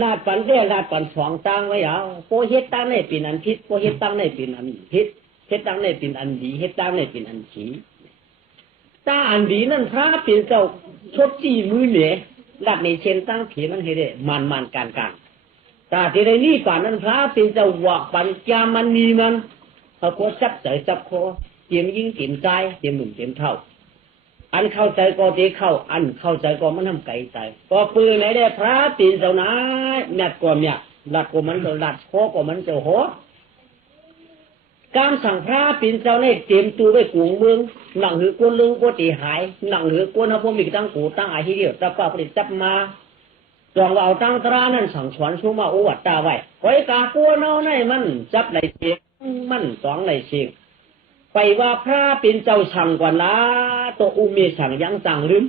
ลาดปันเรียลาดปันสองตั้งไว้เอาโปเฮ็ดตั้งในปีนันพิษโปเฮ็ดตั้งในปีนันพิษเฮ็ดตั้งในปีนันดีเฮ็ดตั้งในปีนันฉีตาอันดีนั่นพระเป็นเจ้าชดจี้มือเหนี่ยลาดในเชนตั้งผีมันให้ได้มันการตาที่ในนี่ป่านนั้นพระเป็นเจ้าวักปัญญามันมีมันเขาก็จับใจจับคอเตรียมยิงเตรียมใจเตรียมหนุนเตรียมเท่าอันเข้าใจก็ตีเข้าอันเข้าใจก็มันทำไก่ใจก็ปืนไหนได้พระปีนเจ้านาแมดก็เนี่ยหลัดก็มันจะหลัดโคก็มันจะหัวการสั่งพระปีนเจ้าในเตรียมตัวไว้กูเมืองหนังหือกวนลึงก็ตีหายหนังหือกวนเขาพวกมีตั้งกูตั้งอาทิเดียวจับป้าผลิตจับมาจองเอาตั้งตรานั่นสั่งสอนชูมาโอวัดตาไว้ไว้กากวนเอาในมันจับไหลเสียงมันสองไหลเสียงไปว่าพระเป็นเจ้าสั่งกว่านะตัวอุเมสั่งยังสั่งลืม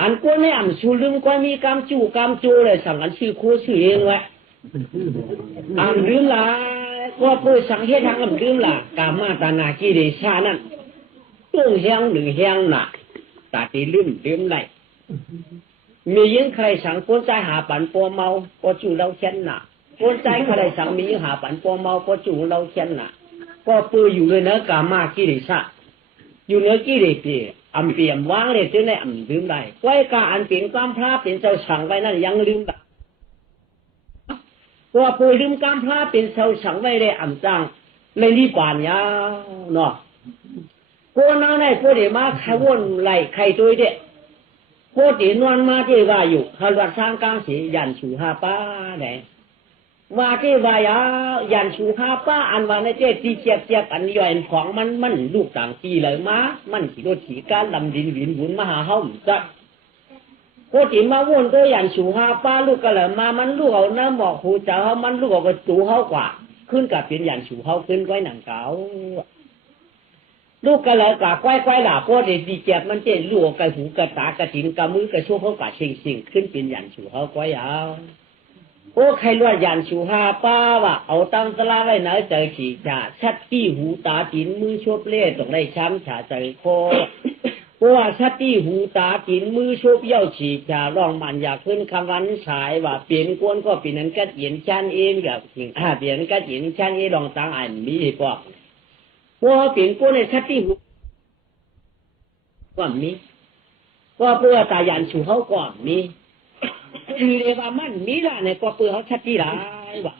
อันกวนไม่อ่ำชูลืมกว่ามีกำจูเลยสั่งอันชื่อครูชื่อเองไว้อ่านลืมละก็เพื่อสั่งเฮ็ดทางอ่ำลืมละกามาตานากิเลสานั่นตู้เฮียงหนึ่งเฮียงหนักตาตีลืมไหลมียิงใครสั่งคนใจหาปันปัวเมาก็จูเราเช่นหนักคนใจใครสั่งมีหาปันปัวเมาก็จูเราเช่นหนักก็ปืนอยู่เลยเนื้อกามากิเลสะอยู่เนื้อกิเลสปีอันเปี่ยมวางเลยที่ในอันลืมได้ไว้กาอันเปลี่ยนความพระเป็นเจ้าสั่งไว้นั่นยังลืมได้ก็ปืนลืมความพระเป็นเจ้าสั่งไว้เลยอันจังเลยนี่ป่านยาวเนาะก็นั่งในพวกเดี๋ยวมาใครวนไหลใครตัวเด็กพวกเดี๋ยวนอนมาที่ว่าอยู่ขลัดสร้างกลางสียันชูหาป้าไหนว่าที่ว่ายันชูหาป้าอันว่าในเจ้ตีเจียบอันย่อยของมันลูกต่างตีเลยมามันขี่รถขี่การลำดินวินหุ่นมาหาเฮาจ้ะโคติมาวนก็ยันชูหาป้าลูกก็เลยมามันลูกเอาน้ำหมอกหูเจ้าเฮามันลูกเอากระจูเฮากว่าขึ้นกับเป็นยันชูเฮาขึ้นไว้หนังเก่าลูกก็เลยกะควายหล่าโคติตีเจียบมันเจ้ลูกกระหูกระตากระตินกระมือกระชั่วเขากะเชิงขึ้นเป็นยันชูเฮาควายยาวโอ้ใครรู้ยันชูหาป้าว่าเอาตั้งตลาไว้ไหนใจขี่ชาชัดที่หูตาจินมือชบเล่ต้องได้ช้ำฉาใจคอเพราะว่าชัดที่หูตาจินมือชบเย้าฉีกชาร้องมันอยากขึ้นคำวันฉายว่าเปลี่ยนกวนก็เปลี่ยนนั้นก็เปลี่ยนชั้นเองกับเปลี่ยนก็เปลี่ยนชั้นเองลองตั้งอ่านมีพอเพราะเปลี่ยนกวนในชัดที่หูก็มีก็เพื่อตายันชูเขาก็มีคือเรียกว่ามันมีละในก็เปื่อเขาชัดที่ไรวะ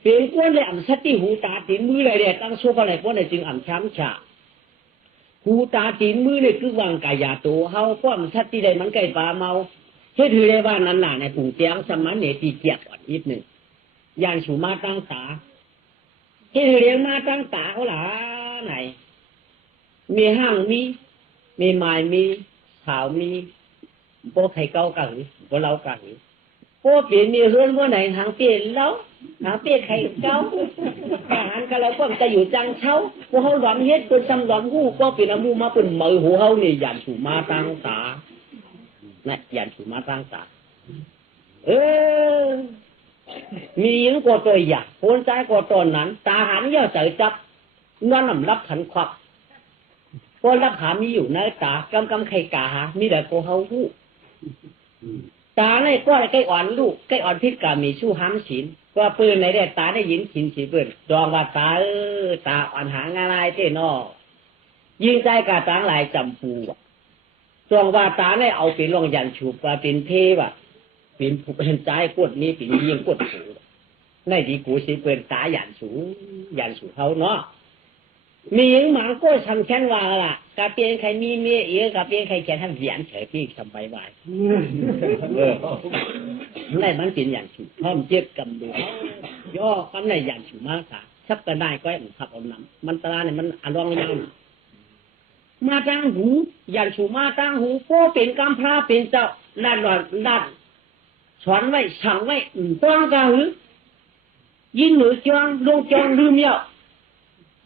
เสียงก้นเลยอ่ำชัดที่หูตาตีนมือเลยเด็ดตั้งโซ่อะไรพวกนี้จึงอ่ำช้ำฉะหูตาตีนมือเลยคือวางกายาตัวเขาป้อมชัดที่ใดมันไก่ปลาเมาเฮ็ดถือได้ว่านั่นน่ะในปุ่งเตียงสมันเนตีเกียบอ่อนนิดหนึ่งยานชูมาตั้งตาเฮ็ดถือเรียงมาตั้งตาเขาหล่ะไหนมีห้างมีไม้มีขาวมีพวกไข่เก้ากันพวกเรากันพวกเปลี่ยนมีเรื่องพวกไหนทางเปลี่ยนแล้วทางเปลี่ยนไข่เก้าทหารกันแล้วก็จะอยู่จังเช้าพวกเขาหลอมเฮ็ดเป็นจำหลอมหูก็เป็นอามูมาเป็นมือหูเขาเนี่ยยันถูมาตั้งตาเนี่ยยันถูมาตั้งตามีหญิงก็ตัวอยากคนใจก็ตอนนั้นตาหันเยอะใจจับนั่นนำรับขันควักพอรับหามีอยู่ในตากำไข่กาหามีแต่โกเฮาหูตาในก็ไก่อ่อนลูกไก่อ่อนพิษกามีชู้ห้ามศีลก็ปืนในได้ตาได้ยินศีลสีปืนดองว่าตาตาอ่อนหางอะไรเต้นอยิงใจกาตางหลายจำปูดองว่าตาได้เอาเป็นรองยันฉูบว่าเป็นเทวะเป็นผู้เป็นใจกดนี้เป็นยิงกดผูในดีกูสีปืนตายันสูเขาเนาะมีหญิงหมาก็ทำแค่ว่าล่ะกาเปียนใครมีเมียเอ๋กาเปียนใครแค่ทำเหรียญเฉยพี่ทำใบใบได้มันเป็นอย่างฉุพร้อมเจ็บกำดูย่อคำในอย่างฉุมากค่ะชักกระได้ก็ให้มันขับเอาน้ำมันตราเนี่ยมันอารมณ์มาตั้งหูอย่างฉุมาตั้งหูก็เป็นกำพร้าเป็นเจ้าด้านสอนไว้สั่งไว้ต้องกระหือยินหรือจองลงจองลืมเยอะ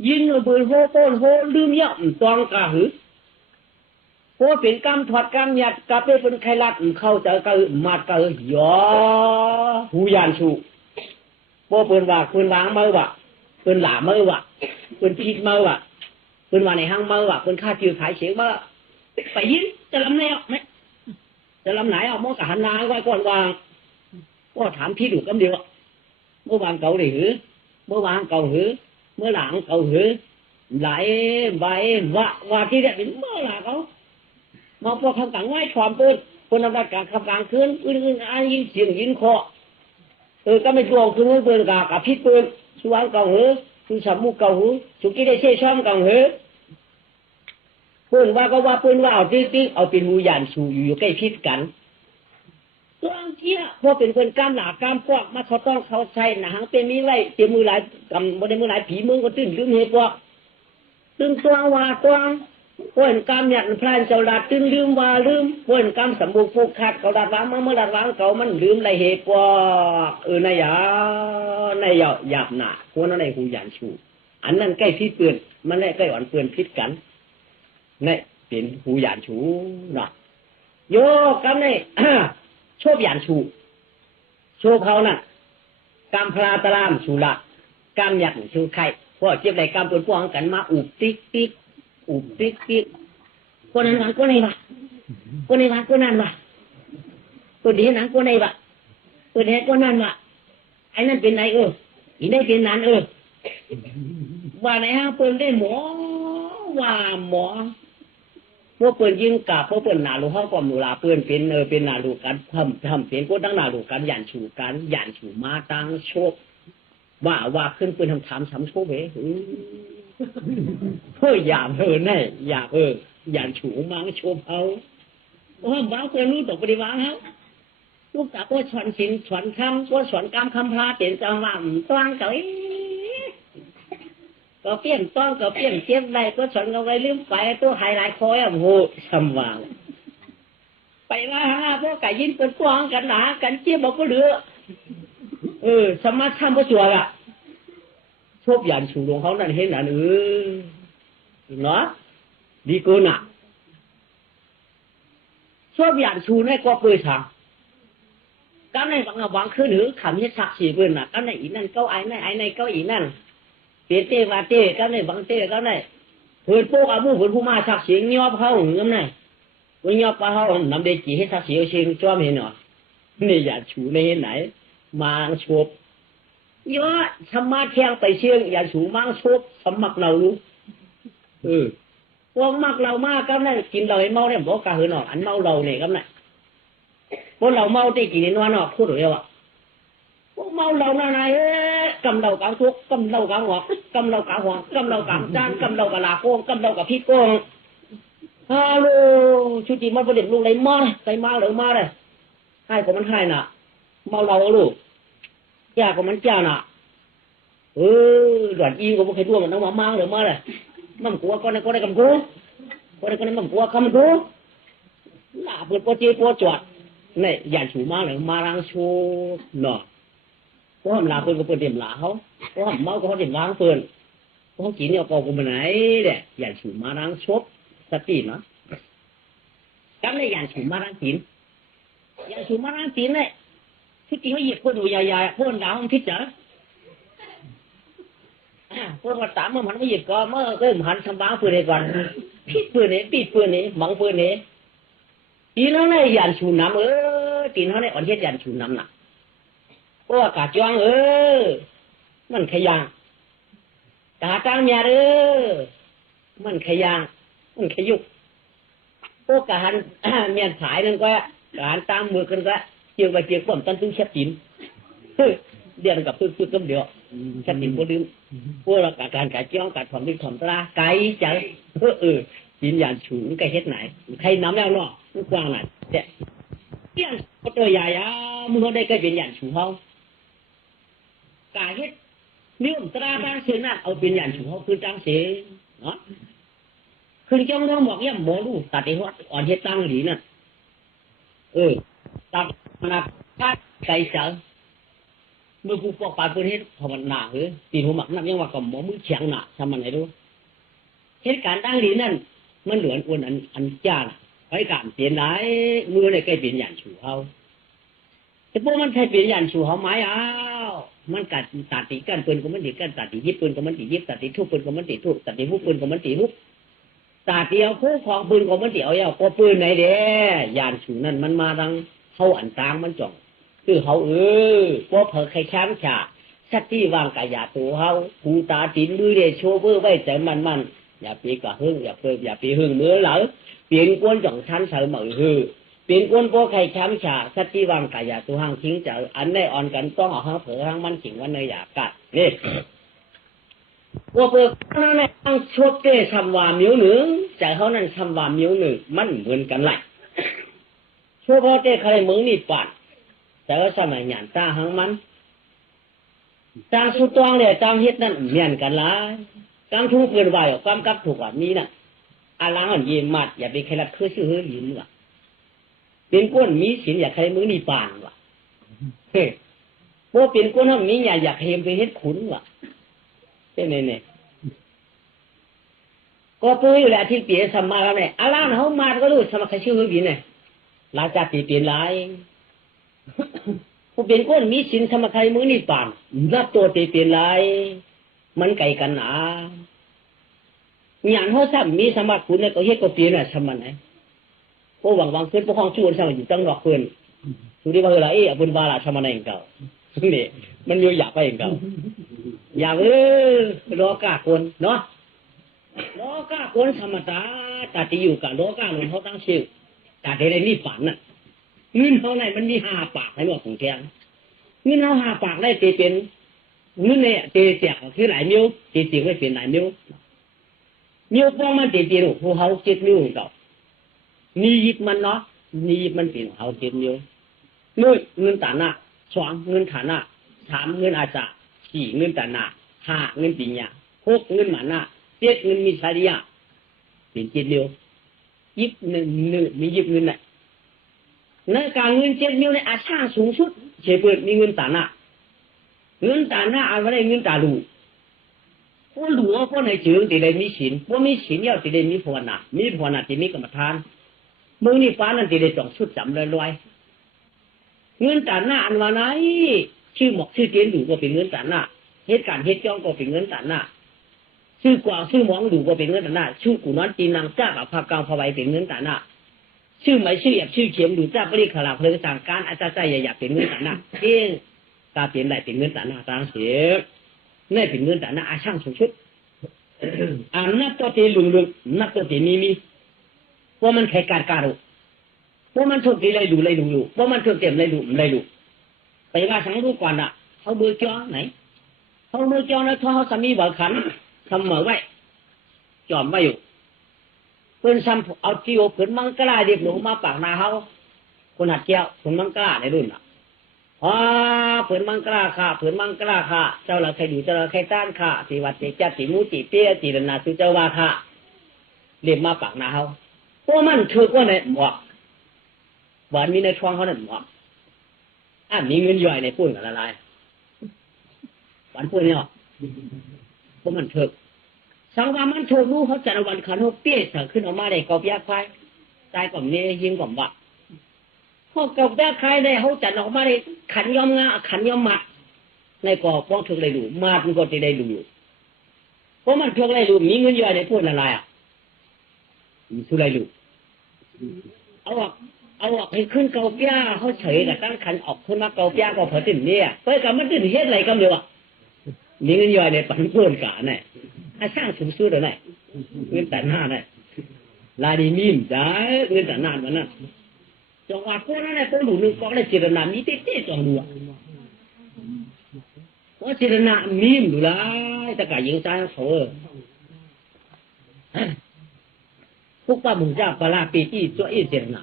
ยิงเบอร์โฮต้นโฮลืมเยอะตองกะหือโฮเป็นกำถอดกำหยัดกะเป้เป็นไขลัดเข้าใจกะมาดกะหยอหูยานชูโฮเป็นว่าเป็นล้างมือว่าเป็นหลามือว่าเป็นพิษมือว่าเป็นว่าในห้างมือว่าเป็นค่าจืดขายเสียงว่าไปยิงจะลำไหนออกไหมจะลำไหนออกมองกะหันนาไว้ก่อนวาง ว่าถามพี่ดูก็เดียวเมื่อวานเก่าหรือเมื่อวานเก่าหรือเมื่อหลังเก่าหรือไหลใบว่าที่เด็ดเป็นเมื่อหลังเขามาพอคำสั่งไว้ความเปิดคนทำราชการคำสั่งขึ้นอื่นๆยินเสียงยินคอก็ไม่ตัวคือเปิดกับพิษเปิดสุวรรณเก่าหรือสุสามุเก่าหรือสุกี้ได้เชี่ยช่อมเก่าหรือเปิดว่าก็ว่าเปิดว่าเอาติ๊กเอาเป็นหูยานสูอยู่ใกล้พิษกันตัวเที่ยพอเป็นคนกล้ามหนากล้ามพวกมาเขาต้องเขาใช้หนังเป็นมีไว้เต็มมือหลายกำบนมือหลายผีมือก็ตื่นลืมเหตุว่าตื่นตัวว่าตัวคนกำหยัดพลานเจ้าดัดตื่นลืมว่าลืมคนกำสมบูรณ์ผูกขาดเขาดัดวางเมื่อดัดวางเขามันลืมไรเหตุว่าในยาหยาบหนาคนนั้นในหูหยานชูอันนั้นใกล้พิษเปื่อนมันได้ใกล้อ่อนเปื่อนพิษกันนี่เป็นหูหยานชูนะโยกำในโชบหยานชูโชบเขาน่ะกำพลาตรามชูละกำหยัดชูไข่เพราะเจ็บไรกำเปิดพวงกันมาอุบติ๊กคนนั้นวะคนไหนวะคนไหนวะคนนั้นวะคนนี้นั้นคนไหนวะคนนี้คนนั้นวะไอ้นั่นเป็นไหนอีได้เป็นนั้นว่าไหนฮะเปิดได้หมอว่าหมอพวกเปิดยิงกาพวกเปิดหนาลูกเขาก็มูลาเปิดเป็นหนาลูกกันทำเป็นก็ตั้งหนาลูกกันหยันฉูกันหยันฉูมาตั้งโชคว่าขึ้นเปิดทำสำโชคเว้เพื่ออยากแน่อยากหยันฉูมาโชคเขาบ้าเพื่อนรู้ตกปฏิวัติเขาลูกสาวก็สอนสินสอนคำก็สอนกรรมคำพาเปลี่ยนจังหวะต้องเก๋ก็เปลี่ยนต้องก็เปลี่ยนเจ็บไรก็สอนเอาไว้ลืมไปตัวหายหลายคอยโหสำว่างไปว่าพวกไก่ยินเป็นกวางกันหนากันเจี๊ยบบอกก็เหลือสมาทำก็ชัวร์ชอบหยันฉูดวงเขานั่นเห็นนั่นเนาะดีเกินชอบหยันฉูในก็เปิดทางก็ในบางคืนหรือขำเฮ็ดสักสีเปิดก็ในอีนั่นเก้าไอ้ในเก้าอีนั่นเต้ว่าเต้ก็ในบางเต้ก็ในเปิดโป๊กอาบุเปิดผู้มาสักเสียงยอบเขาเงี้ยไงวันยอบปะเขานำเด็กจีให้สักเสียงเชียงจ้อมเห็นหรอนี่หยันฉูในเห็นไหนมาชบยอดสมาแทงไปเชียงหยันฉูมังชบสมักเรารู้พวกมักเรามากก็ในกินเราให้เมาเนี่ยบอกกะเหินหรออันเมาเราเนี่ยก็ในพวกเราเมาได้กี่นวลหรอพูดหรือว่าพวกเมาเราหน้าไหนกำเรากางทุกกำเรากางหัวกำเรากางหัวกำเรากางจานกำเรากะลาโกงกำเรากับพี่โกงฮัลโหลชุติมันประเด็นลูกไรมาเลยใจมาหรือมาเลยให้ก็มันให้น่ะเมาเราลูกยากก็มันจ้าน่ะหลานอีก็ไม่เคยร่วมมันต้องมาหรือมาเลยมั่มกลัวก็ได้กำกูก็ได้มั่มกลัวคำกูหน้าเปิดโปรเจโปรจวดนี่หยันฉูมาเลยมารังโชหน่อเพราะทำลาเปิดก็เปิดเดี่ยมลาเขาเพราะทำเมาก็เขาเดี่ยมล้างเปิดเพราะกินเนี่ยกองกูมาไหนเนี่ยหยันฉูมารังชบสติเนาะก็เลยหยันฉูมารังกินหยันฉูมารังกินเนี่ยที่จริงเขาหยิบพวกดูใหญ่ๆพวกดาวมันพิจารพวกมาตามเมื่อมันไม่หยิบก็เมื่อเริ่มหันทำบ้าปืนก่อนพิษปืนนี้ปิดปืนนี้มังปืนนี้ตีน้องในหยันฉูน้ำตีน้องในอ่อนเฮ็ดหยันฉูน้ำน่ะเพราะว่ากาจ้องมันขยันกาจ้างเมียมันขยันมันขยุกพวกการเมียนสายนั่นก็การตามมือกันก็เกี่ยวกับเกี่ยวกับต้นตึ้งเช็ดจิ๋มเดี๋ยวกับพึ่งก็เดี๋ยวเช็ดจิ๋มก็ลืมพวกเราการกาจ้องการถอมดิ้นถอมตราไก่จังจินหยันฉูไก่เฮ็ดไหนใครน้ำแล้วเนาะมันกว้างไหนเนี่ยเที่ยงก็ตัวใหญ่มึงเขาได้ก็เป็นหยันฉูเขากาเฮ็ดเรื่องตราตั้งเสียน่ะเอาเป็นหยันฉูเขาคือตั้งเสียเนาะคือจ้องต้องบอกย่ำหมอดูตัดไอ้หัวอ่อนเฮ็ดตั้งหลีน่ะตัดมาคาดไก่เสือเมื่อผู้ปกปัดเพื่อนเฮ็ดพอมันหนาตีหัวหมักน้ำยังว่ากับหมอมือเฉียงหนาทำมันไหนรู้เหตุการณ์ตั้งหลีนั่นมันเหลือนอ้วนอันจ้าไปการเปลี่ยนไหนมือในใกล้เปลี่ยนหยันฉูเขาแต่พวกมันใครเปลี่ยนหยันฉูเขาไหมมันกัดตัดตีกันปืนก็มันตีกันตัดตียิบปืนก็มันตียิบตัดตีทุบปืนก็มันตีทุบตัดตีฮุบปืนก็มันตีฮุบตัดตีเอาคู่ของปืนก็มันตีเอาพอปืนไหนเด้หยันฉูนั่นมันมาดังเข้าอันตางมันจ่อง คือเขาว่าเผอใครช้ำฉาสักที่วางกายาตัวเขาหูตาจิ้นมือเดชโชเบอร์ไว้ใจมันอย่าปีกะหึ่งอย่าปีหึ่งมือเหลาเปลี่ยนกวนจ่องชั้นเสริมเหมือเปลี่ยนกวนพวกใครช้ำฉาสักที่วางกายาตัวห้างทิ้งจะอันได้อ่อนกันต้องเอาห้างเผอห้างมันขิงวันในอยากกัดนี่ว่าเปิดนั่นแหละตั้งชดเก้ทำว่ามิ้วหนึ่งใจเขานั่นทำว่ามิ้วหนึ่งมันเหมือนกันไรชั่วพอเจ้ใครมึงนี่ปัดแต่ว่าสมัยหยานตาหังมันตางสุดตวงเลยตางเฮ็ดนั่นเมียนกันละตางทุกเกินไหวความกับถูกว่ามีน่ะอาลังอันยีมัดอย่าไปใครรัดคือชื่อเฮือยิ้มว่ะเป็นก้นมีศีลอย่าใครมึงนี่ปานว่ะเฮ้พวกเป็นก้นห้องมีอยากเห็นไปเฮ็ดขุนว่ะเจ้าเนี่ยก็ปุ้ยอยู่แหละที่เปียสมาแล้วเนี่ยอาลังเขามาก็รู้สมัครใครชื่อเฮือยิ้มเนี่ยลาจากตีเปลี่ยนหลายผู้เป็นก้นมีสินสมัครใครมือนี่ปานรับตัวตีเปลี่ยนหลายมันไกลกันหนาอย่างเขาซ้ำมีสมัครคุณเนี่ยก็เฮ็ดก็เปลี่ยนน่ะสมันไหนพวกหวังเพื่อนพวกห้องชวนสมัยอยู่ตั้งดอกเพื่อนดูดิว่าเฮ้ยไอ้บุญบาลาสมันไหนเก่านี่มันอยู่อยากไปเองเก่าอยากรอกาคนเนาะรอกาคนธรรมดาแต่ที่อยู่กับรอกาเขาตั้งชื่อแต่ในนี่ฝันน่ะเงินเท่าไหร่มันมี5 ปากให้บอกของแกเงินเอา5 ปากได้ตีเป็นเงินเนี่ยตีเสียกคือหลายนิ้วตีเสียกไม่เป็นหลายนิ้วพวกมันตีเป็นหัวเขา7 นิ้วต่อนี่ยิบมันเนาะนี่ยิบมันเป็นเขา7 นิ้วเงินตาหน้า2เงินฐานะ3เงินอาจารย์4เงินตาหน้า5เงินปิญญา6เงินหมาหน้า7เงินมีสาริยะเป็น7 นิ้วยิบ1มียิบเงินน่ะในการเงิน7 นิ้วในอาช่างสูงสุดเฉยเปิดมีเงินตาหน้าอันว่าได้เงินตาลูพวกหลวงพวกในจืดติได้มีศีลพวกมีศีลยาวติได้มีภาวนาติมีกรรมฐานมึงนี่ฟ้านั่นติได้จ่องชุดจำลอยเงินตาหน้าอันว่าไหนชื่อหมอกชื่อเกณฑ์ดูก็เป็นเงินตาหน้าเหตุการณ์เหตุจ้องก็เป็นเงินตาหน้าชื่อกวางชื่อหมองดูก็เป็นเงินตาหน้าชื่อกูนอนจีนางจ้ากับภาคกลางภาวายเป็นเงินตาหน้าชื่อไหมชื่ออยากชื่อเข็มดูจ้าปริขลาเพลิงสั่งการอาจารย์ใจอยากเป็นเงินตาหน้าเองตาเปลี่ยนได้เป็นเงินตาหน้าต่างเสียนี่เป็นเงินตาหน้าอาช่างสูงชุดนับตัวตีลุงนับตัวตีมีว่ามันแค่การว่ามันถูกตีเลยดูอยู่ว่ามันถูกเต็มเลยดูไปว่าสังรู้ก่อนอ่ะเขาเบอร์จ้อไหนเขาเบอร์จ้อนะเขาสามีบ่ขันทำเหมือไว้จอมไว้อยู่เพื่อนซ้ำเอาที่โอเพื่อนมังกรเด็กหนูมาปากนาเขาคนหัดแก้วคนมังกรในรุ่นอ่ะเพื่อนมังกรค่ะเจ้าละใครดูเจ้าละใครต้านค่ะสีวัดสีจัดสีมูสีเปี้ยสีระนาสุเจ้าว่าค่ะเรียกมาปากนาเขาพวกมันถือว่าเนี่ยหมวกหวานมีในท้องเขาเนี่ยหมวกมีเงินย่อยในปุ่นกับละลายหวานปุ่นเนี่ยพวกมันถือสังวามันถือรู้เขาจัดวันขันหกเปี้ยสั่งขึ้นออกมาได้กอบยาควายตายก่อนเนี่ยยิงก่อนว่าพวกกับยาควายได้เขาจัดออกมาได้ขันยอมงาขันยอมมัดในกอบป้องถือได้ดูมามันก็จะได้ดูเพราะมันถือได้ดูมีเงินย่อยในปุ่นละลายทุไรลูกเอาออกให้ขึ้นเกาเปียเขาเฉยกับตั้งขันออกขึ้นมาเกาเปียก็พอติ่นเนี่ยเพื่อกับมันติ่นเฮ็ดอะไรก็เดียวมีเงินย่อยในปันเพื่อนกาเนี่ยถ้าสร้างสูงสุดเลยเนี่ยเงินแต่หน้าเนี่ยลายดีมีมจ้าเงินแต่หน้ามันน่ะจังหวะพวกนั้นเนี่ยพวกหนูนึงก็ได้เจรนามีเต้ๆจังดูว่าเจรนามีมดูละแต่กายิงใจเขาพวกป้ามุงจ้าปลาปีที่ตัวเอเจรนา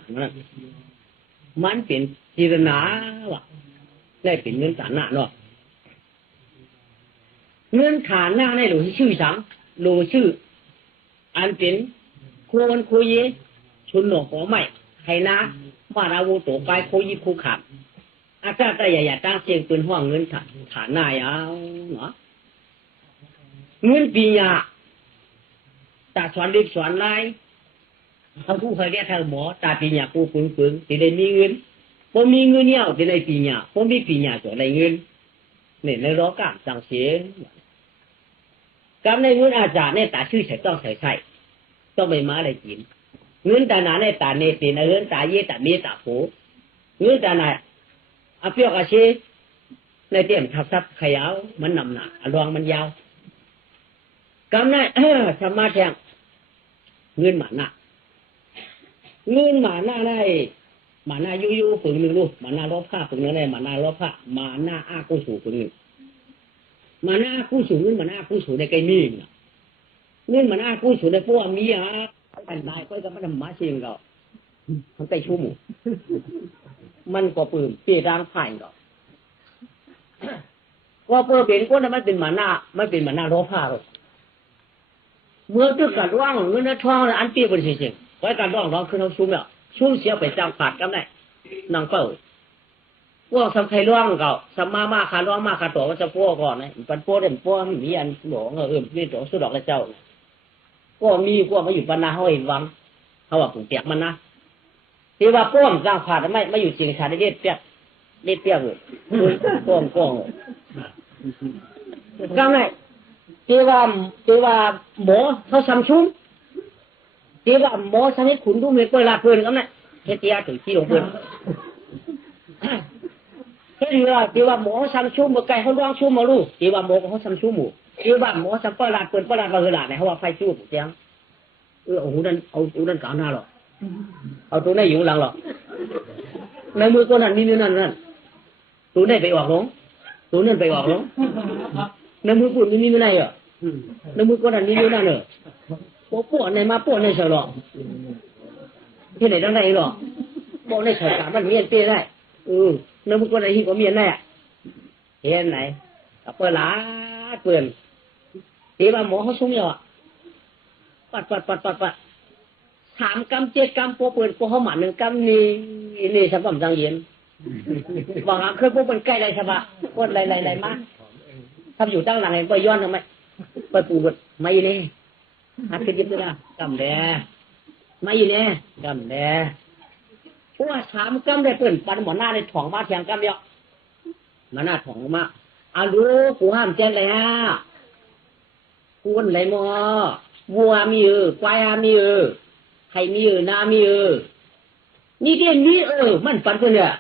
มันเป็นเจรนาวะได้เป็นเงินฐานะเนาะเงินฐานะในหลวงชื่อสังหลวงชื่ออันเป็นคนคุยชุนหนกหัวใหม่ไห้นะมาราวูโตไปคุยคู่ขับอาจารย์แต่อย่าตั้งเสียงปืนห้องเงินฐานะเอาเนาะเงินปีญาตาสอนรีบสอนไล่เขาผู้เคยเรียกทางหมอตาปีญาปูปึงที่ได้มีเงินพอมีเงินเนี่ยที่ได้ปีญาพอมีปีญาจะได้เงินเนี่ยในร้องการสั่งเสียการในเงินอาจารย์เนี่ยตาชื่อใส่ต้องใส่ต้องไม่มาได้กินเงินตาหนาในตาเนตินเงินตาเยตาเมียตาโผเงินตาหนา เปียกอาชีในเตี้ยมทับซับขยาวมันนำหนาลองมันยาวกำนั้นธรรมะแทงเงินหมาหน้าเงินหมาหน้าได้หมาหน้ายูฝึกหนึ่งลูกหมาหน้ารอบผ้าฝึกหนึ่งได้หมาหน้ารอบผ้าหมาหน้าอากู้สูฝึกหนึ่งหมาหน้ากู้สูเงินหมาหน้ากู้สูในไกลมีเงินหมาหน้ากู้สูในพวกมีอันนายก็จะมาทำมาเชียงเราทั้งไตชุ่มมันก็ปืนเปียร่างผ่านก็ว่าเปิดเป็นก้นมันเป็นหมาหน้าไม่เป็นหมาหน้ารอบผ้าหรอกเมื่อตึกการว่างเงินทองอันเปียบริสุทธิ์ไว้การว่างร้องขึ้นเขาชุ่มแล้วชุ่มเสียไปจางขาดกันได้นางเป้าว่าสำใครร้องเก่าสมามาขาร้องมาขาต่อว่าจะพัวก่อนนะปันพัวเด่นพัวมีอันหลงมีตัวสุดดอกกระเจ้าก็มีพวกมาอยู่ปันนาเขาเห็นวังเขาว่าปุ่งเปียกมันนะที่ว่าป้อมจางขาดไม่อยู่จริงขาดได้เด็ดเปียกเลยป้อมก็ไม่ที่ว่าหมอเขาซ้ำชุ่มที่ว่าหมอซ้ำให้ขุนดูเม็ดเปิดลาเปิดก็ไม่เฮ็ดยาถึงที่ลงเปิดเฮ็ดที่ว่าหมอซ้ำชุ่มเมื่อไก่เขาร้องชุ่มมาลูกที่ว่าหมอเขาซ้ำชุ่มหมูที่ว่าหมอซ้ำเปิดลาเปิดมาคือลาเนี่ยเขาว่าไฟชุ่มเสียงโอ้โหนั่นเอาตัวนั้นกาวหน้าหรอเอาตัวนั้นอยู่หลังหรอในมือตัวนั้นนี่นั่นตัวนั้นไปออกลงตัวนั้นไปออกลงในมือปุ่นนี่ไม่ได้เหรอในมือคนนั้นนี่นั่นเหรอปวดในมาปวดในเฉลาะที่ไหนตั้งได้หรอปวดในเฉลาะมันเมียนเปี้ยได้ในมือคนไหนหิ้งก็เมียนได้เห็นไหนเปิดหลาเปิดตีว่าหมอเขาสุ่มเหรอปัด3 กำ 7 กำปวดเปิดปวดเขาหมัน1 กำนี่สำหรับจังเย็นบางครั้งเคยปวดเป็นใกล้ไรสบะปวดไรมากทำอยู่ตั้งหลังไงไปย้อนทำไมไปปูบดไม่เนี่ยหัดขึ้นยิบด้วยนะกำแดไม่เนี่ยกำแดเพราะว่า3 กำได้เปิ่นปันหมอหน้าในถ่องมาเทียงกำเยอะมาหน้าถ่องมาอาลูกูห้ามแจ้งเลยฮะกูนไรมอวัวมีควายมีไข่มีนามีนี่เด่นมีมันปันเพื่อนเนี่ย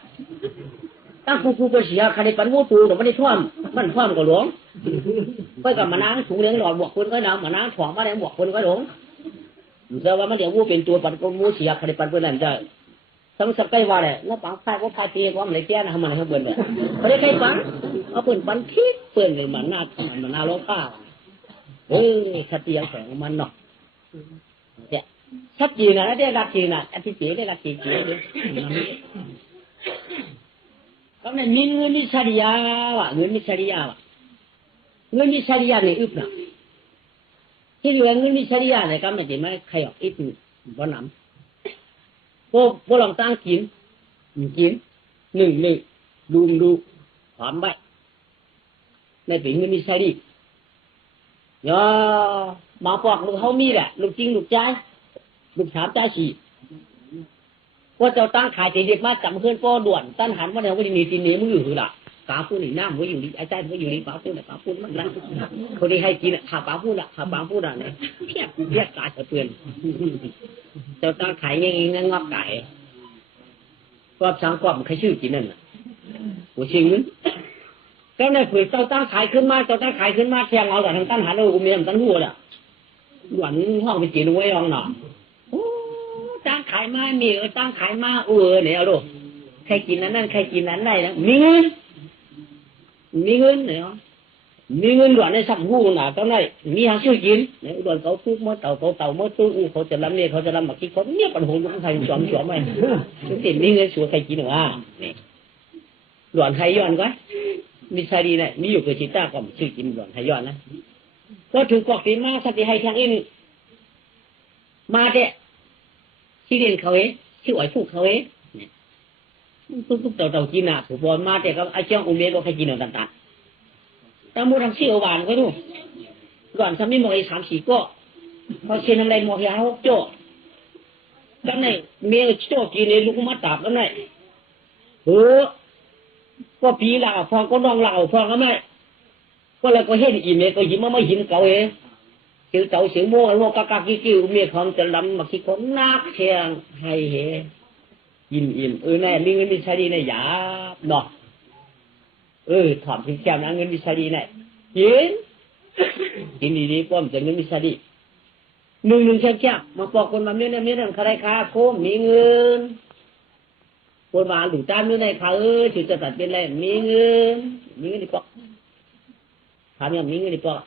ตั้งกูไปเสียใครปันวัวตูแต่ไม่ได้ท่วมมันท่วมก็หลงไปกับมานั่งถุงเลี้ยงหลอดบวกคนก็น้ำมานั่งถ่องมาแล้วบวกคนก็หลงแต่ว่ามันเดี๋ยววัวเป็นตัวปันก็วัวเสียใครปันเพื่อนนั่นได้สมัยสักใกล้ว่าเลยแล้วปังไฟก็พายตีก็มันเลยแก่นะมันให้เบิ่นเลยเขาได้ใครปังเอาเปิ่นปันทิพเปิ่นเลยมันหน้าโลก้าชัดเจนแสงมันเนาะเนี่ยชัดเจนนะได้รักจริงนะอธิเจได้รักจริงเลยก็เนี่ยมีเงินมิชาริยาวะเงินมิชาริยาวะเงินมิชาริยาเนี่ยอึบนะที่อยู่เงินมิชาริยาเนี่ยก็ไม่ได้ไม่ใครออกอึบบ่น้ำพวกลองตั้งกินหนึ่งดูความใบในปีเงินมิชาริย่อมาปอกลูกเขามีแหละลูกจริงลูกใจลูก3 ใจ 4ว่าเจ้าตั้งขายเด็กมาจับเพื่อนก็ด่วนตั้นหันว่าเนี่ยว่าดีตีนี้มึงอยู่หรือล่ะปลาพูนี่น้ำมึงอยู่นี่ไอ้ใจมึงอยู่นี่ปลาพูเนี่ยปลาพูมันนั่นคนที่ให้กินขาปลาพูเนี่ยเพี้ยกายเพื่อนเจ้าตั้งขายงั้นงอกไก่กอบสังกอบมันใครชื่อกินนั่นน่ะหัวชิงนึงก็ในผืนเจ้าตั้งขายขึ้นมาแทงเอาแต่ทางตั้นหันเรากูมีตั้งหัวแหละหวันห้องไปจีนไว้ห้องหนาตั้งขายมามีตั้งขายมาเนี่ยเอาดูใครกินนั้นใครกินนั้นได้นะมีเงินเนี่ยมีเงินหลวนในสักหูน่ะตอนนั้นมีหาชื่อกินเนี่ยหลวนเขาทุกเมื่อเต่าเมื่อตู้เขาจะรำเนี่ยเขาจะรำมาคิดเขาเนี่ยปัญหาอยู่ข้างใครจอมไหมถึงมีเงินชัวใครกินหรือว่าหลวนไทยย้อนก็มีชาดีเนี่ยมีอยู่กับชิต้าก็ชื่อกินหลวนไทยย้อนนะก็ถือกอกตีมาสติให้ทางอินมาเดะที่เรียนเขาชื่ออ๋อยฟูกเขาทุกเต่ากินน่ะถูกบอลมาแต่ก็ไอ้เจ้าอุ้มเลี้ยก็ใครกินเอาต่างๆแต่มูทำชื่อหวานก็ดูก่อนทำนี่หมดไอ้3 4ก็พอเชียนอะไรหมดยา6 โจ้แล้วในเมียโจ้กินในลูกมาตับแล้วในก็ปีหลังพอก็น้องเหล่าพอก็ไม่ก็เลยก็เห็นอีเมก็ยิ้มไม่ยิ้มเก่าเสียงเต่าเสียงโม่โลกากากิ้วเมียของจะลำมาคิดคนนักเชียงให้เฮยิ้มแน่มีเงินมีใช้ดีในหยาบเนาะ ถอมถึงแก้มนะเงินมิสลีเนี่ยกินดีๆป้อมจะเงินมิสลีหนึ่งแค่มาปอกคนมาเมื่อนั้นใครค้าโคมมีเงินคนมาหลุดตามเมื่อไหร่เขาจุดจะตัดเป็นไรมีเงินดีปอกถามยังมีเงินดีปอก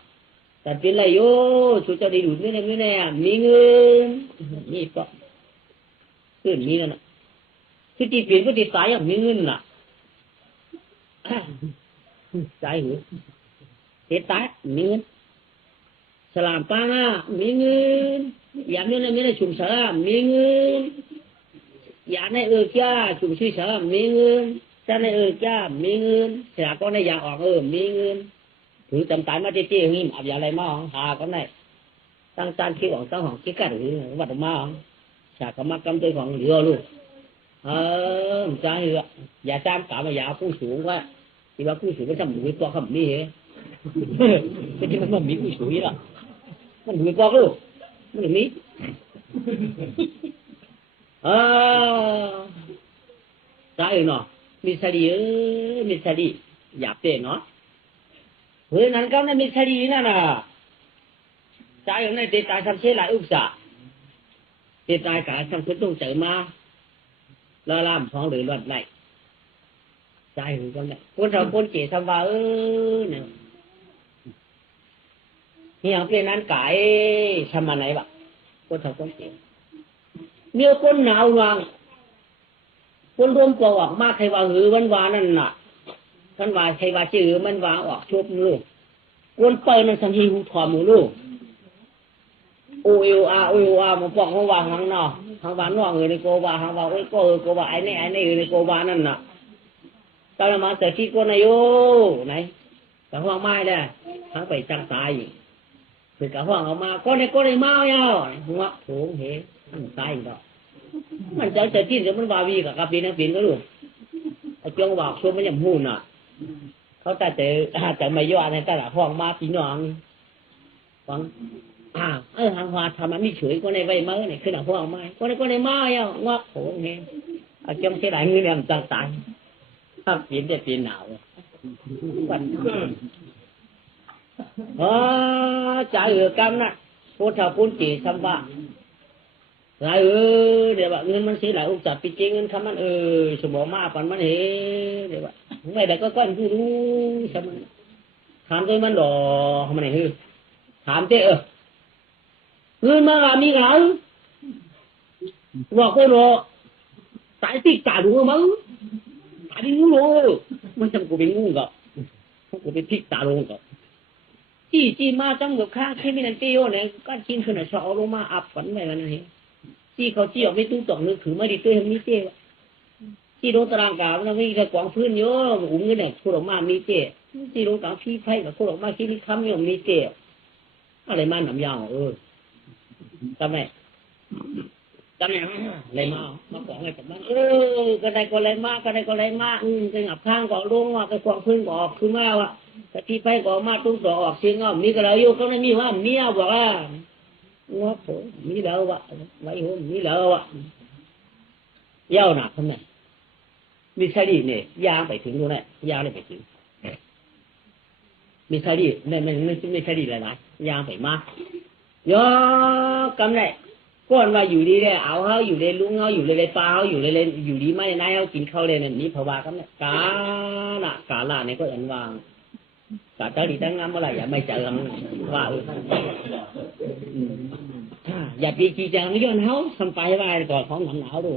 ตัดเป็นไรโย่จุดจะดีหลุดเมื่อไหร่มีเงินนี่ปอกขึ้นมีนั่นน่ะคือตีเปลี่ยนก็ตีตายอย่างมีเงินน่ะใจหูเสียตายมีเงินสลามป้าหน้ามีเงินอย่างนี้นะไม่ได้ชุมสลามมีเงินอย่างในจ้าชุมชื่อสลามมีเงินจ้าในจ้ามีเงินเสียก็ในอยากออกมีเงินถือจำตายมาเจ๊ๆงี้อาบยาอะไรมาของหาก็ในตั้งจานคิดของตั้งของคิดกันหรือวัดมาของฉากก็มากำตัวของเหลือลูกใจเหรออย่าจ้ามกล่าวมาอย่าผู้สูงว่าที่ว่าผู้สูงก็ทำหนูตัวคำนี้เหรอไม่ใช่มันมีผู้สูงนี่หรอมันหนูตัวลูกมันหนูนี้ใจเนาะมิสลีมิสลีหยาบเต้เนาะเฮ้ยนั่นก็ไม่มิสลีนั่นน่ะใจของนายเตตายทำเช่หลายอุปสรรคเตตายกายทำคุณต้องเจอมาละล่ามท้องหรือรอดไหลใจของคนเนี่ยคนเราคนเกศทำว่าเนี่ยอย่างเป็นนั้นกายทำมาไหนบ้างคนเราคนเกศเมื่อคนหนาววางคนรวมตัวออกมาใครว่าหือวันวานั่นน่ะท่านว่าใครว่าจื้อมันว่าออกชุบลูกคนเปิดนั่นสันทีหูถอดมือลูกโอเอลอามาปอกเขาว่าทางนอกทางบ้านนอกในโกบาทางบ้านโอ้ยโกบาไอ้นี่ในโกบานั่นน่ะตอนมาแต่ที่คนนายโยไหนกับห้องไม้ได้ทั้งไปจังตายคือกับห้องเอามาก็ในเมาเนาะหัวโถงเหมันตายอีกแล้วมันจะที่เดี๋ยวมันวาวีกับปีนักปีนก็รู้ไอ้จ้องว่าช่วงมันยังหูน่ะเขาแต่ไม่ย่อในตลาดห้องมาปีน้องฟังทางว่าทำมันไม่เฉยก็ในใบไม้เนี่ยขึ้นห้องไม้ก็ในไม้เนาะงอกโถงเหไอ้จ้องเท่าไหร่เงี้ยมันจังตายถ้าปีนได้ปีนหนาววันใจกรรมน่ะพุทธปุญจีสัมปะหลายเดี๋ยวว่าเงินมันสีหลายอุปสรรคปีจริงเงินคำมันสมบูรณ์มากปันมันเดี๋ยวว่าไม่ได้ก็ก้อนผู้รู้ใช่ไหมถามตัวมันดอกมันไหนถามเจ้เงินมามีเหรอบอกคนรอสายติดกาดูมั้งตายเป็นงูโลมันจำกูเป็นงูกับกูเป็นทิกตาลงกับจี้มาจังกับข้าที่ไม่นันเตี้ยเนี่ยก็กินขนาดชอลงมาอับฝันไปกันนะเฮ้จี้เขาจี้ออกไม่ตุ้งต่องนึกถือไม่ดีตัวมีเจ้จี้โดนตารางกามันไม่มีกระกองพื้นเยอะอุ้มเงินเนี่ยพูดออกมามีเจ้จี้โดนกลางพี่ไพ่กับพูดออกมาคิดที่คำเนี่ยมีเจ้อะไรมาหนำยาวทำไมอะไรมาของอะไรกับมันก็ได้ก็อะไรมาก็งับข้างก็ลงว่าก็กองพื้นก็ออกขึ้นมาว่ะแต่ที่ไพ่ก็มาตุ้งต่อออกเสียงก็มีกระไรอยู่ก็ไม่มีว่าเมียบอกว่าว่าผมมีแล้ววะไว้ผมมีแล้ววะยาวหนักทำไมมีชาลีเนี่ยยางไปถึงตรงนั้นยางเลยไปถึงมีชาลีไม่ชาลีอะไรยางไปมาย่อกำไรก้อนว่าอยู่ดีเลยเอาเขาอยู่เลยลุงเขาอยู่เลยปลาเขาอยู่เลยอยู่ดีไม่นายเขากินข้าวเลยนั่นนี่ภาวะกำไรกาละเนี่ยก็อันวางกาเจ้าดีตั้งงามเมื่อไหร่อย่าไม่เจอกันว่าอย่าปีจีจังย้อนเขาทำไปไว้ก่อนของหนาวดู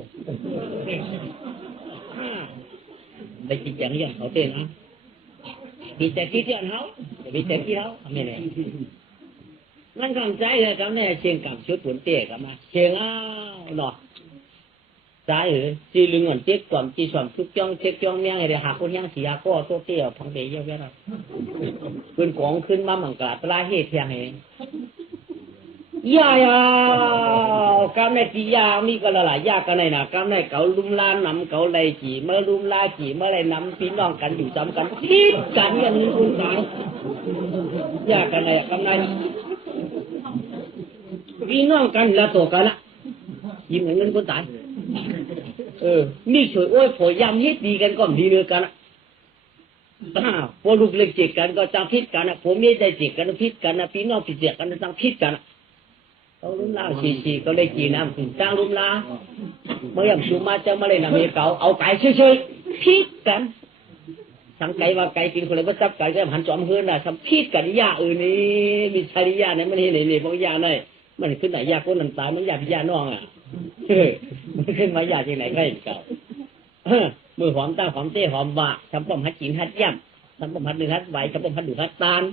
ไปจีจังย้อนเขาเต้นนะปีแต่ที่ย้อนเขาปีแต่ที่เขาไม่เนี่ยนั่นกำใจเลยกำเนี่ยเชียงกับชุดผลเตี้ยกับมาเชียงหนอใจจีลึงอ่อนเจ๊กก่อนจีสวมทุกจ้องเจ๊กจ้องเมียงไอ้เดี๋ยวหาคนย่างสียาก็โตเตี้ยพังเดียวแค่นั้นขึ้นของขึ้นมาหมั่งกาตลาเฮเทียงเองยากำในจียามีก็ละหลายยากันในน่ะกำในเกาลุมลานนำเกาไรจีเมื่อลุมลาจีเมื่อไรนำพี่น้องกันอยู่จำกันคิดกันอย่างนี้คุณสายยากันในกำในพี่น้องกันละตัวกันละยิ้มเงินคนตายนี่ช่วยโอ้ยผอยยำเฮ็ดดีกันก็ดีเลยกัน พวกลูกเล็กจิกกันก็จังพิษกันนะผมไม่ได้จิกกันพิษกันนะพี่น้องพิษกันจังพิษกันเขาลุ่มลาชีก็เลยจีน้ำจ้างลุ่มลาเมื่อยามชูมาเจ้ามาเลยนะเมียเก่าเอาไก่เฉยๆพิษกันสังไก่ว่าไก่กินคนเลยว่าจับไก่ก็หันจอมเฮือนนะสัมพิษกันยานี่มีชายยาเนี่ยมันเห็นนี่บางยาเนี่ยมันขึ้นไหนยาก้นน้ำตามันยาพิยาน้องอ่ะมันขึ้นมายาที่ไหนใกล้เก่ามือหอมตาหอมเต้หอมบะทำป้อมฮัดกินฮัดย่ำทำป้อมฮัดหนึ่งฮัดไหวทำป้อมฮัดดูฮัดตาล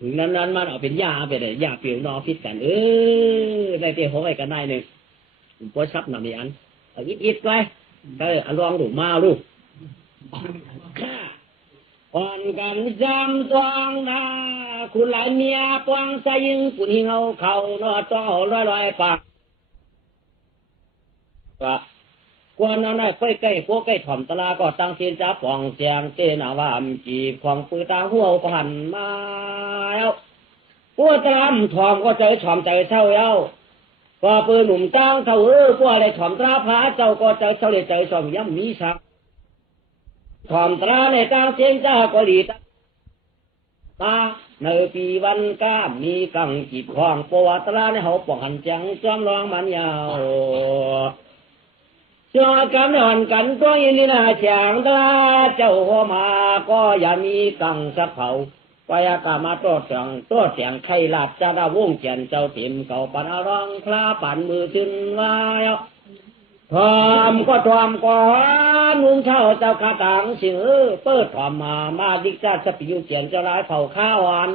ถึงนั้นมันเอาเป็นยาไปเลยยาเปลี่ยวนอพิษกันได้เตี้ยหัวไปกันได้หนึ่งพอชับหนามีอันเอาอิดไปลองดูมาลูกอ่อนกันจำตวงนาคุณหลายเมียปวงใจยิงคุณหิงเอาเข่านอต่อลอยปากว่าควรนั่นได้ไปใกล้พวกใกล้ถ่อมตลาก็ตั้งเสียนจ้าปองเสียงเจนาวามจีบของปืนตาหัวผ่านมาแล้วพวกตามถ่อมก็ใจถ่อมใจเท่าเย้าก็ปืนหนุ่มจ้างเท่าพวกอะไรถ่อมตราพาเจ้าก็ใจเท่าเลยใจถ่อมย่ำมีสักถ่อมตราในตั้งเสียนจ้าก็ดีตาในปีวันก้ามีกังจีบของปวตราในเขาปองหันจังจอมรองมันยาวจอกำนอนกันก็ยินดีนาเฉียงตาเจ้าหัวมาก็อย่ามีกังสักเผาไปอากามาตัวเสียงไข่หลับจะดาวงเจียนเจ้าเต็มเก่าปันอร้องคลาปั่นมือขึ้นว่าทอมก็ทอมก่อนนุ่งเช่าเจ้าคาตังสิเปิดทอมมาดิกจัดสปิวเจียงเจ้าร้ายเผาข้าวอัน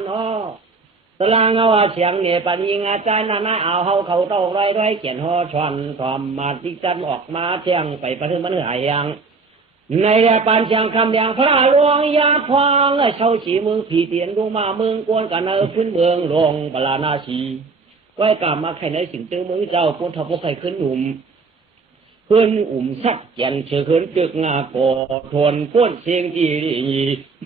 ตลางเอาเสียงเนี่ยปนิงอาจารย์น่าเอาเขาเต้าร้อยเขียนห่อชอนทอมมาดิจันออกมาเที่ยงไปประทึงมันหายยังในแดนปานเชียงคำแดงพระหลวงยาพองเช่าฉีเมืองผีเตียนดูมาเมืองกวนกันเนอพื้นเมืองลงปลานาชีก้อยกลับมาไข่ในสิ่งเตือเมืองเจ้าปนทับพวกไข่ขึ้นหนุ่มเพื่อนสักเจียนเชื่อขึ้นจึกงาโกทวนก้นเสียงจีดี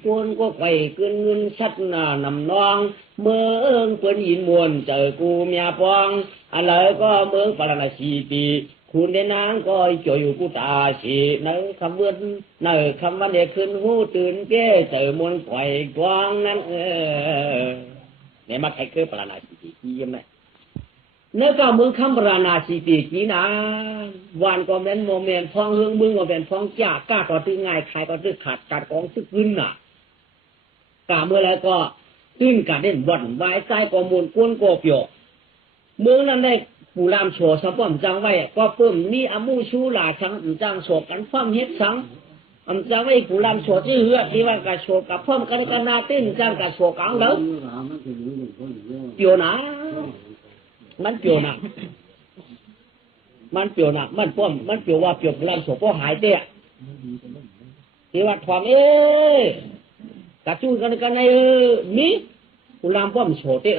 ก้นก็ไข่ขึ้นเงินชัดหน้านำนองเมืองเพื่อนยินมวนเจอกูเมียปองอะไรก็เมืองปลานาชีปีคุณได้นางก็จ่อยอยู่กูตาสีในคำเวือนในคำวันเด็กขึ้นหูตื่นเก้เจอมวนปล่อยกวางนั้นเนี่ยมาใครเกิดปลานาชีปีกี่ยังไงเนื้อก็เมืองคำปลานาชีปีกี่นะวันก็เป็นโมเมนต์ฟองเฮืองมึงก็เป็นฟองจ่ากล้าก็ตื้อง่ายใครก็ตื้อขาดกัดกองตื้อขึ้นน่ะกล้าเมื่อไรก็ตื้นกัดเด่นบ่อนไว้ใจก็มูลก้นโกเปียวเมืองนั้นได้ผู้รามโฉสะป้อมจังไว้ก็เพิ่มนี่อมูชูหลาชังจังโฉกันฟ้อมเฮ็ดสังจังไว้ผู้รามโฉที่เหือที่ว่ากะโฉกับฟ้อมกันนาตื้นจังกะโฉกังแล้วเปียวนะมันเปียวนะมันป้อมมันเปียวว่าเปียวผู้รามโฉเพราะหายเตะที่ว่าความกะจู้กันในมีผู้รามป้อมโฉเตะ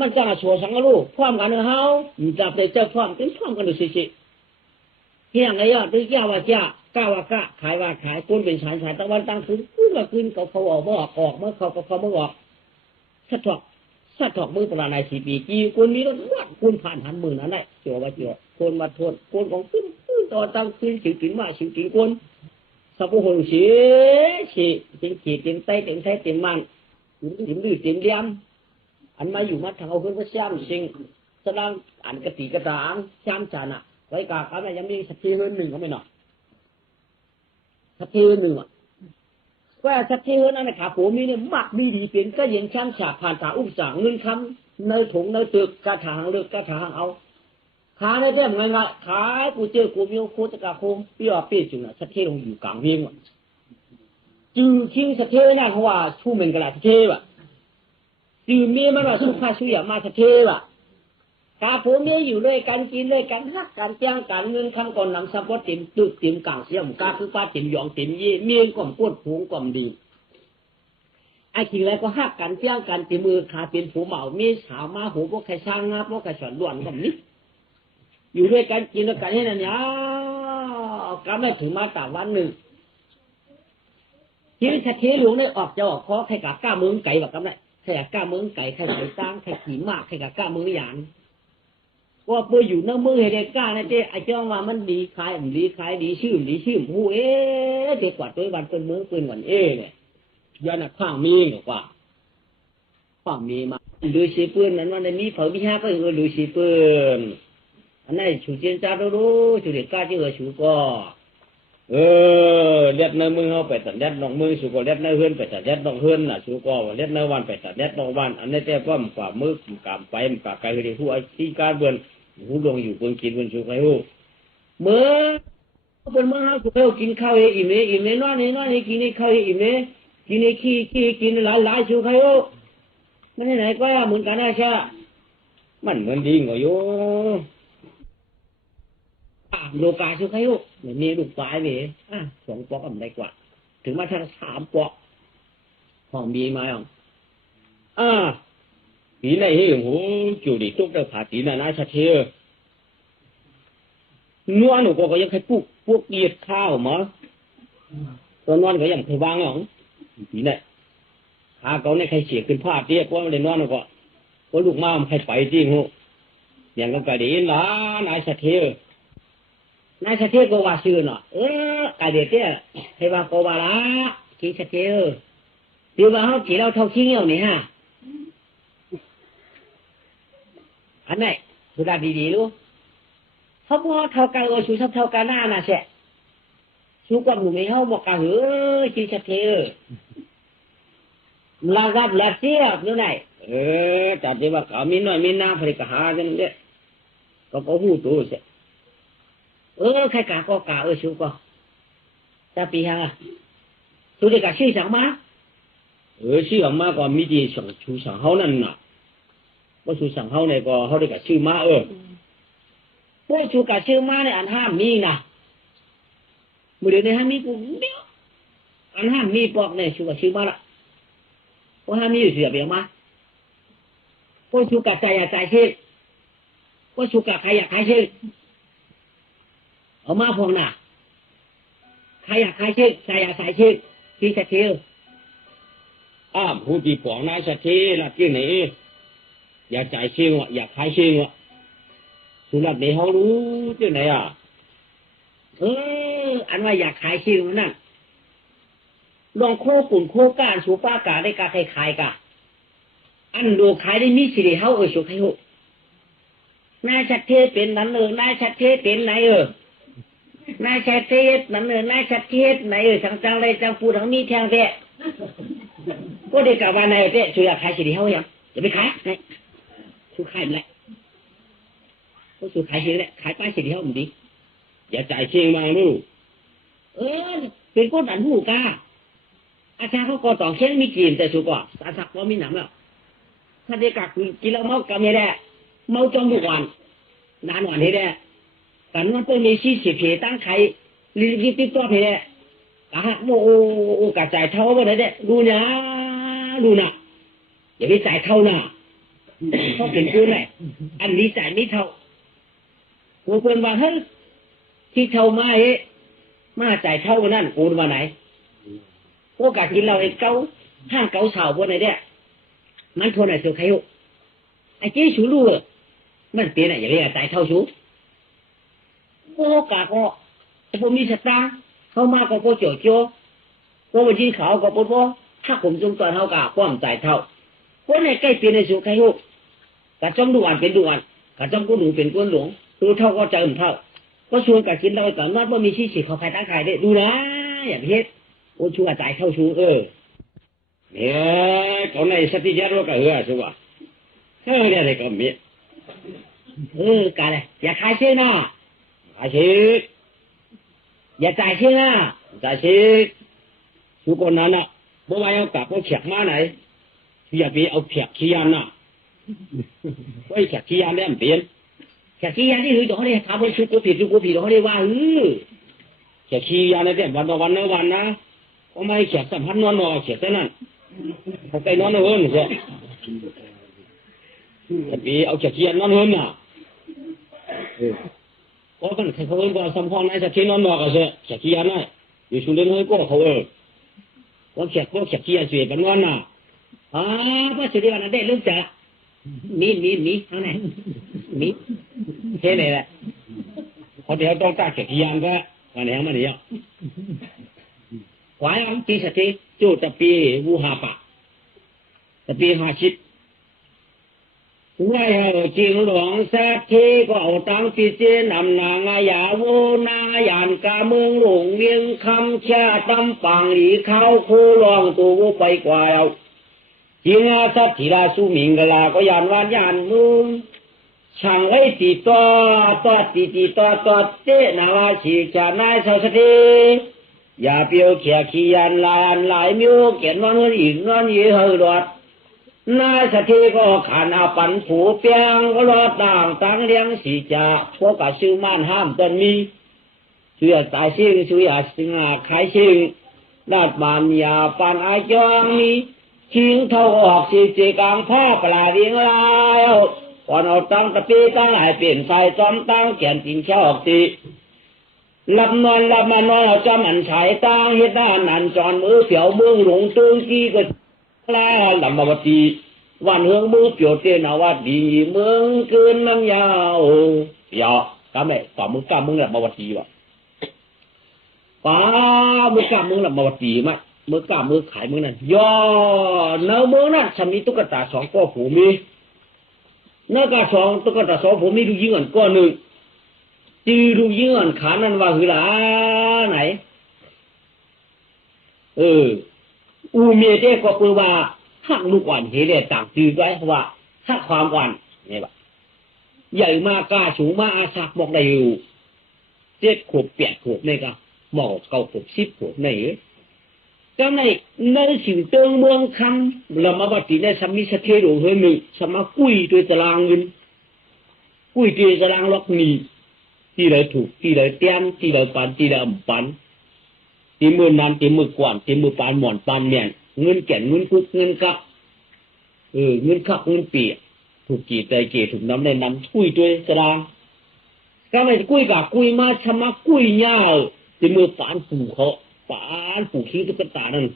มันจะชัวสังลูกพร้อมกันเฮาจะไปเจอพร้อมเป็นพร้อมกันดูสิเฮียงไงอ่ะตื้อยาว่าจ้ากล้าว่าก้าขายว่าขายก้นเป็นสายตะวันตั้งคืนก็คืนเขาออกเมื่อออกเมื่อเขาเมื่อออกสัตว์มือปลาในสีปีกีคนมีรถวัดคนผ่านหันมือนั้นได้เจียวว่าเจียวคนมาโทษคนของขึ้นตอนตั้งคืนสิวกินมาสิวกินคนสับปะรดสีกินขีดกินไตเต็มไส้เต็มมันกินดื้อกินเลี้ยมอันมาอยู่มาทางเอาขึ้นก็ซ้ำสิ่งแสดงอันกติกระตางซ้ำจานะไว้กาครับยังมีสักทีเฮือนหนึ่งเขาไม่หน่อยสักทีเฮือนหนึ่งว่าสักทีเฮือนนั่นนะครับผมมีเนี่ยมักมีดีเป็นก็ยังช้ำฉาผ่านตาอุ้มสางเงินคำในถุงในตึกกระถางเลือกกระถางเอาขาในเรื่องไงวะขากูเจอกูมีโคตรกระโคมเปี้ยเปี้ยจุน่ะสักทีลงอยู่กลางเวียงว่ะจือคิงสักทีเนี่ยเขาว่าชูเหม็นกระไรสักทีว่ะจือเมียมันว่าสุภาพสุยามาสักทีว่ะกาผัวเมียอยู่ด้วยกันกินด้วยกันรักกันจ้างกันเงินคำก่อนนำสัมปติมตุกติมกลางเสียมกาคือป้าติมยองติมยี่เมียก่อมปวดผูงก่อมดีไอ้ทีไรก็หักกันจ้างกันติมือขาเป็นผัวเหมาเมียสาวมาหูพวกใครช่างงับพวกใครสอนล้วนก่อมนี้อยู่ด้วยกันกินด้วยกันให้นั่นเนี่ยก็ไม่ถึงมาแต่วันหนึ่งชีวิตเทหลวงได้ออกจะออกเพราะใครกะกล้าเมืองไก่แบบกันได้ใครกล้าเมืองไก่ใครไหลตั้งใครขี่มากใครกล้าเมืองหยานว่าเพื่ออยู่น้ำมือให้ได้กล้านะเจ๊ไอ้เจ้าว่ามันดีขายดีชื่อหูเด็กกว่าตัววันเป็นเมืองเป็นวันเนี่ย ย้อนข้างมีหรือว่าข้างมีมาดูสีปืนนั้นว่าในมีเผามีห้าก็ดูสีปืนอันนั้นชูเจียนจ้าดูชูเด็กกล้าเจอชูก็เล็ดในมือเขาไปตัดเล็ดน้องมือชูก็เล็ดในเฮือนไปตัดเล็ดน้องเฮือนน่ะชูก็เล็ดในวันไปตัดเล็ดน้องวันอันนี้แต่ว่ามันกว่ามือกามไปมันกว่าไกลเลยผู้ไอ้ที่การเบือนหูลงอยู่บนกินบนชูไกหูเมื่อเป็นเมื่อเขาชูเขากินข้าวอิ่มอิ่มน้อยน้อยกินข้าวอิ่มกินขี้กินหลายชูเขาไม่ไหนก็เหมือนกันนะใช่มันเหมือนดีกว่าโยโลกาชูเขาไม่มีลูกปลายนี่2 ปอกอะไรกว่าถึงมาทาง3 ปอกของมีมาอ่ะปีไหนเฮ้ยโหจุดตุ๊กตาผาตีน่าชัดเจนนัวหนูก็ยังเคยพวกเกียดข้าวมั้งตอนนอนก็ยังเคยวางอ่ะปีไหนข้าเขาเนี่ยใครเสียขึ้นผ้าเตี้ยเพราะมันเลยนอนหนูก็ลูกมาใครไปจริงหูอย่างก็กระดิ่งละนายชัดเจนนายชัดเจนก็ว่าชื่อเนาะกระดิ่งเตี้ยให้ว่าก็ว่าละกี่ชัดเจนเดี๋ยวว่าเขากี่เราเท่าทิ้งเอาเนี่ยฮะอันไหนสุดาดีๆรู้เขาพอเท่ากันชูเท่ากันหน้าน่ะเสียชูกับหนูไม่เขาบอกกันกี่ชัดเจนลากับลาเสียบนู่นไหนจัดที่ว่าเขามีน้อยมีน้ำผลิตกหาจังเนี่ยก็หูตัวเสียใครกะก็กะชูก็จะปีฮะสุดที่กะชื่อสั่งมาชื่อสั่งมาก็มีที่สั่งชูสั่งเขานั่นน่ะว่าชูสั่งเขาเนี่ยก็เขาได้กะชื่อมาพวกชูกะชื่อมาเนี่ยอันห้ามมีนะมือเดียวในห้ามมีกูเดียวอันห้ามมีปอกเนี่ยชูกะชื่อมาละว่าห้ามมีอยู่เสียเบียมาพวกชูกะใจอยากใจเช่นว่าชูกะใครอยากใครเช่นเอามาพงน่ะใครอยากใครเช่นใจอยากใส่เช่นที่จะเที่ยวผู้ที่ปองนายสัตย์ละที่ไหนอยากใจเช่นวะอยากใครเช่นวะสุนัขในเขารู้ที่ไหนอันว่าอยากขายชื่อนั่นลองโคปุ่นโคก้านสูป้ากาได้กาขายกะอันดูขายได้มีสิริเขาสุขให้หุนายชัดเทเป็นนั้นนายชัดเทเป็นไหนนายชัดเทนั้นนายชัดเทไหนจังไรจังปูทั้งมีแทงเตะก็ได้กะว่าไหนเตะช่วยอยากขายสิริเขาอย่างจะไปขายไหนช่วยขายมันแหละก็ช่วยขายสิริแหละขายป้ายสิริเขามันดีอย่าจ่ายเชียงมาลูกเป็นก้นอันหูกาอาจารย์เขาก็ต่อเชียงมีกินแต่สุกว่าอาศักว่ามีหนำแล้วถ้าได้กักกินแล้วเมากำยังได้เมาจอมบุกวันนานวันนี้ได้กันว่าเพิ่มมีชีสิเพตั้งไข่รีบติดตัวเพโอกาสจ่ายเท่าว่าไหนได้ดูนะอย่าไปจ่ายเท่าน่ะเขาเป็นกูไหนอันนี้จ่ายไม่เท่ากูเพิ่นว่าเฮ้ยที่เท่ามาจ่ายเท่านั่นกูมาไหนโอกาสกินเราไอ้ห้างเกาสาวพวกไหนเนี่ยมันทนไหนเสียวใครอยู่ไอ้เจ๊ชูรู้มันเปลี่ยนอะไรอย่างเงี้ยจ่ายเท่าชูโอกาสก็แต่ผมมีสตางค์เข้ามาก็โเจียวก็มายิงเขาก็ปวดถ้าผมจงตอนเท่ากะป้อมจ่ายเท่าพวกไหนใกล้เปลี่ยนในเสียวใครอยู่กะจ้องดูอันเป็นดูอันกะจ้องกูหนูเป็นก้นหลวงรู้เท่าก็จะเท่าก็ชวนกับกินเราแต่ว่ามีชี้สิขอใครตั้งใครได้ดูนะอย่างเฮ็ดโอ้ชัวจ่ายเท่าชูเนี่ยเขาในสติยาโรกะชัวเนี่ยอะไรก็มีกันเลยอย่าขายเชื่อนะขายเชื่ออย่าจ่ายเชื่อนะจ่ายเชื่อชูคนนั้นน่ะบ่ว่าเอากลับเอาเขียกมาไหนอย่าไปเอาเขียกขี้ยันน่ะไว้เขียกขี้ยันได้มันเปลี่ยนแค่ขี้ยาที่หือเขาได้ทำให้ชุกกูผิดเขาได้ว่าแค่ขี้ยาในเด็ดวันต่อวันนะเขาไม่แขกสัมพันธ์นอนแขกแต่นั้นเขาไปนอนเฮิร์นใช่แต่ปีเอาแขกขี้ยานอนเฮิร์นน่ะเพราะกันเขาเฮิร์นก็สัมพันธ์ในสักทีนอนกันใช่แขกขี้ยาน่ะอยู่ชุนเดินเฮิร์นก็เขาว่าแขกขี้ยาเสียเป็นวันน่ะพระสุริวันนั้นได้เรื่องจ้ะมีเท่าไหร่มีเท่ไหนแหละพอเดี๋ยวต้องการเก็บยามก็วันนี้มาเดียวขวายอันตีสติ จูตะปีวูหาปะตะปี50ว่าจริงหลวงสักทีก็เอาตังปีเจนำนางายาโวนายานกาเมืองหลงเวียงคำชาตำปังหลีเข้าคู่ลองตัวไปกว่าเราจริงอาสัตถิราสุมิงกลาก็ยานวานยานมึงช่างไอ้ตีต่อตีต่อเจนาวาชีจานายสาวสถีอย่าเปียวเขียขียันลานหลายมิวเขียนวันอีกวันยี่เฮอดอดนายสถีก็ขันอาปันผูเปียงก็รอต่างตั้งเลี้ยงสีจ่าพวกกะซื้อม่านห้ามตนมีเชื่อตายซิงช่วยอาสิงาขายซิงลาดบานยาปันอาจองมีชิงเท่าออกสีเจกลางพ่อปลาเรียงลายก่อนเอาตั้งตะปีตั้งหลายเปลี่ยนใส่จอมตั้งเขียนจิงเช่าออกตีลับมานอนเอาจำอันฉายตั้งเฮ็ดด้านอันจอนมือเสียวเมืองหลงตึงกี้ก็แล้วลำบากตีวันเฮืองมือเปียวเตนาวดีเมืองเกินน้ำยาวอย่ากะแม่ต่อมึงกะมึงลำบากตีวะป้ามึงกะมึงลำบากตีไหมมึงกะมึงขายมึงนั่นย่อเนื้อมึงนั่นฉันมีตุ๊กตา2ก้อนผูมีเนื้อกะ2ตุ๊กตา2ผูมีดูยิ่งอันก้อนหนึ่งจือดูยิ่งอันขานั่นว่าคือหลาไหนอูเมียเจ้ก็คือว่าหักลูกอ่อนเห็นเลยต่างจือไว้ว่าหักความอ่อนนี่แบบใหญ่มากกล้าสูงมากอาศักบอกได้อยู่7 ขวบ8 ขวบนี่ก็หมอก9 ขวบ10 ขวบนี่ก็ในสิ่งเติงเมืองคำเรามาบัดนี้ได้สมิสเทโรเฮนึสมากุยตัวตารางเงินกุยตัวตารางล็อกนีที่ไหนถูกที่ไหนเตี้ยนที่ไหนปันที่ไหนอ่ำปันที่มือนานที่มือกวนที่มือปานหมอนปานเมียนเงินแก่นเงินคุกเงินกักเงินคักเงินเปียถูกกี่ใจเกี่ยถูกน้ำในน้ำคุยด้วยสลางก็ไม่คุยกับคุยมาชะมาคุยยาวที่มือปานปู่เขาปานปู่คิ้วตุ๊กตานั่น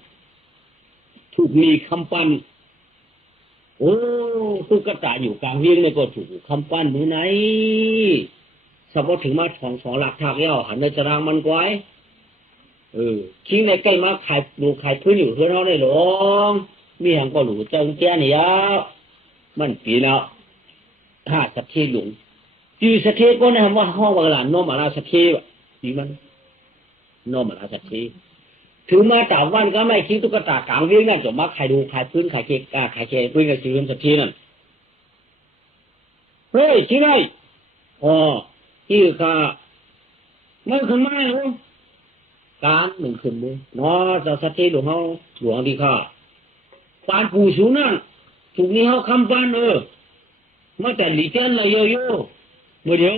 ถูกมีคำปั้นโอ้ตุ๊กตาอยู่กลางเวียงเลยก็ถูกคำปั้นมือไหนสมมติถึงมาสองหลักทากเย้าหันในสลางมันก้อยคิงในใกล้มาขายดูขายพื้นอยู่เพื่อนเขาได้หรอมีอย่างก็หลูเจ้าแก่เนี่ยมันปีแล้วถ้าสัตย์หลงจือสัตย์ก็นะว่าห้องว่าหลานน้อมมาลาสัตย์ปีมันน้อมมาลาสัตย์ถึงมาต่างวันก็ไม่คิดตุ๊กตากลางเวียงนั่นจะมาขายดูขายพื้นขายเกะขายเกะพื้นกับจือสัตย์นั่นเฮ้ยที่ไหนที่ค่ะมันขึ้นมาเหรอการหนึ่งขึ้นเลยเนาะจะสัตย์หลวงเขาหลวงดีค่ะปานปู่สูงนั่นถูกนี้เขาคำปานมาแต่หลีเจนอะไรเยอะๆเมื่อเดียว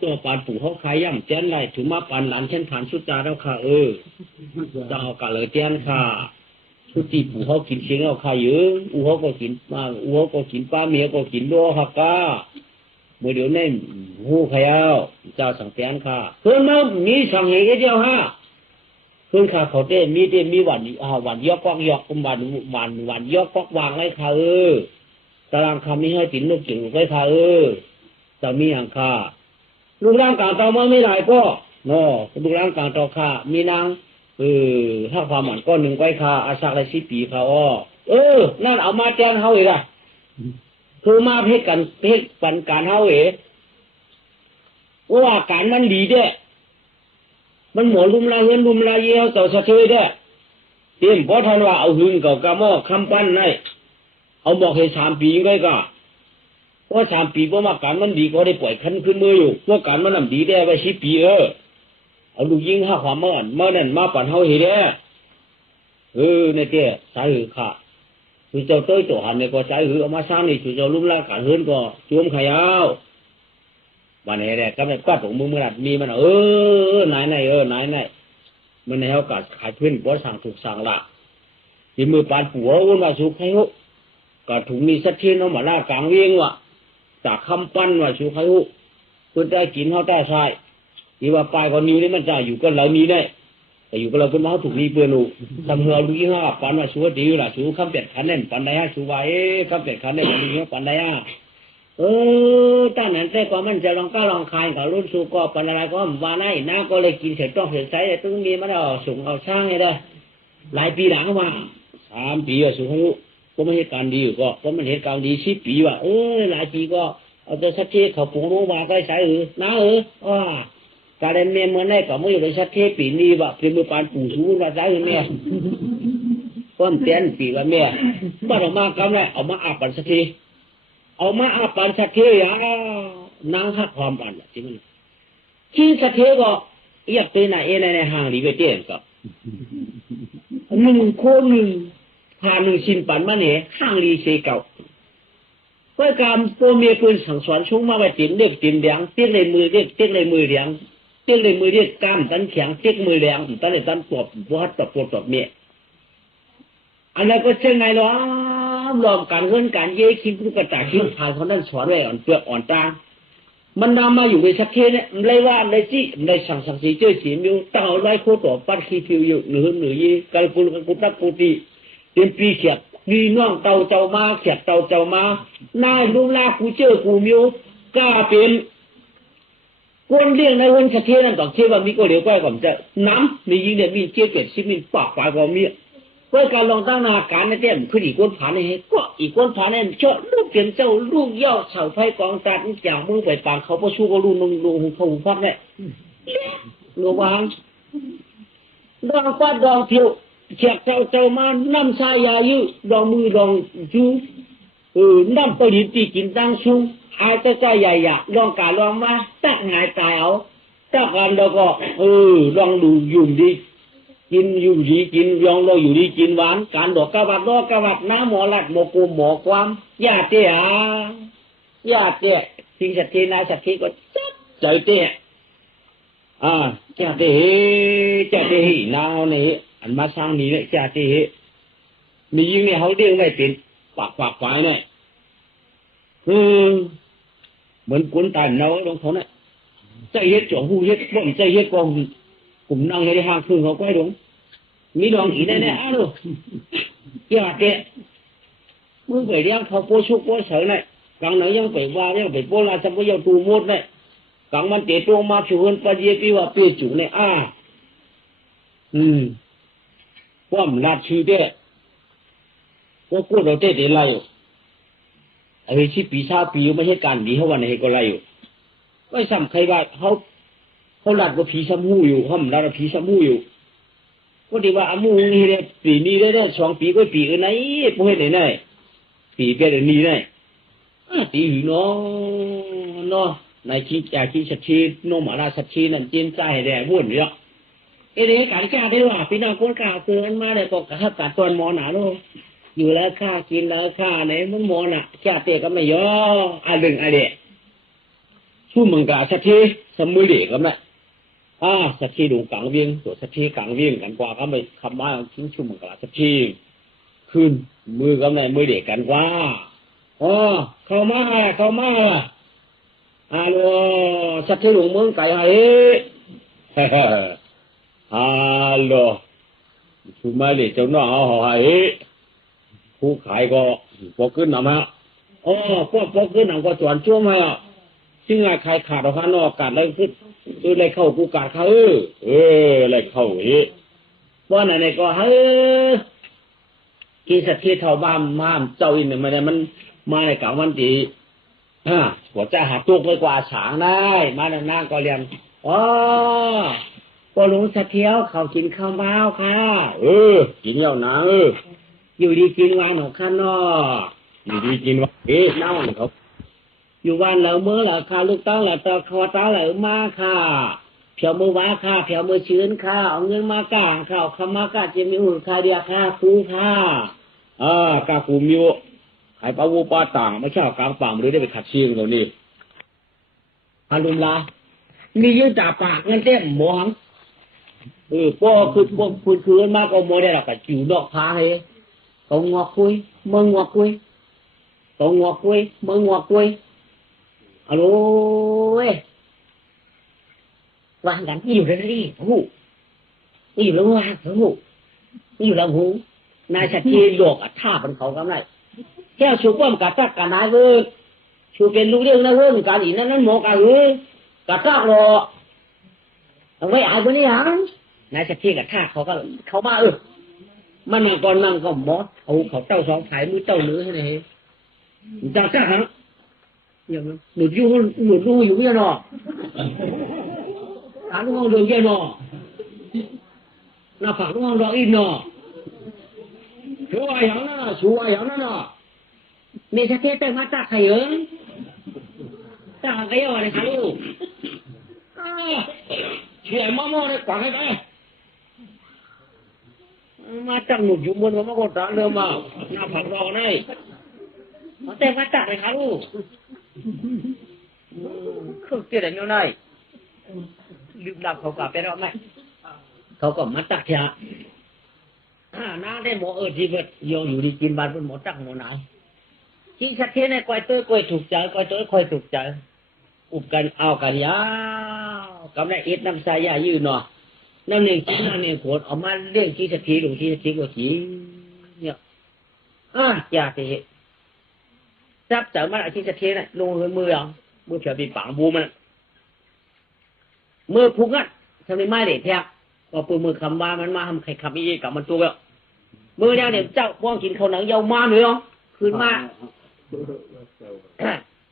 ตัวปานปู่เขาขายย่ำเจนอะไรถึงมาปานหลานเช่นผ่านสุดตาแล้วค่ะเจ้ากะเลยเจนค่ะสุดที่ปู่เขากินเชียงเอาค่ะเยอะเขาก็กินมาเขาก็กินป้าเมียก็กินด้วยค่ะก้าเมื่อเดี๋ยวนี่หูขยาวเจ้าสังเกตค่ะเพื่อนมามีสังเหตุเดียวฮะเพื่อนข้าเขามีวันยอกกอกยอกวันยอกกอกวางไรค่ะตารางคำนี้ให้ตินลูกจิ๋วไรค่ะจะมีอย่างค่ะลูกร่างกลางเตามาไม่หลายก็ลูกร่างกลางเตาค่ะมีนางถ้าความหมันก้อนหนึ่งไว้ค่ะอาศักไร10 ปีค่ะนั่นเอามาแจ้งเขาอีกละคือมาเพชปันการเฮาว่าการมันดีเด้มันหมอลุมลาเงินลุมลาเยี่ยวต่อสะเทยเด้เตรียมเพราะท่านว่าเอาหึงกับกะหม้อคำปั้นให้เอาบอกให้3 ปีไว้ก็เพราะ3 ปีเพราะว่าการมันดีก็ได้ปล่อยคันขึ้นมืออยู่เพราะการมันนำดีได้ไว้10 ปีเอาลูกยิงห้าความเมื่อนั่นมาปั่นเฮาเฮเด้ในเจ้สายหือค่ะคือเจ้าเต้ยตัวหันเนี่ยก็ใจหือเอามาสร้างนี่คือเจ้าลุ่มล่าการเฮิร์นก็จวมขยาววันนี้แหละก็ไม่กล้าตกมือมันมีมันไหนมันในเขากัดขายพื้นบ่สั่งถูกสั่งละที่มือปานผัววนมาสุขให้หุก็ถุงมีสักทีน้องมาล่ากลางเวียงว่ะจากคำปั้นว่าสุขให้หุคุณได้กินเขาได้ใช่ที่ว่าปลายคนนี้นี่มันจะอยู่กันเหล่านี้ได้แต่อยู่กับเราเป็นมาถูกมีเพื่อนหนูทำเราดูยี่ห้อปันว่าชัวดีล่ะชัวคำเป็ดขันเล่นปันได้ฮะชัวคำเป็ดขันเล่นปันนี้ปันได้ฮะตั้งนั้นแต่ก็มันจะลองคายกับรุ่นสูก็ปันอะไรก็ว่าได้นะก็เลยกินเสร็จต้องเสร็จใส่ตึ้งมีมันเอาส่งเอาช่างให้ได้ หลายปีหลังว่า3 ปีว่าสุขยุก็ไม่เหตุการณ์ดีก็มันเหตุการณ์ดี10 ปีว่าหลายปีก็เอาแต่สักทีเขาปรุงรู้มาก็ใช้นะว่าการเรียนเมียเมื่อไหร่ก็ไม่อยู่ในสักทีปีนี้ว่าเป็นมือปานปู่ชูว่าใช้เมียก้อนเตียนปีว่าเมียบ้านออกมากำไรเอามาอาบปันสักทีเอามาอาบปันสักทีนั่งหักความปันที่มันที่สักทีก็อยากเป็นไหนในห้างหรือไปเตี้ยก็1 คน ผ่าน1 ชิ้นปันมาเนี่ยห้างรีเซเก่าเพื่อการโปรเมียปืนสั่งสอนชุ่มมาไว้ติ่มเด็กติ่มแดงเตี้ยเลยมือเด็กเตี้ยเลยมือแดงเตี้ยเลยมือเด็กก้ามตันแข็งเตี้ยมือแดงตันเลยตันปวดปวดตบเมียอันนั้นก็เช่นไงล่ะลอมการเงินการเย่คิดรูกระจาคิดผ่านเขานั้นสอนไว้อ่อนเปลือกอ่อนตามันนำมาอยู่ในสักเทเนี่ยเลยว่าเลยจีเลยสั่งสีเจ้าสีมิวตั้งเอาไว้โคตรปัดขี้ผิวอยู่หรือยี่การกุตักกุตีเป็นปีเขียดมีน้องเต่าเจ้ามาเขียดเต่าเจ้ามาหน้าลูกลากูเจอกูมิวกล้าเป็นคนเลี้ยงในวันสักเทนั่นต้องเชื่อว่ามีก็เดี๋ยวก้อยก่อนจะน้ำมียิงเดี๋ยวมีเจี๊ยบเป็ดซิมินปากปลายกว่ามีเพื่อการลองตั้งนาการในเต้นคืออีกคนผ่านนี่ก็อีกคนผ่านนี่ชดลูกเปลี่ยนเจ้าลูกย่อเฉาไฟกองตัดจากมือไปปางเขาประชูก็ลูกลุงเขาหูฟักเนี่ยระวังดองฟาดดองเที่ยวเขียดเจ้ามาน้ำชายายุดองมือดองจูน้ำปริตีกินตั้งชุงอาจจะใจใหญ่ๆลองการลองมาตักหายตายเอาตักกันแล้วก็ลองดูยุ่งดีกินอยู่ดีกินยองเราอยู่ดีกินหวานการดอกกระวัดน้ำหมอลัดหมอกูหมอความญาติเตี้ยสิ่งสัตย์ที่นายสัตย์ที่ก็ใจเตี้ยญาตินาวนี่อันมาสร้างนี้เนี่ยญาติมียิงเนี่ยเขาเรียกไม่เป็นปากไฟเนี่ยเหมือนกุนตายเนาลงเขาเนี่ยใจเฮ็ดจ่อหูเฮ็ดบ่มใจเฮ็ดกองกลุ่มนั่งในห้างคืนเขาก็ให้ดงมีดองอีแน่ๆดูอย่าเตะมึงไปเลี้ยงเขาโปชุกโปเสยเนี่ยกลางไหนยังไปว่ายังไปโปลาจะไม่ยอมตูมดเนี่ยกลางมันเตะตรงมาผิวเหินปะเยปีว่าเปียจุเนี่ยว่ามันรัดชื่อเด้ก็กูเราเตะไรอยู่ไอ้ที่ปีชาปีไม่ใช่การดีเขาวันไหนก็ไรอยู่ไม่ซ้ำใครว่าเขาหลัดว่าผีซ้ำหูอยู่เขาหลัดว่าผีซ้ำหูอยู่ก็ดีว่าอามูนี่เนี่ยปีนี้ได้2 ปีก็ปีอื่นไหนพวกเห็นไหนปีเปลี่ยนนี้ได้ตีหือเนาะในขี้จ่าขี้ชัดชีโนมาราชัดชีนั่นจีนใจแดงวุ่นเยอะเรื่องการฆ่าได้ว่าพี่น้องคนข่าวคือมันมาเลยก็กระทับตัดตอนมอหนาโลอยู่แล้วฆ่ากินแล้วฆ่าไหนมึงมอน่ะแค่เตะก็ไม่ย่ออะไรชู้มึงกาชัดชีสมุยเด็กก็ไม่สักทีดูกังเวียงตัวสักทีกังเวียงกันกว่าก็ไม่คำว่าทิ้งชุ่มเหมือนกันสักทีขึ้นมือกำไรมือเด็กกันกว่าเข้ามาฮัลโหลสักทีหลวงเมืองไก่ไอ้ฮัลโหลสุมาลีเจ้าน้องเอาไอ้ผู้ขายก็พอขึ้นหน่ะมาพอขึ้นหน่ะก็จวนช่วงมาซึ่งไงใครขาดออกข้างนอกกัดแล้วคืออะไรเข้ากูกัดเขาอะไรเข้าว่าไหนก็กินสัตว์ที่เท่าบ้านมาเจ้าอินเนี่ยมันมาในกลางวันตีหัวใจหักตุกไปกว่าฉางได้มาหน้าก็เรียนก็ลุงสะเทียวเขากินข้าวเมาค่ะกินเยาหนาอยู่ดีกินวานของข้างนอกอยู่ดีกินว่าเน่าเขาอยู่วันเหล่าเมื่อเหล่าข้าลูกต้องเหล่าตาคอตาเหล่ามาค่ะเผียวมือว้าค่ะเผียวมือชื้นค่ะเอาเงินมากางค่ะเอาคำมากาจะมีหุ่นค่ะเดียค่ะครูค่ะกาคูมิวขายปลาวูปลาต่างไม่ใช่กลางป่าหรือได้ไปขัดเชียงตรงนี้อารมณ์ละมียืดจ่าปากเงินเต็มหมองพ่อคือมากก็โมได้หรอกแต่จิ๋วดอกพาเฮต้องงอกคุยมึงงอกคุยต้องงอกคุยมึงงอกคุยฮัลโหลวางกันอยู่แล้วดิหูอยู่แล้ววางหูอยู่แล้วหูนายชัดเจนหลอกท่าเป็นเขากำไรแค่ชูป้อมกัดตักกันนายเว้ยชูเป็นลูกเรื่องนะเว้ยการอีนั่นหมอกันเลยกัดตักรอเอาไว้อายคนนี้หรอนายชัดเจนกัดท่าเขาก็เขามา มันก่อนนั่งก็หมอเอาเขาเต้าสองไผ่มือเต้าเนื้อให้ไหนจากจ้าฮะอย่างนั้นหนุดยู่อยู่เนี่ยเนาะถามลูกน้องเดินแค่เนาะหน้าผากลูกน้องดอกอินเนาะชัวอย่างนั้นนะชัวอย่างนั้นนะเมษเทศแต่มาจากใครเอ๋ยจากใครอะไรครับลูกเชี่ยมั่วเลยกวางให้ไปมาจากหนุดอยู่บนมาก็ตาเริ่มมาหน้าผากดอกนี่แต่มาจากไหนครับลูกคือเกิดอะไรเนี่ยลืมหลับเขากลับไปแล้วไหมเขาก็มาตักเถอะน้าได้หมอที่เบิดยองอยู่ดีกินบานเป็นหมอตักหมอไหนที่ชัดเจนในก้อยเต้ยก้อยถูกใจก้อยเต้ยก้อยถูกใจอุบกันเอากันยาวกำลังเอ็ดน้ำสายยายืนเนาะน้ำหนึ่งชิ้นน้ำหนึ่งขวดออกมาเรื่องที่สักทีหลวงที่สักทีก็จีเนี่ยอยากจะเห็นจับจากมันอาทิตย์สักทีน่ะลงมือเอามือเฉียบปีปังบูมันมือพุงอ่ะทำไมไม่เด็ดแทบก็ปืนมือคำว่ามันมาทำไข่คำอีกับมันตัวแล้วมือเนี่ยเจ้าป้องกินข้าวหนังยาวมาเลยเหรอคืนมา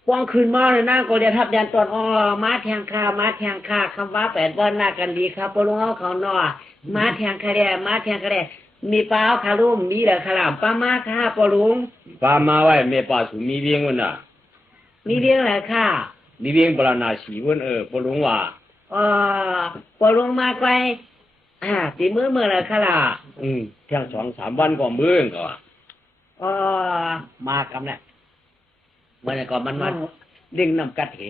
ป้องคืนมาเลยนะก็เดี๋ยวทับยันตอนมาแทงค่าคำว่าแปดวันหน้ากันดีครับปลุงเขาหน่อมาแทงคาเดมีปลาคารุ่มมีเหลือขลามปลามาค่ะปลุงปลามาไว้เมปลาสูมีเวียงวันน่ะมีเรื่องอะไรค่ะมีเวียงปลานาสีวันปลุงว่าปลุงมาไกลตีมือเลยค่ะล่ะเที่ยง2-3 วันก่อนมื้อก็มากำเนี่ยเมื่อไหร่ก่อนมันมาเด้งน้ำกัดเห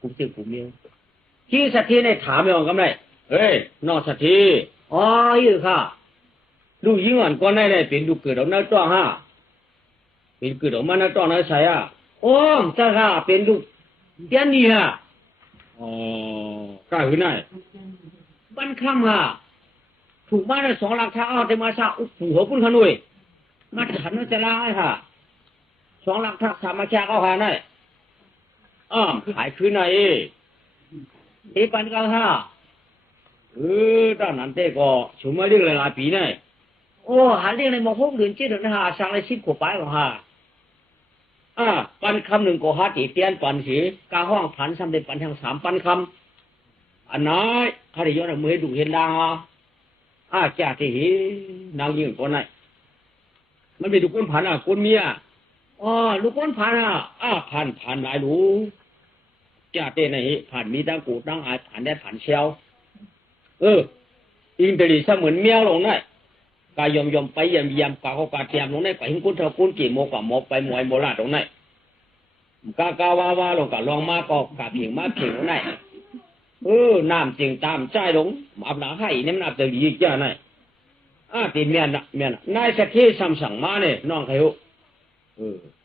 กูตื้อกูเมียวที่สักทีในถามไม่ออกกำไรเฮ้ยนอกสักทีอยู่ค่ะลูกยิงอ่อนก่อนได้เป็นลูกเกิดเอาหน้าจ้องฮะเป็นเกิดออกมาหน้าจ้องหน้าใสจ้าค่ะเป็นลูกเตี้ยนี่ฮะกล้าขึ้นได้บ้านคำฮะถูกมาได้2 หลักท้าแต่มาซาอุหัวปุ้นขนุยมาถันจะลาฮะ2 หลักทักสามมาแค่เอาหาได้ขายขึ้นไหนปันกันฮะด้านนั้นเต้ก็ชุมมาเรื่องหลายปีเนี่ยหาเรื่องในม6 เดือน7 เดือนฮะสั่งเลย10 กว่าไปหรอฮะปันคำหนึ่งก็หาตีเตียนปันสีกาห้องผันซ้ำเด็ดปันทาง3 ปันคำอันน้อยข้าได้ย้อนมือดูเห็นลางจ่าที่เห็นนางยืนก่อนไหนมันเป็นลูกก้นผันก้นเมียลูกก้นผันผันหลายลูกจ่าเต้ไหนผันมีตั้งกูตั้งอายผันได้ผันเชลอินเตอร์ลีเสมือนเมียลงได้กายยอมไปยำกาเขากาเทียมลงได้ไปหิ้งกุ้นเท่ากุ้นกี่โมกับหมอไปมวยโมลาตรงไหนกาวาลงกับลองมาก็กาเพียงมาเพียงตรงไหนน้ำจริงตามใจลงอาบน้ำให้เนี่ยมันอาบจะดีจ้าไหนตีเมียนนายสักทีซ้ำสั่งมาเนี่ยน้องใคร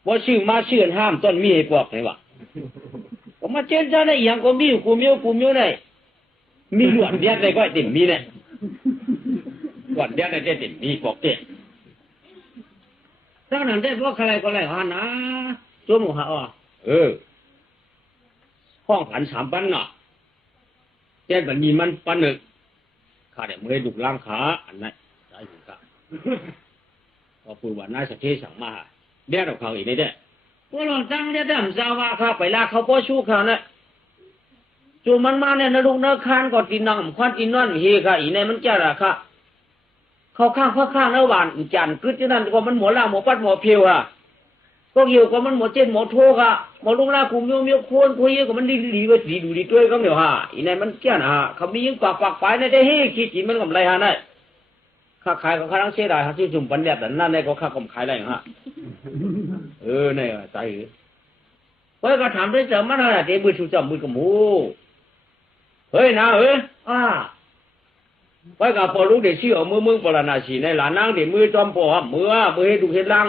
ว่าชื่อมาชื่อห้ามต้นมีให้ปอกไหนวะก็มาเจนจ้าได้อย่างก็มีกูมีได้มีหลวดเดียดได้ก็ติดมีเนี่ยหลวดเดียดได้ติดมีปอกเตะถ้านั้นได้พวกใครก็ไรนะตัวหมูหาห้องผัน3 ปันเนาะแจ้งแบบนี้มันปันหนึ่งข้าเดี๋ยวมือดุล่างขาอันนั้นได้อยู่ครับพอพูดว่าน่าจะเทสั่งมาเดี๋ยวเราเขาอีกนี่เด้พวกเราตั้งเนี่ยดำซาว่าข้าไปลาเขาป้อชู้เขาเนี่ยจูมันมาเนี่ยนรุงเนื้อคานก่อนกินน้ำควันกินนั่นเฮค่ะอีเนี่ยมันจะราคาเขาข้างแล้วหวานอีจันกึศที่นั่นก็มันหมอลาหมอปัดหมอเพียวก็เกี่ยวกับมันหมอเจนหมอโทค่ะหมอลุงลาคุมเมียวโคนคุยกับมันดีว่าดีดูดีด้วยก็เดี๋ยวอีเนี่ยมันเจ้าเขามียิ่งปากไปในได้เฮ้ขี้จีมันกับไรได้ข้าขายก็ข้าต้องเสียดายที่จุ่มปันแดดแต่นั่นได้ก็ข้าก็ขายได้เนี่ยใจเฮ้ยก็ถามด้วยเจอมันอะไรเดี๋ยวมือชูจับมือกับหมูเฮ้ยนะเฮ้ยก็พอรู้เดี๋ยวชื่อมือปราณาสีในหลานนั่งเดี๋ยวมือจอมปอมือให้ดูเห็นล่าง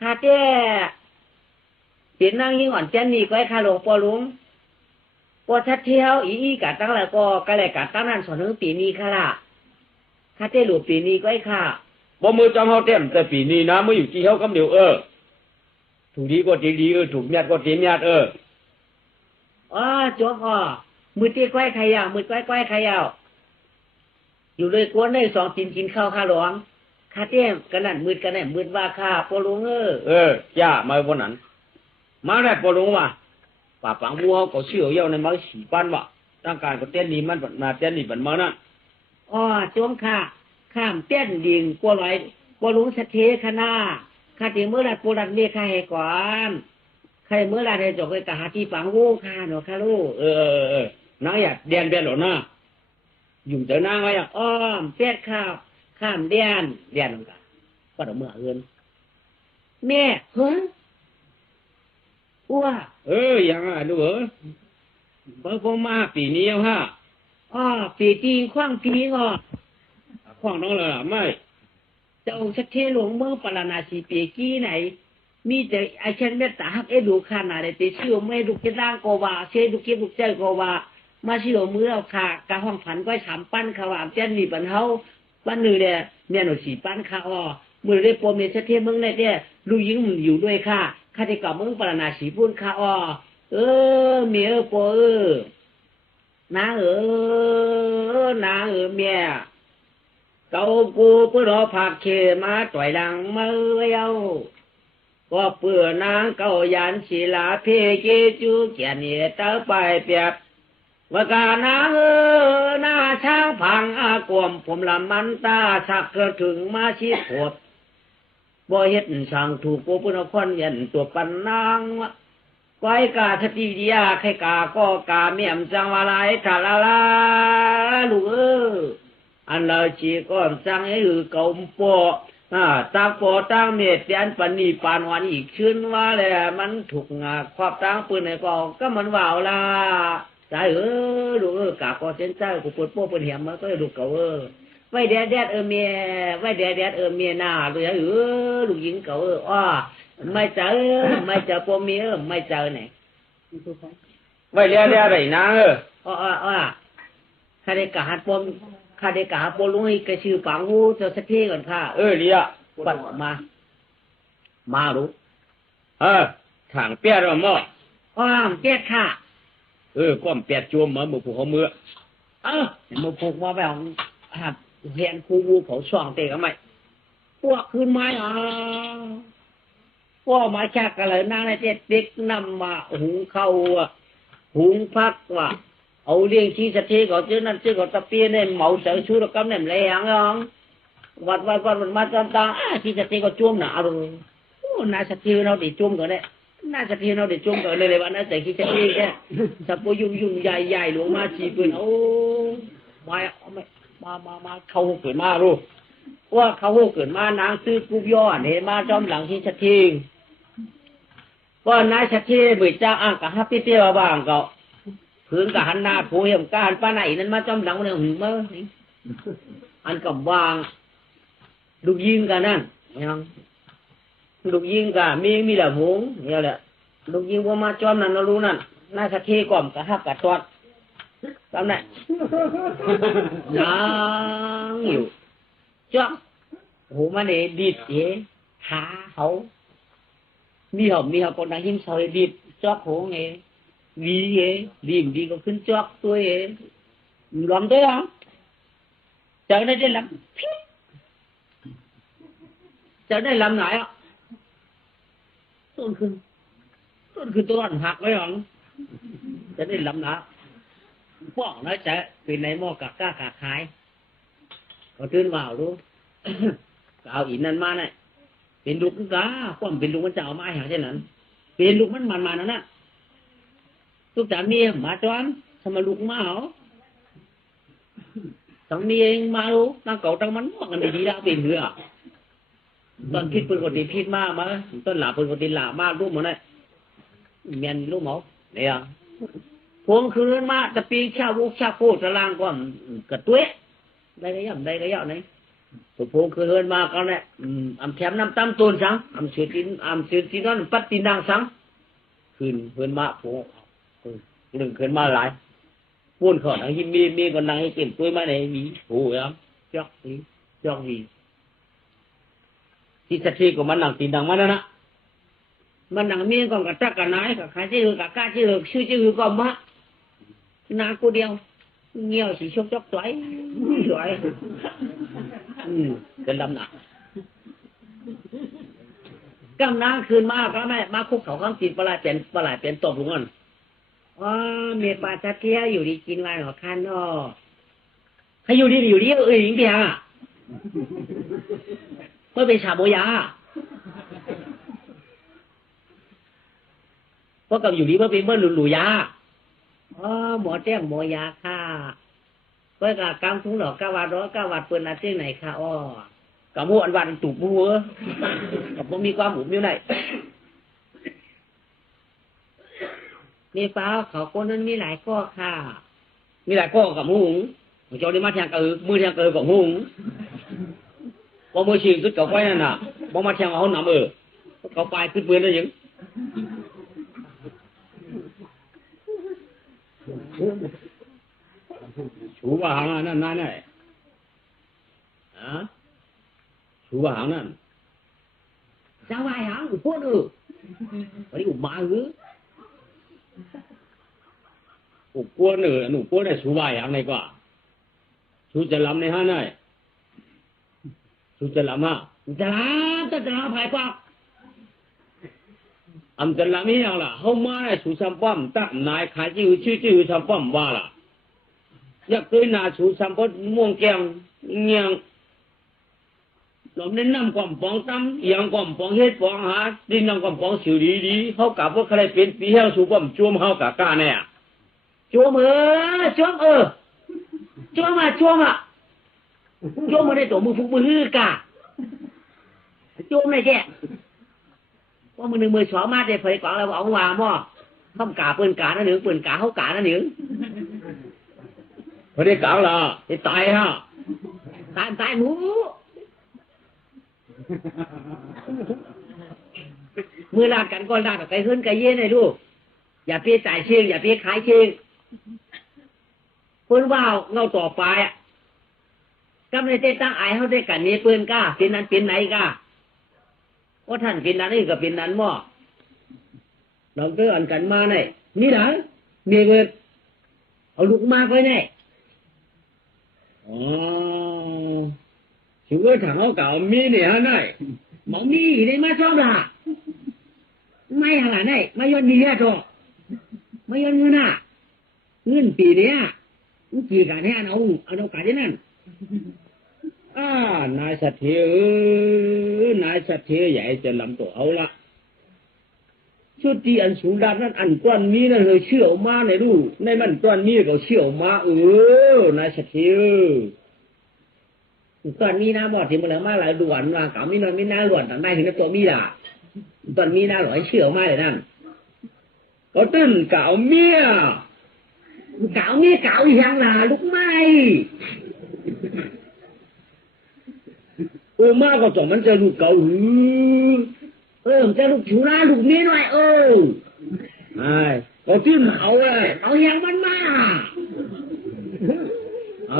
ข้าเจ้เห็นนั่งยิ่งอ่อนเจนนี่ก็ให้ข้าหลวงปอลุงปอชัดเที่ยวอีกะตั้งแล้วก็เลยกะตั้งนั่นสอนถึงปีนี้ค่ะล่ะข้าเจ้หลุดปีนี้ก็ให้ข้าบ่มือจอมเฮาเต็มแต่ปีนี้นะมืออยู่ที่เฮากำเดียวถูกดีก็ดีถูกเมียดก็ดีเมียดจบมือตีก้อยใครยาวมือก้อยใครยาว อยู่เลยกวนได้สองกินข้าวข้าหลวงข้าเตี้ยกันนั่นมืดกันนั่นมืดว่าข้าปลุงจ้ามาวันนั้นมาได้ปลุงว่ะป่าปังวัวก็เชื่อเย้าในมาสีปั้นว่ะตั้งการก็เต้นนี้มันมาเต้นนี้บันมานั่นอ๋อจวงข้ามเต้นดิ่งกลัวไหลปลุงสะเทขนาข้าตีเมื่อไรปูรันเมียข้าให้ก่อนใครเมื่อไรให้จบไปกะหาที่ปังวัวข้าหนูข้าลูกน้าอยากเดียนเบียนหรอนะอยู่เจอหน้าไว้อ่ะอ้อมเปียดข้ามเดียนลงกันก็ต้องเมื่อเอินแม่เฮ้ยว่ายังอ่ะดูเพิ่งมาปีนี้ฮะปีตีขว้างปีก็ขว้างน้องเลยไม่เจ้าชัดเทหลวงเมืองปราณาสีปีกี้ไหนมีแต่ไอเช่นเมตตาฮักดูขนาดแต่เชื่อไม่ดูกิร่างโกวาเชื่อดูกิบุกใจโกวามาเชื่อมือเอาค่ะกะห้องผันก็ถามปั้นเขาว่าเจ้านี่ปันเฮาปั้นนือเนี่ยเมียหนูสีปั้นค่ะมือได้โปรเมชัดเทเมืองไหนเนี่ยลูกยิงมันอยู่ด้วยค่ะข้าได้กลับเมืองปราณาสีพูนค่ะเมียโปนางเมียเก่ากูเพื่อรอผักเขมาต่อยดังเมื่อก็เปื่อนางเก่ายันศิลาเพเกจูเกียนเยตไปเปียบว่ากานางหน้าช้างพังอากวมผมละมันตาสักกระถึงมาชีพดบ่เฮ็ดสั่งถูกโปปุณครยันตัวปันนางไว้กาทติวิยาใครกาก็กาเมียมจังวาลายทาลาลาลูกอันเราจีก็จังให้เก่าปอตั้งปอตั้งเมียเตียนปนีปานวันอีกชื่นว่าแหละมันถูกงาครอบตั้งปืนในกองก็มันว่าวละใจลูกกาก็เส้นใจกูปวดโป้ปวดเหี่ยมมันก็ลูกเก่าไว้แดดเมียไว้แดดเมียหน้าเลยลูกหญิงเก่าไม่เจอปมเมียไม่เจอไหนไว้แดดอะไรนะข้าได้กาหัดปมข้าได้กาปลุงให้กระชื่อปังหูเจ้าสักทีก่อนค่ะเรียปัดมารู้ถางเปียรหม้อเปียค่ะก้อมเปียจวมมาหมู่ผูกเขาเมื่อหมู่ผูกมาแบบเรียนครูวูเขาช่องเตะกันไหมพวกคืนไม้พวกมาชักกันเลยนางในเด็กนำมาหุงข้าวหุงพักว่ะเอาเลี้ยงชีสเทก็เจอนั่นเจอก็ตะเปียเนี่ยเหมาเสือชูรกำเนี่ยเลยอย่างวัดมันมาจำตาชีสเทก็จุ่มหนาน่าสะเทียวเราดิจุ่มก่อนเนี่ยน่าสะเทียวเราดิจุ่มก่อนเลยวันนั้นใส่ชีสเทแค่สับปะยุ่งใหญ่หลวงมาชีปืนมาเขาเกิดมารู้ว่าเขาเกิดมานางซื้อกุบย้อนเห็นมาจอมหลังที่ชัดเจนก็นายชัดเจนเบิดจ้างอ่างกับฮับปี้เตี้ยบ้างก็พื้นกับหันหน้าผู้เห็นการป้าไหนนั้นมาจอมหลังเนี่ยหึงเมื่ออันกับวางลูกยิงกันนั่นยังลูกยิงกันมีแหละหงเนี่ยแหละลูกยิงว่ามาจอมนั่นเรารู้นั่นนายชัดเจนก่อมกับฮับกับตอดตามไหนยังอยู่จ๊อกโหมันเอดิดหาเขามีเขาคนนั้นหิ้มซอยดิดจ๊อกโหไงวีดีก็ขึ้นจ๊อกตัวล้อมด้วยอ่ะจะได้ลำไหนอ่ะต้นคือต้นหักไว้หรอจะได้ลำนะพวกน้อยจะเป็นในหม้อกับก้าขาขายก็ตื่นว่ารู้เอาอินนั่นมาเนี่ยเป็นลูกกาความเป็นลูกมันจะเอาไม้หาเช่นนั้นเป็นลูกมันมานั่นน่ะทุกจามีมาจวนทำไมลูกมาเหรอทั้งมีเองมารู้ตั้งเก่าตั้งมันว่ากันดีๆแล้วเป็นเหือตอนพิษปืนกติพิษมากมาต้นหลาปืนกติหลามากรูปมันเนี่ยเมียนรูปหมอเนี่ยพวงคืนมาจะปีชาวุกชาโคตรลางก็กระตุ้ยได้ก็ย่ำไหนพวงคืนมาก็เนี่ยอำแถมน้ำตั้มตูนสังอำเสือจีนนั่นปัดตีนดังสังคืนมาพวงหนึ่งคืนมาหลายพูนขอดที่มีคนนั่งให้เก็บตุ้ยมาในมีโอ้ยจอกวีที่สักทีก็มันนั่งตีนดังมาแล้วนะมันนั่งมีก่อนกับจักกันนายกับใครที่หือกับก้าที่หือชื่อก็มะนากูเดียว เงี้ยวสีชกจกตัวสวยเป็นลำหนักกำนังคืนมาก็ไม่มาคุกเขาข้างจิตปลายเป็นตบลุงอ่ะเมียปลาจะเที่ยวอยู่ดีกินวันของข้านนอให้อยู่ดีหญิงเดียเมื่อเป็นชาโบยาเพราะกับอยู่ดีเมื่อเป็นเมื่อหลุยาหมอแจ้งหมอยาค่ะเพื่อกกำทุงหลอกกวาดร้อกวาดเปิดนาเจ้งไหนค่ะกับหัววันตุบหัวกับผมมีความหมุนอยู่ไหนมีเปล่าเขาคนนั้นมีหลายข้อค่ะมีหลายข้อกับหุงโจได้มาแทงมือแทงกับหุงพอมือชิงขึ้นกับไฟนั่นน่ะพอมาแทงเอาหนำเขาไปขึ้นปืนได้ยังชูว่าหางนั่นนั่นไงชูว่าหางนั่นจะว่าหางพวกวันนี้อุมาอุกวนหนูกวนได้ชูว่าหางไหนกว่าชูจะล้ำในห้าไหนชูจะล้ำจะล้ำภายกว่าจะล้ำนี่ยังล่ะเขามาได้ชูซัมป้อมตั้งนายขายชื่อซัมป้อมว่าล่ะอยากเคยนาชูซัมป้อมม่วงแก้มเงียงเราเน้นน้ำความปองตั้มอย่างความปองเฮ็ดปองหาดินน้ำความปองสิวดีเขากลับว่าใครเป็นปีเฮาชูป้อมจวมเฮากะก้าแน่จวมจวมมาได้ตัวมือฟุกมือฮือกะจวมเลยแกว่ามือหนึ่งมือสองมาได้เผยกว่าเราเอาวางหม้อข้ามกาปืนกานั่นหนึ่งปืนกาเขากานั่นหนึ่งพอได้กาละได้ตายฮะตายหมูมือลากันก่อนลากับไก่ขึ้นไก่เย็นเลยลูกอย่าเพี้ยจ่ายเชียงอย่าเพี้ยขายเชียงคนว่าเงาต่อไปกำลังจะตั้งไอเขาได้กันนี้ปืนก้าเป็นนั้นเป็นไหนก้าว่าท่านเป็นนั้นนี่ก็เป็นนั้นมั่วเราเจออันกันมาเนี่ยนี่เหรอเมียเบิดเอาลูกมาไปเนี่ยถือว่าถังเขาเก่ามีเนี่ยฮะเนี่ยหมองมีได้มาชอบละไม่หาไหนไม่ย้อนมีแค่ตัวไม่ย้อนเงินน่ะเงินปีเนี้ยกี่การให้เอาการที่นั่นนายสัตย์ใหญ่จะลำตัวเอาละชุดที่อันสูงด้านนั้นอันก้อนมีนั่นเลยเชี่ยวมาในรูในมันก้อนมีก็เชี่ยวมานายสัตย์ก้อนมีน้ำบอดที่มันเหลือมาหลายด่วนว่าเก่ามีนอนมีน้าหลวนต่างได้ถึงกับตัวมีด่าตอนมีน้าหลอยเชี่ยวมาเลยนั่นก็ตื้นเก่าเมียเก่าอย่างน่ะลูกไม้มากกว่าสองมันจะลูกเก่ามันจะลูกชูน้าลูกนี้หน่อยก็ตื้นเอาเลยเอาอย่างมันมา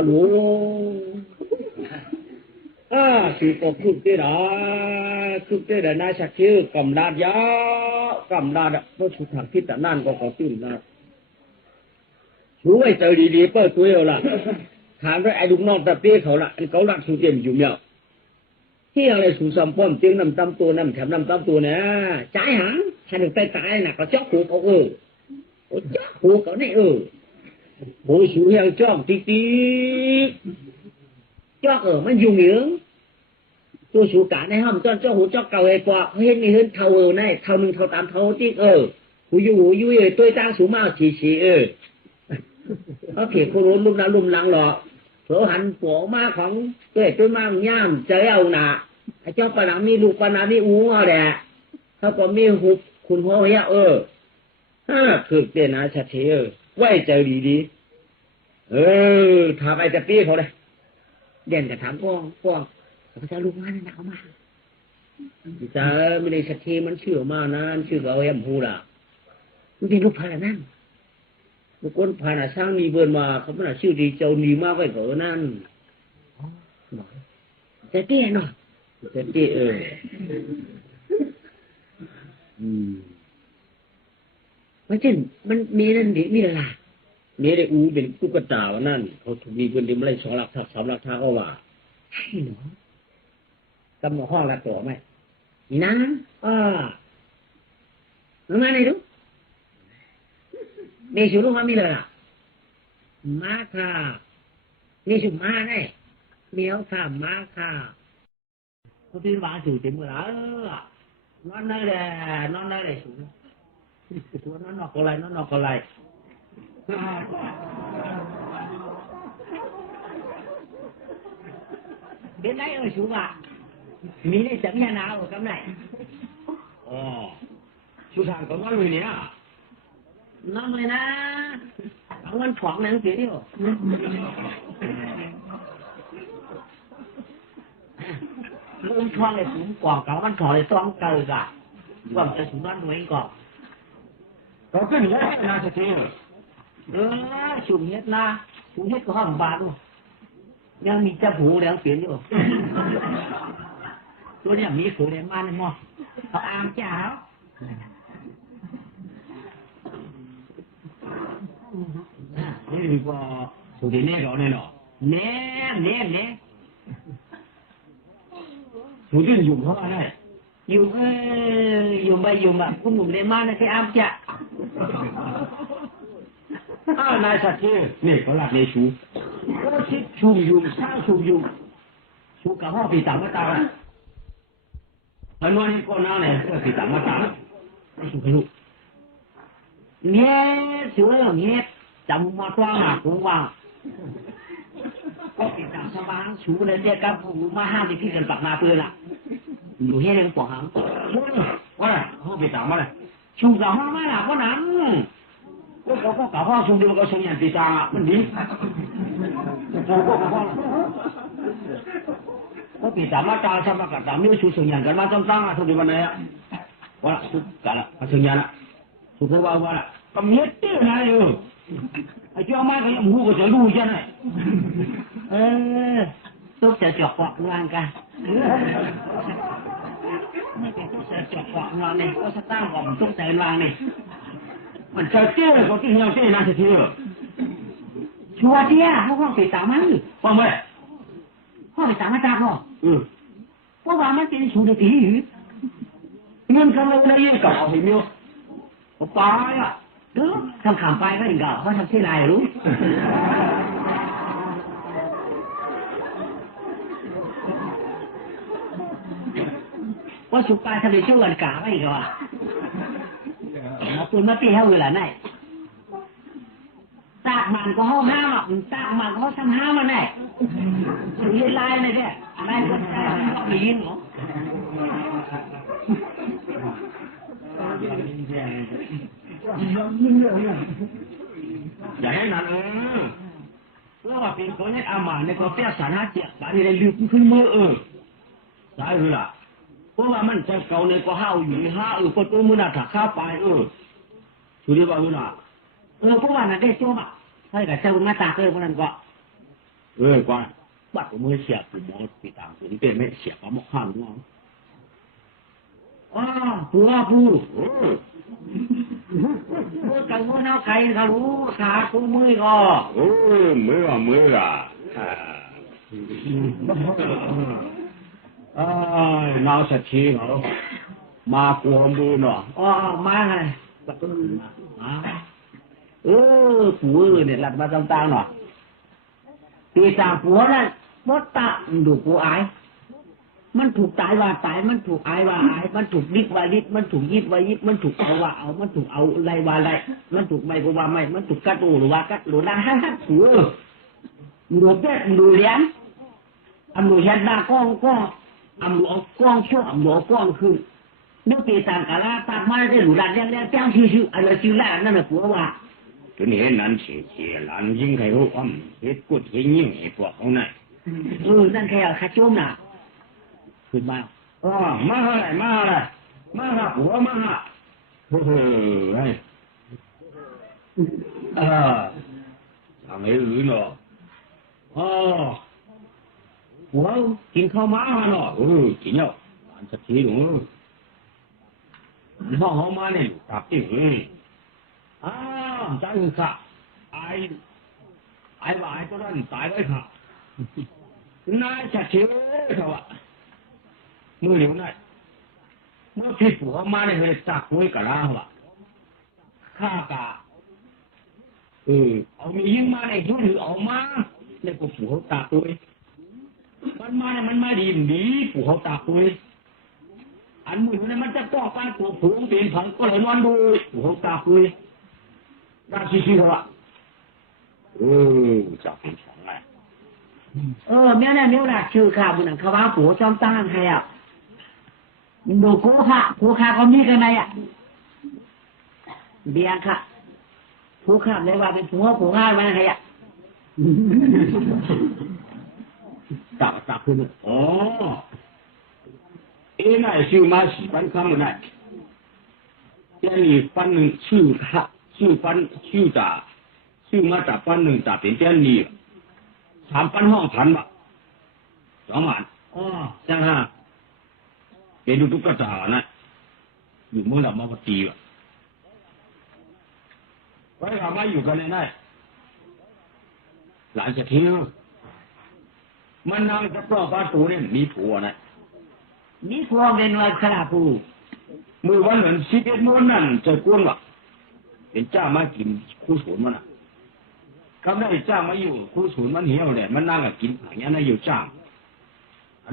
ลูสิก็คุกเตะนายสักชื่อกำดาดยากำดาดเพราะชุดถังที่แต่นั่นก็ตื้นนะช่วยเจอดีๆเปิดตัวเอาละถามด้วยไอ้ลูกน้องตะเปี้ยเขาละเขาลักสูเต็มอยู่เมียวที่อะไรสูสัมป้อมเตียงน้ำตำตัวน้ำแถมน้ำตำตัวเนี่ยใจหางฉันถึงไปตายน่ะก็จ๊อกหูเขาจ๊อกหูเขาเนี่ยโหสูเฮียจ๊อกติ๊กจ๊อกมันยุ่งเหยิงตัวสูกะในห้องจ้อกหูจ๊อกเก่าไอ้ปอกเห็นนี่เห็นเท่าในเท่าหนึ่งเท่าตามเท่าติ๊กหูอยู่ตัวตั้งสูงมากฉีเขาเขียนโคโรนลุ่มลังหรอเผื่อหันหัวมาของตัวมาย่ามเจ้าหนาไอ้เจ้าปนังมีลูกปนังมีอู๋แหละเขาก็มีหุบคุณหัวเฮียคือเตียนาชัดเจนไว้ใจดีทำไอ้จะปี้เขาเลยเด่นแต่ถามป้องเขาจะลูกมาเนี่ยเอามาจะไม่ได้ชัดเจนมันชื่อมานะชื่อเขาเอ็มฮูล่ะมันเป็นลูกพานั่นบุคคลผ่านช่างมีเบิร์นมาเขาเป็นชื่อดีเจ้าดีมากไปเกินนั่นจะเตี้ยหน่อยจะเตี้ยมันจริงมันมีนั่นดิมีอะไร เนี่ยได้อูเป็นตุ๊กตาวันนั้นเขาถูกมีคนเดียวไม่ได้2 หลักทัก3 หลักทักก็ว่าใช่เหรอกำหนดห้องละตัวไหมอีนะรู้ไหมนี่ดูนี่ชูรู้ว่ามีเลยล่ะมาค่ะนี่ชูมาไงเมียวค่ะมาค่ะเขาที่บ้านสูเต็มเวลานอนนั่นแหละนอนนั่นแหละสูตัวนอนนอกอะไรนอนนอกอะไรđến đấy ơi chú ạ mỹ này chấm nhà nào ở cắm này chú thằng có ngon người nhỉ ngon người na ông ăn thoáng nắng thế đi hả ông thoáng này cũng quảng cáo ăn thoáng này toang cờ cả còn cho chúng ăn đuổi còn có cái nữa là thật chứ chùm hết na chùm hết có hàng bạc luônยังมีเจ้าผูแดงเปลี่ยนอยู่ตัวนี้มีผูแดงมันมั้งเขาอามเจ้านี่ดีกว่าสุดที่แน่เราเนี่ยเนาะแน่สุดที่ยุ่งเขาอะไรยุ่งไปยุ่งมาคุณหนุ่มเลี้ยงมันนะแค่อามเจ้านายสัตว์นี่เขาหลักในชูก็ชิดชูยุ่งสร้างชูยุ่งชูกับพ่อปีต่างมาตาอันนั้นก็น่าเนี่ยก็ปีต่างมาตาชูไปลูกเนี่ยชูแล้วเนี่ยจำมาตัวหนักกูว่าก็ปีต่างสบายชูเลยเรียกกับผมมาห้ามที่พี่กันปักนาเพื่อนล่ะอยู่ให้เรื่องปวดหางว่าพ่อปีต่างมาเลยชูกับพ่อมาล่ะก็นั้นก็กับพ่อชูเดียวก็เสียงปีต่างอ่ะมันดีก็ปีตามาจาsama kata mi susunya kan macam tang atau di mana ya wala kala susunya na susu wa wala kamyete na yo aja mai ka mu ko jalu je na tốt sẽ chọc quạt loan cả tốt sẽ chọc quạt loan này có sẽ tăng vòng tốt sẽ loan này mình chơi chơi có cái nhau chơi nào sẽ chơiชัวร์ที่ห้องปีตามันฟังไหมห้องปีตามาจากหรอเพราะว่ามันเป็นสูตรที่เงินกันเลยยังเก่าเห็นมั้ยป้ายอ่ะทำขำไปก็เห็นเก่าเขาทำที่ไรรู้ว่าสุกายทำในช่วงกาไม่ก็ตัวมาตีให้เวลาไหนตากมันก็ห้องห้ามอ่ะตากมันก็ห้องทำห้ามมันแน่ถึงยืนลายเลยเนี่ยลายคนไม่ยินหรออย่าให้นั่นแล้วว่าเป็นคนให้อามาในกาแฟสารเจ็บสารอะไรลืมขึ้นมือสายเลยล่ะเพราะว่ามันจะเก่าในก็ห้าวอยู่ในห้าประตูมือหน้าถักข้าไปสุดที่ว่ามือหน้าพวกวันนั้นได้โจมอ่ะให้กับเจ้าหน้าตาพวกนั้นก็กว่าบัดมือเสียบหมอปีต่างถึงเป็นไม่เสียบหมอข้ามน้องผู้กับผู้น้าไก่เขารู้ขาคู่มือก็มือน้าสัตย์เขามากลัวมือเนาะมาไงประตูปู่เนี่ยหลัดมาต่างๆหน่อยตีสามผัวนั่นมดตาดูปู่อายมันถูกตายว่าตายมันถูกอายว่าอายมันถูกดิบว่าดิบมันถูกยิบว่ายิบมันถูกเอาว่าเอามันถูกเอาอะไรว่าอะไรมันถูกไม่ว่าไม่มันถูกกัดหรือว่ากัดหรือด่าฮ่าปู่ดูเป็ดดูเลี้ยงดูเห็นหน้ากล้องดูเอากล้องชั่วดูเอากล้องคือนึกตีสามกะลาตามมาได้หรือด่าเลี้ยงเจ้าชื่ออะไรชื่อแรกนั่นแหละปู่ว่าตัวนี้นั่นเสียหลานยิงใครรู้เฮ็ดกุดเฮ็ดยิ่งไอ้พวกเขาไหนนั่นแค่ข้าโจมน่ะขึ้นมามาหัวมาทำไมเนาะหัวกินข้าวม้าเนาะกินเนาะอันสักทีหนูห้องมาเนี่ยตับที่ใจค่ะ ไอ้ว่าไอ้ก็นั่นตายไว้ค่ะนายจะเชื่อเขาอะมือเหลียวนั่นเมื่อพี่ผัวมาในเฮสักไว้กับเราอะข้ากะเอามียิงมาในช่วยหรือออกมาเนี่ยกูผัวตาตัวมันมาเนี่ยมันมาดีดีผัวตาตัวอันมือเนี่ยมันจะป้องกันตัวผัวเปลี่ยนผังก็เลยนอนดูผัวตาตัวได้ชี้ๆละจับเป็นสองไงเมียเนี่ยเมียหลักชื่อข่าวบุญหนังเขาว่าผัวจอมตั้งใครอ่ะมันดูโคค่ะก็มีกันไหนอ่ะเบียร์ค่ะผู้ข้ามเลยว่าเป็นผัวง่ายมันใครอ่ะจับขึ้นอ๋อไงชื่อมาสีฟันคำมันไงเจ้านี่ฟันหนึ่งชื่อค่ะชื่อฟันชื่อจ่าชื่อมาจากฟันหนึ่งจ่าเป็นเจ้านี่3,000 ห้องพันบะ2 วันจังฮะเดี๋ยวดูตุ๊กตานะอยู่เมื่อเรามาปฏิบัติไว้ทำไมอยู่กันในนั้นหลานจะทิ้งมันนั่งจะปลอกประตูเนี่ยมีผัวนะมีผัวเป็นวันขลาผู้มือวันเหมือน11 โมงนั่นจะกวนวะเป็นเจ้ามากินคู่ศูนย์มันอ่ะเขาได้จ้างมาอยู่คู่ศูนย์มันเหี่ยวเลยมันนั่งกินอย่างนี้นะอยู่จ้าง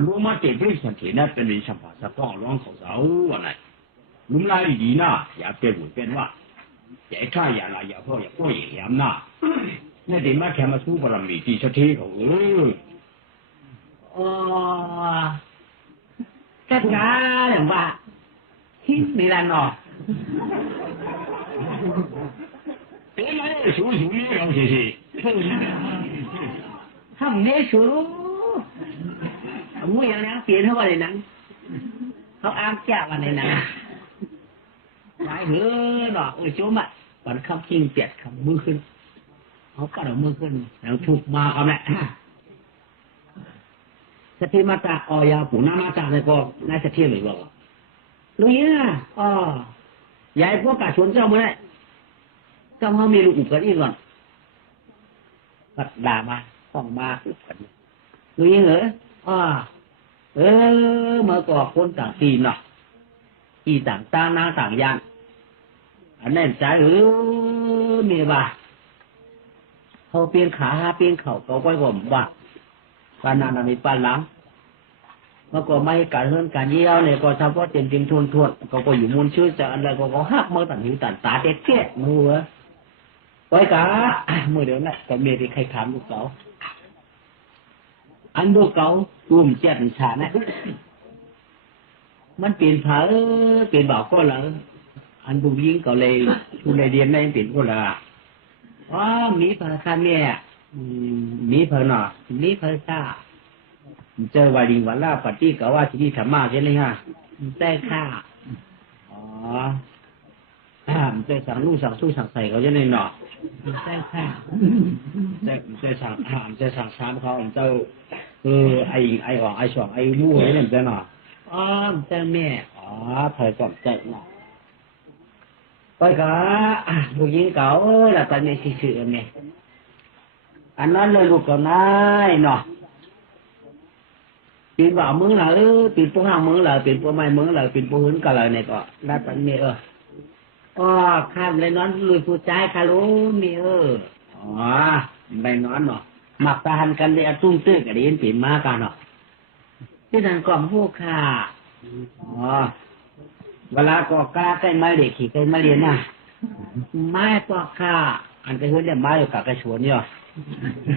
รู้มาเจ็บด้วยสันตินะเป็นวิชาภาษาต้องร้องเขาเสาอะไรลุงไล่ดีนะอย่าเป็นหรือเป็นว่าอย่าข้าอย่าละอย่าพ่ออย่าพ่ออย่าแย้มนะนี่ดีมากแค่มาสู้บารมีที่ชัดเจนของกระจาหรือว่าที่มีลานนอเป็นไรสูงนี่เราสิทำเนี่ยสูงมุ้ยอย่างนั้นเปลี่ยนเขาว่าในนั้นเขาอ้างแก้ว่าในนั้นหลายเหือหนอกโจมอ่ะก่อนคำคิงเปียดคำมือขึ้นเขาก็เอามือขึ้นแล้วถูกมาเอาแหละสถิมาตาออยาปู่น้ามาตาเลยก็น่าจะเที่ยงหรือเปล่าลุยนะยายพวกกาชวนเจ้าเมื่อไรเจ้าเขามีลูกอุกกันอีกก่อนปัดด่ามาต้องมาอุกกันลุยเหรอเมื่อก่อนคนต่างตีนเนาะอีต่างต่างนางต่างยานอันนั้นใจมีบ่าเขาเปลี่ยนขาเปลี่ยนเข่าเขาไว้ผมว่าปานนั้นมีปานหลังเมื่อก่อนไม่การเฮือนการเยี่ยวเนี่ยก็ทำว่าเต็มทวนก็อยู่มุนชื่อจะอะไรก็หักมือตัดหิวตัดตาเจ๊มือไว้กะมือเดี๋ยวนั้นก็มีที่ใครถามลูกเขาอันลูกเขารุ่มเจ็ดฉานะมันเปลี่ยนผาเปลี่ยนบ่าวก็แล้วอันดูยิงก็เลยชูเลยเรียนได้เปลี่ยนก็ละมีผาคาเนี่ยมีผาหน่อมีผาซ่าเจอวาดิงวันล่าปฏิกว่าที่นี่ธรรมะใช่ไหมฮะแต่ข้าเจอสั่งลูกสั่งสู้สั่งใส่เขาจะในหน่อแต่ข้าเจอสั่งช้ำเขาเจ้าไอ้ของไอ้ช่องไอ้มู่ไอ้เนี่ยเจ้าหน่อเจ้าแม่เผยกล่อมใจหน่อไปก็ผู้หญิงเก่าแล้วตอนนี้ชื่อเนี่ยอันนั้นเลยลูกก็นายเนาะปีนบ่ามือหล่ะปีนพวกห้างมือหล่ะปีนพวกไม้มือหล่ะปีนพวกหื้นก็เลยเนี่ยก็ได้ปันเนี่ยข้ามเลยนอนลุยผู้ใจคารุนี่ไปนอนเนาะหมักตาหันกันเลยตุ้งตื้อกันเรียนปีนมากันเนาะที่นั่นก็ผู้ข่าเวลาก็กล้าใกล้ไม้เด็กขี่ใกล้ไม้เรียนน่ะไม้ก็ข่าอันจะเห็นเนี่ยไม้อยู่กับกระชวนเนี่ย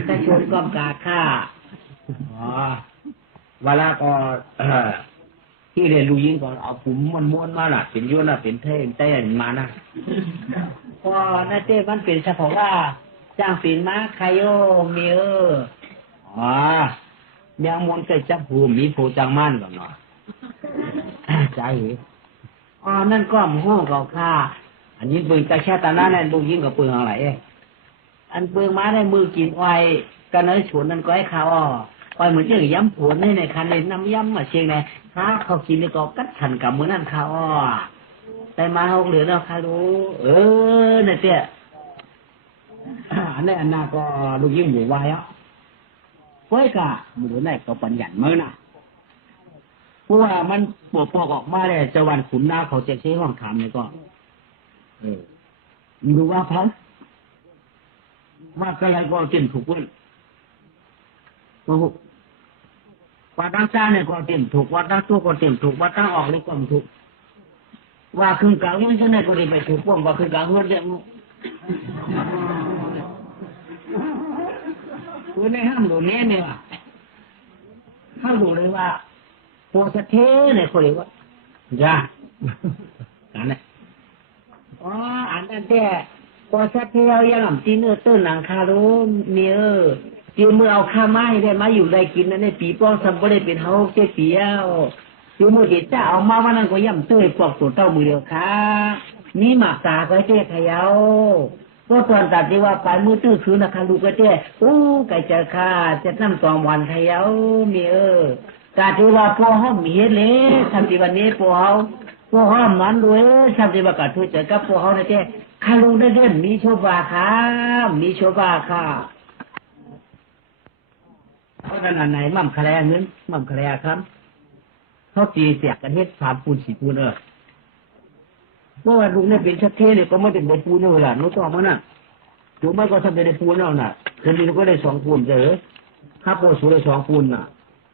กระชวนก็กาข่าเวลาก็ที่เรียนรู้ยิ่งก่อนเอาผมมันม้วนมาล่ะเป็นย้วนน่ะเป็นเท่เต้นมานะพอน่าเต้มันเป็นเฉพาะว่าจ้างปีนมาใครมียังมนต์เคยจับหูมีโพจังมั่นก่อนเนาะใจนั่นก็ห้องเขาฆ่าอันนี้ปืนกระแช่ตาหน้านั่นลูกยิ่งกับปืนอะไรอันปืนมาได้มือกินไว้กันเลยฉวนนั่นก็ให้เขาไปเหมือนที่ย้ำผวนในคันเลยน้ำย้ำมาเชียงไงถ้าเขากินนี่ก็กัดขันกับมือนั่นเขาแต่มาเขาเหลือแล้วเขารู้เนี่ยเตี้ยอัน อันนี้อันน่ะก็ลูกยิ่งอยู่ไว้อ่ะเฮ้ยกะมือไหนก็ปัญญาเมื่อน่ะเพราะว่ามันปวดปอกออกมาเลยจะวันขุนหน้าเขาจะใช้ห้องถามเลยก็ดูว่าพังว่าอะไรก็เต็มถูกวันว่าตั้งใจเนี่ยก็เต็มถูกว่าตั้งตัวก็เต็มถูกว่าตั้งออกเลยก็ถูกว่าคืนกลางวันจะไหนก็ได้ไปถูกพ่วงว่าคืนกลางวันเนี่ยคือในห้ามหลวงนี้เนี่ยห้ามหลวงเลยว่าพอจะเทเนี่ยคนเรียกว่าจ้าอันนั้นอ๋ออันนั้นแต่พอจะเทเอาอย่างอ่ำจีเนื้อต้นหนังคารุเนื้อจีเมื่อเอาข้าไม้ได้มาอยู่ได้กินนั่นในปีป้องสัมปได้เป็นเฮาเจ๊เปียวจีเมื่อเด็ดจะเอามาวันนั้นก็ย่ำเต้ยปอกตัวเต้ามือเดียวค่ะนี่หมากตาก็เจ๊ขยาวก็ตอนตัดที่ว่าปลายมือตื้อคืนนะคะลูกก็เจ๊ไก่เจอค่ะจะนั่งสองวันขยาวมีกาที่ว่าพอห้องมีเฮ็ดเลยทำที่วันนี้พอห้องมันด้วยทำที่ว่ากาทุเจอกับพอห้องนะเจ๊คาลุงได้เด่นมีโชบาค่ะมีโชบาค่ะเพราะนั้นไหนมั่มคะแนนนึงมั่มคะแนนครับเขาตีเสียกันเฮ็ดสามปูนสี่ปูนเมื่อวันลุงเนี่ยเป็นชัดเทเนี่ยก็ไม่เป็นใบปูนเลยล่ะนู้ต่อมาน่ะถูกไหมก็ทำเป็นใบปูนแล้วน่ะคืนนี้ก็ได้2 ปูนเจอข้าโพสูได้2 ปูนน่ะ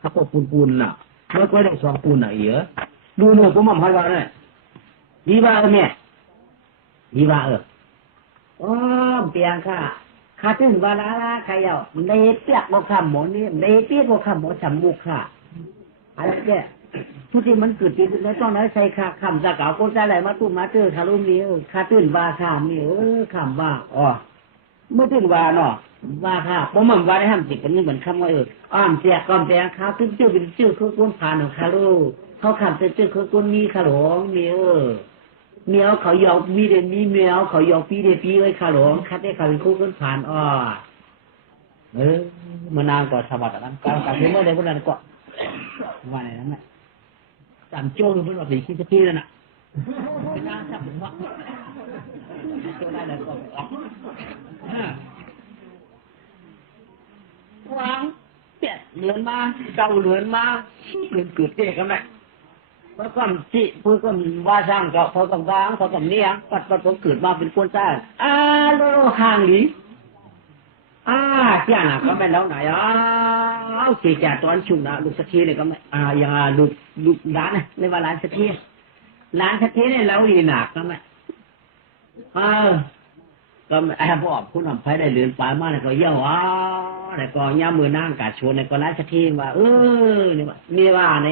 ข้าโพปูนน่ะแล้วก็ได้2 ปูนน่ะดูหนูก็มั่มให้เราเนี่ยดีว่าเนี่ยดีว่าอ๋อเปียงค่ะข้าถึงบาลาใครเอาได้เปียกบ่คำหมอนี่ได้เปียกบ่คำหมอสำบุกค่ะอะไรเนี่ยทุกที่มันเกิดขึ้นในต้องนั้นใส่ค่ะคำจะเก่าก็จะอะไรมาตุ้มมาเจอคารุมีข้าตื่นว่าค่ะมีคำว่าอ๋อเมื่อตื่นว่าเนาะว่าค่ะผมมันว่าได้ทำจิตกันนี่เหมือนคำว่าอ้อมเสียก้อมแดงข้าวตื้นเชื่อเป็นเชื่อคือก้นผ่านของคารุเขาคำเชื่อคือก้นมีขลงมีเมียวเขายอกมีเดมีเมียวเขายอกปีเดปีไว้ขลงคัดได้เขาเป็นคู่ก้นผ่านอ้อมานานก่อนสวัสดิ์นั้นการเมื่อใดพวกนั้นก็ว่าในนั้นแหละตามโจ้เพื่อนว่าสีขี้จะพี่แล้วน่ะไม่น่าจับผมว่าโจ้ได้เลยก็วางเปียเหลือนมาเก่าเหลือนมาเหลือนเกิดเจ๊กันไหมเพราะความจิเพื่อความว่าช่างก็พอต้องวางพอต้องเนี้ยปัดผมเกิดมาเป็นคนใต้โลห่างหลีเจ้าน่ะก็ไม่แล้วไหนเอาเสียจากตอนชุ่มนะลูกสะเทียเนี่ยก็ไม่อย่างลูกร้านนะเรียกว่าร้านสะเทียเนี่ยเราอีหนักก็ไม่ก็บอกคุณทำไฟได้เรือนปลายมาเนี่ยก็เยี่ยวแต่ก็ย่ามือนั่งกาดชวนเนี่ยก็ร้านสะเทียว่าเนี่ยมีว่าไหน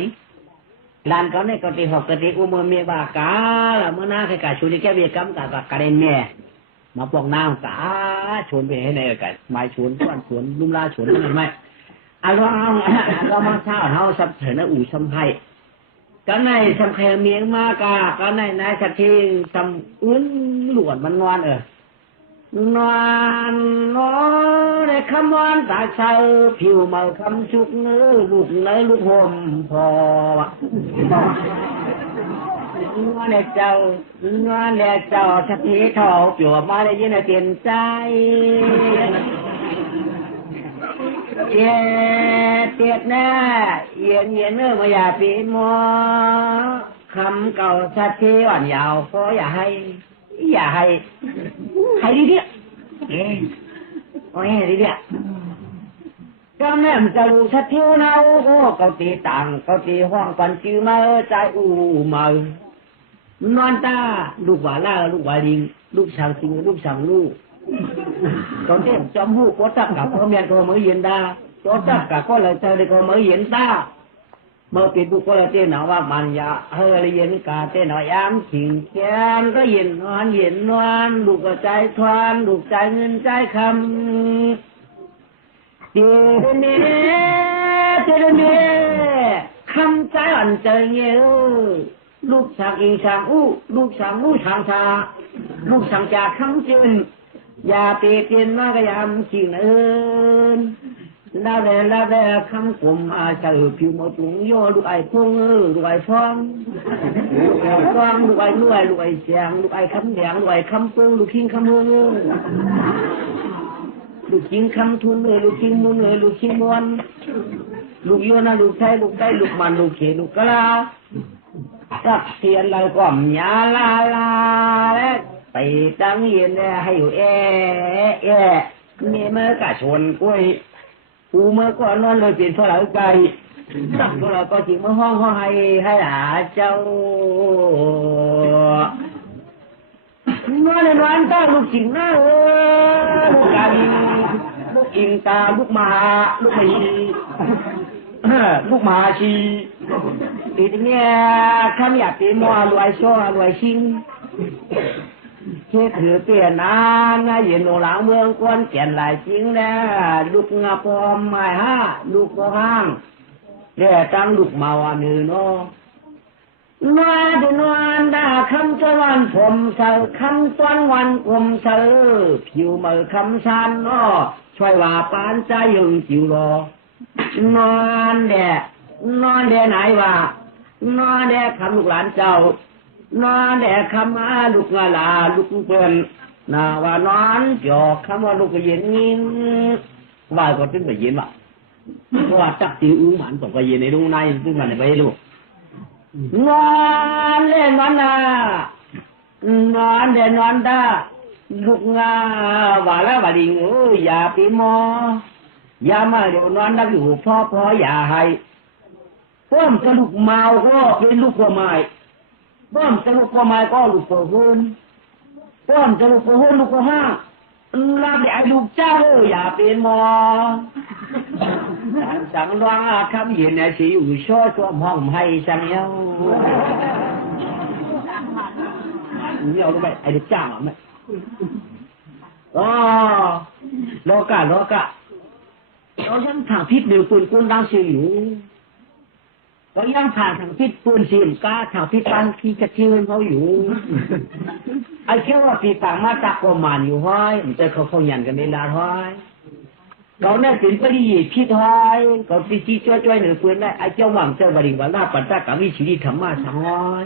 ร้านเขาเนี่ยก็ตีหอกตีอุโมงค์มีว่ากาละเมื่อหน้าใครกาดชวนนี่แค่เบียกำกับกระเด็นเนี่ยมาปองน้ำกาชวนไปให้ในกันไม้ชวนก้อนชวนลุ่มลาชวนอะไรไหมเรามาเช้าเฮาสับเถินอู่สัมไพกันในสัมไพเมียงมากากันในนายสัตย์ที่สัมหลวนมันนอนนอนในคำวันตาเช้าผิวเมาคำชุกเนื้อลูกห่มพอเนี่ยเจ้าสักทีทอเกี่ยวมาได้ยินเปลี่ยนใจเตียดแน่เย็นเนื้อมาอย่าปีมอคำเก่าสักทีอ่อนยาวเพราะอย่าให้ดีเดียวโอ้ยดีเดียวก็แม่มันจะรู้สักทีนะโอ้เกาตีต่างเกาตีห้องกันจื้อมาใจมานอนตาลูกหวาล่าลูกหวาลิงลูกสั่งสิงลูกสั่งลูกตอนเต้นจอมหูก็จับกับพ่อแม่ก็ไม่เย็นดาก็จับกับก็เลยเจอได้ก็ไม่เย็นตาเมื่อปีบุกก็เลยเต้นหนาว่ามันยาเฮ้ยเย็นกาเต้นหน่อยย้ำขิงแกนก็เย็นนอนลูกก็ใจทวนลูกใจเงินใจคำเจอเมียคำใจอ่อนใจเงี้ยลูกสั่งอีสั่งลูกสั่งทางชาลูกสั่งจากคำจืนอย่าเปลี่ยนมากยามขิงแล้วคำกลมเจอผิวหมดถุงโยลูกไอ้พงลูกไอ้ฟองลูกไอ้รวยลูกไอ้เสียงลูกไอ้คำแดงลูกไอ้คำปงลูกขิงคำมือ ลูกจริงคำทุนเลยลูกจริงมุนเลยลูกจริงมวนลูกโยนะลูกไทยลูกไก่ลูกมันลูกเขลูกกะลาจักเทียนลายก่อมยาลาลาและไปตั้งเย็นให้อยู่มีเมื่อกะชวนกล้วยกูเมื่อก่อนนอนเลยเป็นฝรั่งไก่ตักพวกเราก็จิงเมื่อห้องให้หาเจ้านอนในนอนต้าลูกจิงนะลูกกันลูกอิงตาลูกมาลูกไม่ลูกมาชีทีนี้ข้าอยากเป็นมัวรวยซ้อรวยชิงเชื่อถือเปลี่ยนนานเย็นหลังเมืองกวนแก่นหลายจริงแล้วลูกงาปอมไม่ฮะลูกโกห้างเดี๋ยวตั้งลูกมาวันหนึ่งเนาะนอนดาคำสวรรค์ผมเสาคำสวรรค์วันผมเสาผิวมือคำชันเนาะช่วยว่าปานใจยังจิวรอนอนแด่ไหนวะนอนแด่คำลูกหลานเจ้านอนแด่คำลูกลาลูกเปิ้นน่าว่านอนจอกคำว่าลูกเย็นนี้ว่าก็ถึงไปเย็นว่ะเพราะว่าจักติวหมันตกไปเย็นในดวงในซึ่งมันไปลูกนอนเล่นมันน่ะนอนเด่นนอนได้ลูกงาว่าแล้วว่าดิงอย่าปีมอย่ามาเดี๋ยวนอนนักอยู่พ่ออย่าให้ป้อมจะลูกเมาก็เป็นลูกพ่อไม้ป้อมจะลูกพ่อไม้ก็ลูกพ่อหุ่นป้อมจะลูกพ่อหุ่นลูกพ่อห้าลาไปไอ้ลูกเจ้าอย่าเป็นมอสังวาคำเย็นเนี่ยสิอยู่ช่วยตัวห้องให้สังเยาเนี่ยรู้ไหมไอ้ลูกจ้างอ่ะไหมอ๋อโลกะเรายังทางพิษเดือดปืนกุนดังเสียอยู่เรายังผ่านทางพิษปืนเสียมก้าทางพิษปันที่จะเชื่อเขาอยู่ไอ้เชื่อว่าปีต่างมาจากกมันอยู่ห้อยมันจะเขาหยันกันในลาห้อยเราเนี่ยถึงไปดีพี่ทอยเขาตีจี้ช่วยเหนือปืนได้ไอ้เจ้าหวังเจ้าบริวารลาปันตากาวิชีวิตธรรมะสังห้อย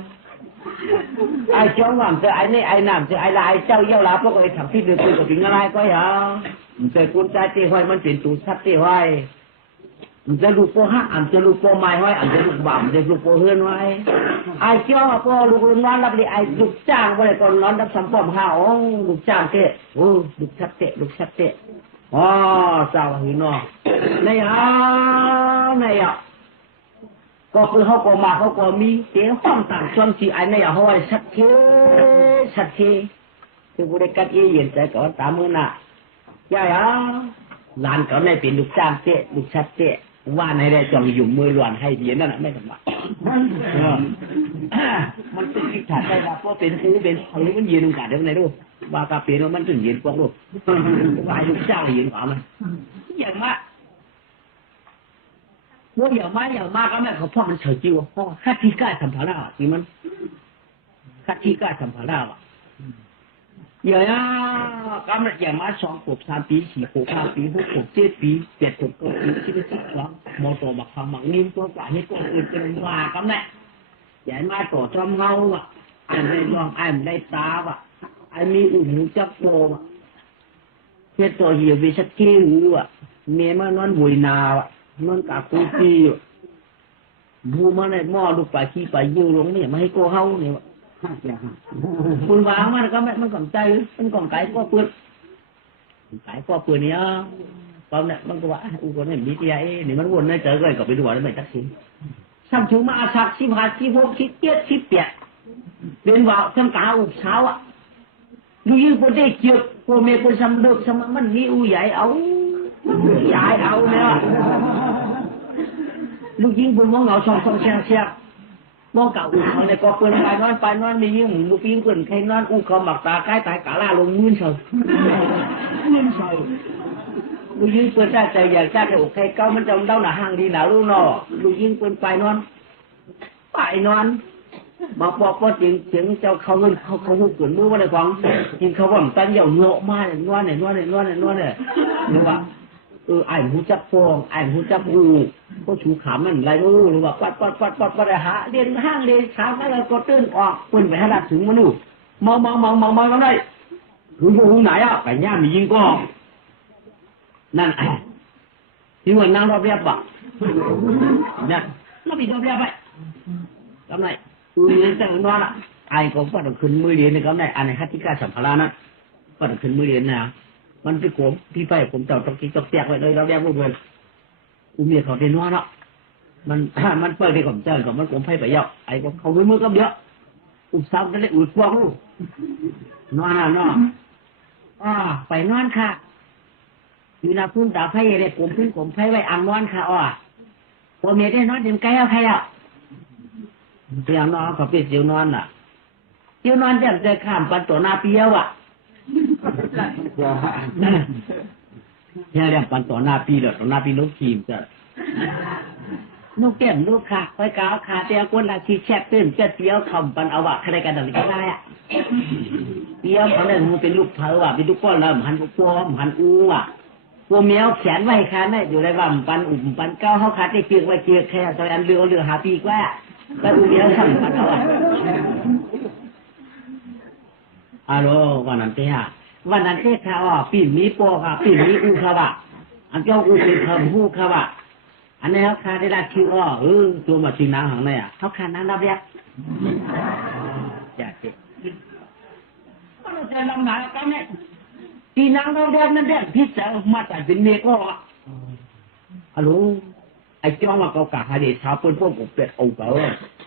ไอ้เจ้าหวังเจ้าไอ้นี่ไอ้น้ำเจ้าไอ้ลายเจ้าเยี่ยวลาพวกไอ้ทางพิษเดือดปืนกับถึงอะไรก็อย่ามันจะกุญแจเตี้ยห้อยมันเป็นตูซัดเตี้ยห้อยมันจะลูกโป่ห้าอันจะลูกโป่ไม้ห้อยอันจะลูกบ่ามจะลูกโป่เฮือนไว้ไอ้เจ้าพ่อลูกนอนรับดีไอ้ลูกจ้างไว้ก่อนนอนรับสัมปอมห้าลูกจ้างเตะโอ้ลูกชัดเตะอ๋อสาวหินเนาะในก็คือเขาก็มาเขาก็มีเสียงห้องต่างช่วงที่ไอ้เนี่ยห้อยชัดเทคือบุริการเย็นใจก่อนตามมือน่ะย่าหลานเขาไม่เป็นลูกจ้างเตะลูกชัดเตะว่าในได้จองอยู่มือล้วนให้เย็นนั่นแหละไม่ธรรมดามันเป็นที่ขาดได้ละเพราะเป็นคือเป็นเขามันเย็นลงกันเดี๋ยวไหนดูว่ากาเป็นแล้วมันถึงเย็นกว่าลูกว่าลูกจ้างเย็นกว่ามันอย่างมากว่าอย่างมากก็ไม่เขาพ่อมันเฉยจิ๋วพ่อคัดที่กล้าทำผาล่าสิมันคัดที่กล้าทำผาล่าอย่างก็มันอย่างมา2 ขวบ 3 ปี 4 ขวบ 5 ปี 6 ขวบ 7 ปี 7 ขวบ 9 ปี12มอโตบักคำบักนิ่มตัวกว่าให้ตัวอื่นจะว่ากันแหละอย่างมาต่อจอมเงาอ่ะไอ้ได้ลองไอ้ได้ตาอ่ะไอ้มีอุ่นหูจักโตอ่ะเพื่อตัวเหี่ยวไปสักเที่ยวอ่ะเมียมันนอนบุยนาอ่ะนอนกาคูปีบูมันในหม้อลูกปลาขี้ปลายิ้วลงเนี่ยมาให้โกเฮาเนี่ยคุณวางมันก็มันก่อนใจมันก่อนไก่ก็เปื้อนเนี่ยตอนนี้มันก็ว่าคนนี้มีที่ไอ้นี่มันวนในเจอเลยก็ไปดูว่าไม่ตัดสินซ้ำถึงมาอาชัก15 16 17 18เป็นว่าทั้งกาอุกเช้าอ่ะดูยิ่งพอได้เจ็บพอเมย์พอสำเร็จสมมันมีอูใหญ่เอาเนี่ยลูกยิงบนมองเงาช่องเชียมองเก่าอุ่นเขาในก็เปิดไปนอนมียิ่งลูกยิงเปิดใครนอนอู้เขาหมักตาใกล้ตายกะล่าลงมื่นเฉยลูกยิงเปิดได้ใจอยากจ้าแต่อกใครเก้ามันจำเด้าหน้าห้างดีหนาลูกนอลูกยิงเปิดไปนอนมาปอกจริงเจ้าเขาเงินเขาเกิดมือว่าในฟังจริงเขาว่าตันเหย่าโง่มากเนี่ยนวดเนี่ยนึกว่าไอ้หูจับฟองไอ้หูจับงูก็ชูขามันไรมือหรือว่าปัดหาเรียนห้างเรียนขาอะไรก็ตื่นออกปืนไปให้ดับถึงมันอยู่มองกันได้หูไหนอ่ะไก่ย่างมียิงก็ นั่นที่วันนั่งรอบเรียบบ่เนี่ยเราไปรอบเรียบไปกำไรอูเรียนแต่งนอนอ่ะไอ้ก็ปัดขึ้นมือเรียนในกำไรอันในฮัตติกาสัมภาระนั้นปัดขึ้นมือเรียนนะมันไปโกมพี่ไปผมเจ้าตกที่ตกแตกไว้เลยเราเรียกว่าเลยอูเมียเขาเรียนนอนเนาะมันเปิดในกล่องเจ้ากับมันโกมไพ่ไปเยอะไอ้ก็เขามือก็เยอะอุบซ้ำก็เลยอุดฟองลูกนอนเนาะไปนอนค่ะอยู่นาพุ่นตาไพ่เลยผมพึ่งผมไพ่ไว้อ่างนอนค่ะพอเมียได้นอนเต็มไกลเอาใครเตียงนอนเขาเป็นเจียวนอนเจียวนอนจะข้ามปันตัวนาเปียวเนี่ยเรียกปันตัวนาปีเด้อตัวนาปีลูกขีมจะลูกแก้มลูกค่ะไว้กาวขาเตียงก้นลาชีแช่ตื้นจะเตี้ยวคำปันเอาใครกันดังนี้ก็ได้เตี้ยวเขาเนี่ยมันเป็นลูกเผาเป็นลูกก้อนแล้วหันปวมหันอู้พวกเมียแขนไว้ขาเนี่ยอยู่ในบ้านปันอุ่มปันเก้าเขาขาดได้เกียกไว้เกียกแค่ตอนเรือหาปีกว่าแล้วอุ้มเมียสั่งปันเอาฮัลโหลวันนั้นเท่ค่ะปีนมีโปค่ะปีนมีอูค่ะว่ะอันเจ้าอูเป็นคำฮู้ค่ะว่ะอันนี้เขาขาดได้ละคิวตัวมาชิงน้ำของเนี่ยเขาขาดน้ำรับเรียกอยากเจ็บเราจะลำหนากันเนี่ยที่นางเราเดินนั่นเด็กพิษมาแต่เป็นเมฆก็ฮัลโหลไอ้จ้องว่าเขากะหาเด็กชาวเป็นพวกผมเป็ดเอาเก่า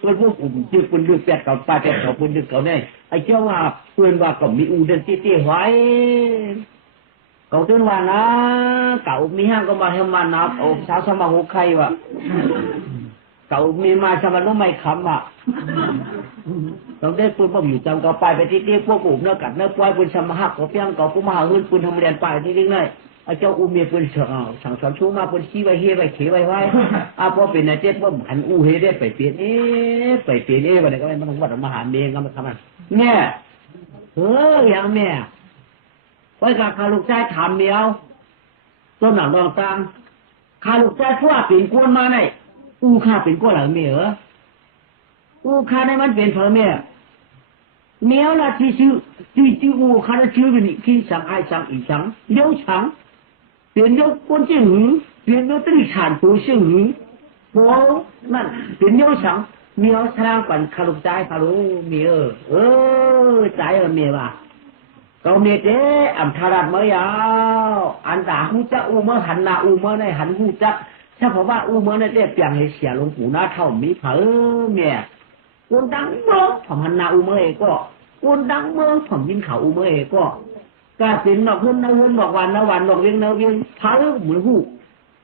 เป็นพวกผมจืดเป็นดึกเป็ดกับปลาเป็ดเขาเป็นดึกเขาเนี่ยไอ้เจ้าว่าเพื่อนว่าก็มีอูเดินเตี้ยไว้เขาถึงว่านะเก่ามีห้างก็มาให้มานับเอาสาวสมาหุใครวะเก่ามีมาสมานุไม่คำต้องได้ปืนผมอยู่จำก็ไปที่พวกผมเนื้อกัดเนื้อปล่อยปืนสมหักก็เพียงก็ผู้มาหื้นปืนทำเรียนไปที่นี่เลยไอ้เจ้าอูเมียปืนสั่งสอนชูมาปืนชี้ไว้เฮไว้เขไว้พอเป็นนายเจ๊ว่าหันอูเฮได้ไปเปลี่ยนวันนี้ก็ไม่ต้องวัดมหาเมงก็มาทำมันเนี่ยอย่างแม่ไว้กับข้าลูกชายถามเมียวต้นหนังรองตังข้าลูกชายพวกเป็นกวนมาไหนอูข้าเป็นกวนหลังเมียอูข้าในมันเป็นเพื่อเมียละที่ชื่ออูข้า的ชื่อเป็นขี้สังไอสังอีสังเลี้ยวสังเปลี่ยนเลี้ยวคนชื่อหือเปลี่ยนเลี้ยวตีฉานตัวชื่อหือโอ้นั่นเปลี่ยนเลี้ยวสังเมียสร้างปันข้าลูกชายข้าลูเมียใจเมียว่ะก็เมียเจ๊อัมทารัดเมื่อยอันตาหูจักอูเมื่อหันหน้าอูเมื่อในหันหูจักถ้าเพราะว่าอูเมื่อในเด็กเปลี่ยนให้เสียลงหูหน้าเท่ามีเผอเมียคนดังเมืองผมหันหน้าอูเมื่อก็คนดังเมืองผมยินเขาอูเมื่อก็กาสินดอกหุ่นนะหุ่นดอกวันนะวันดอกเวียงนะเวียงเผอเหมือนหู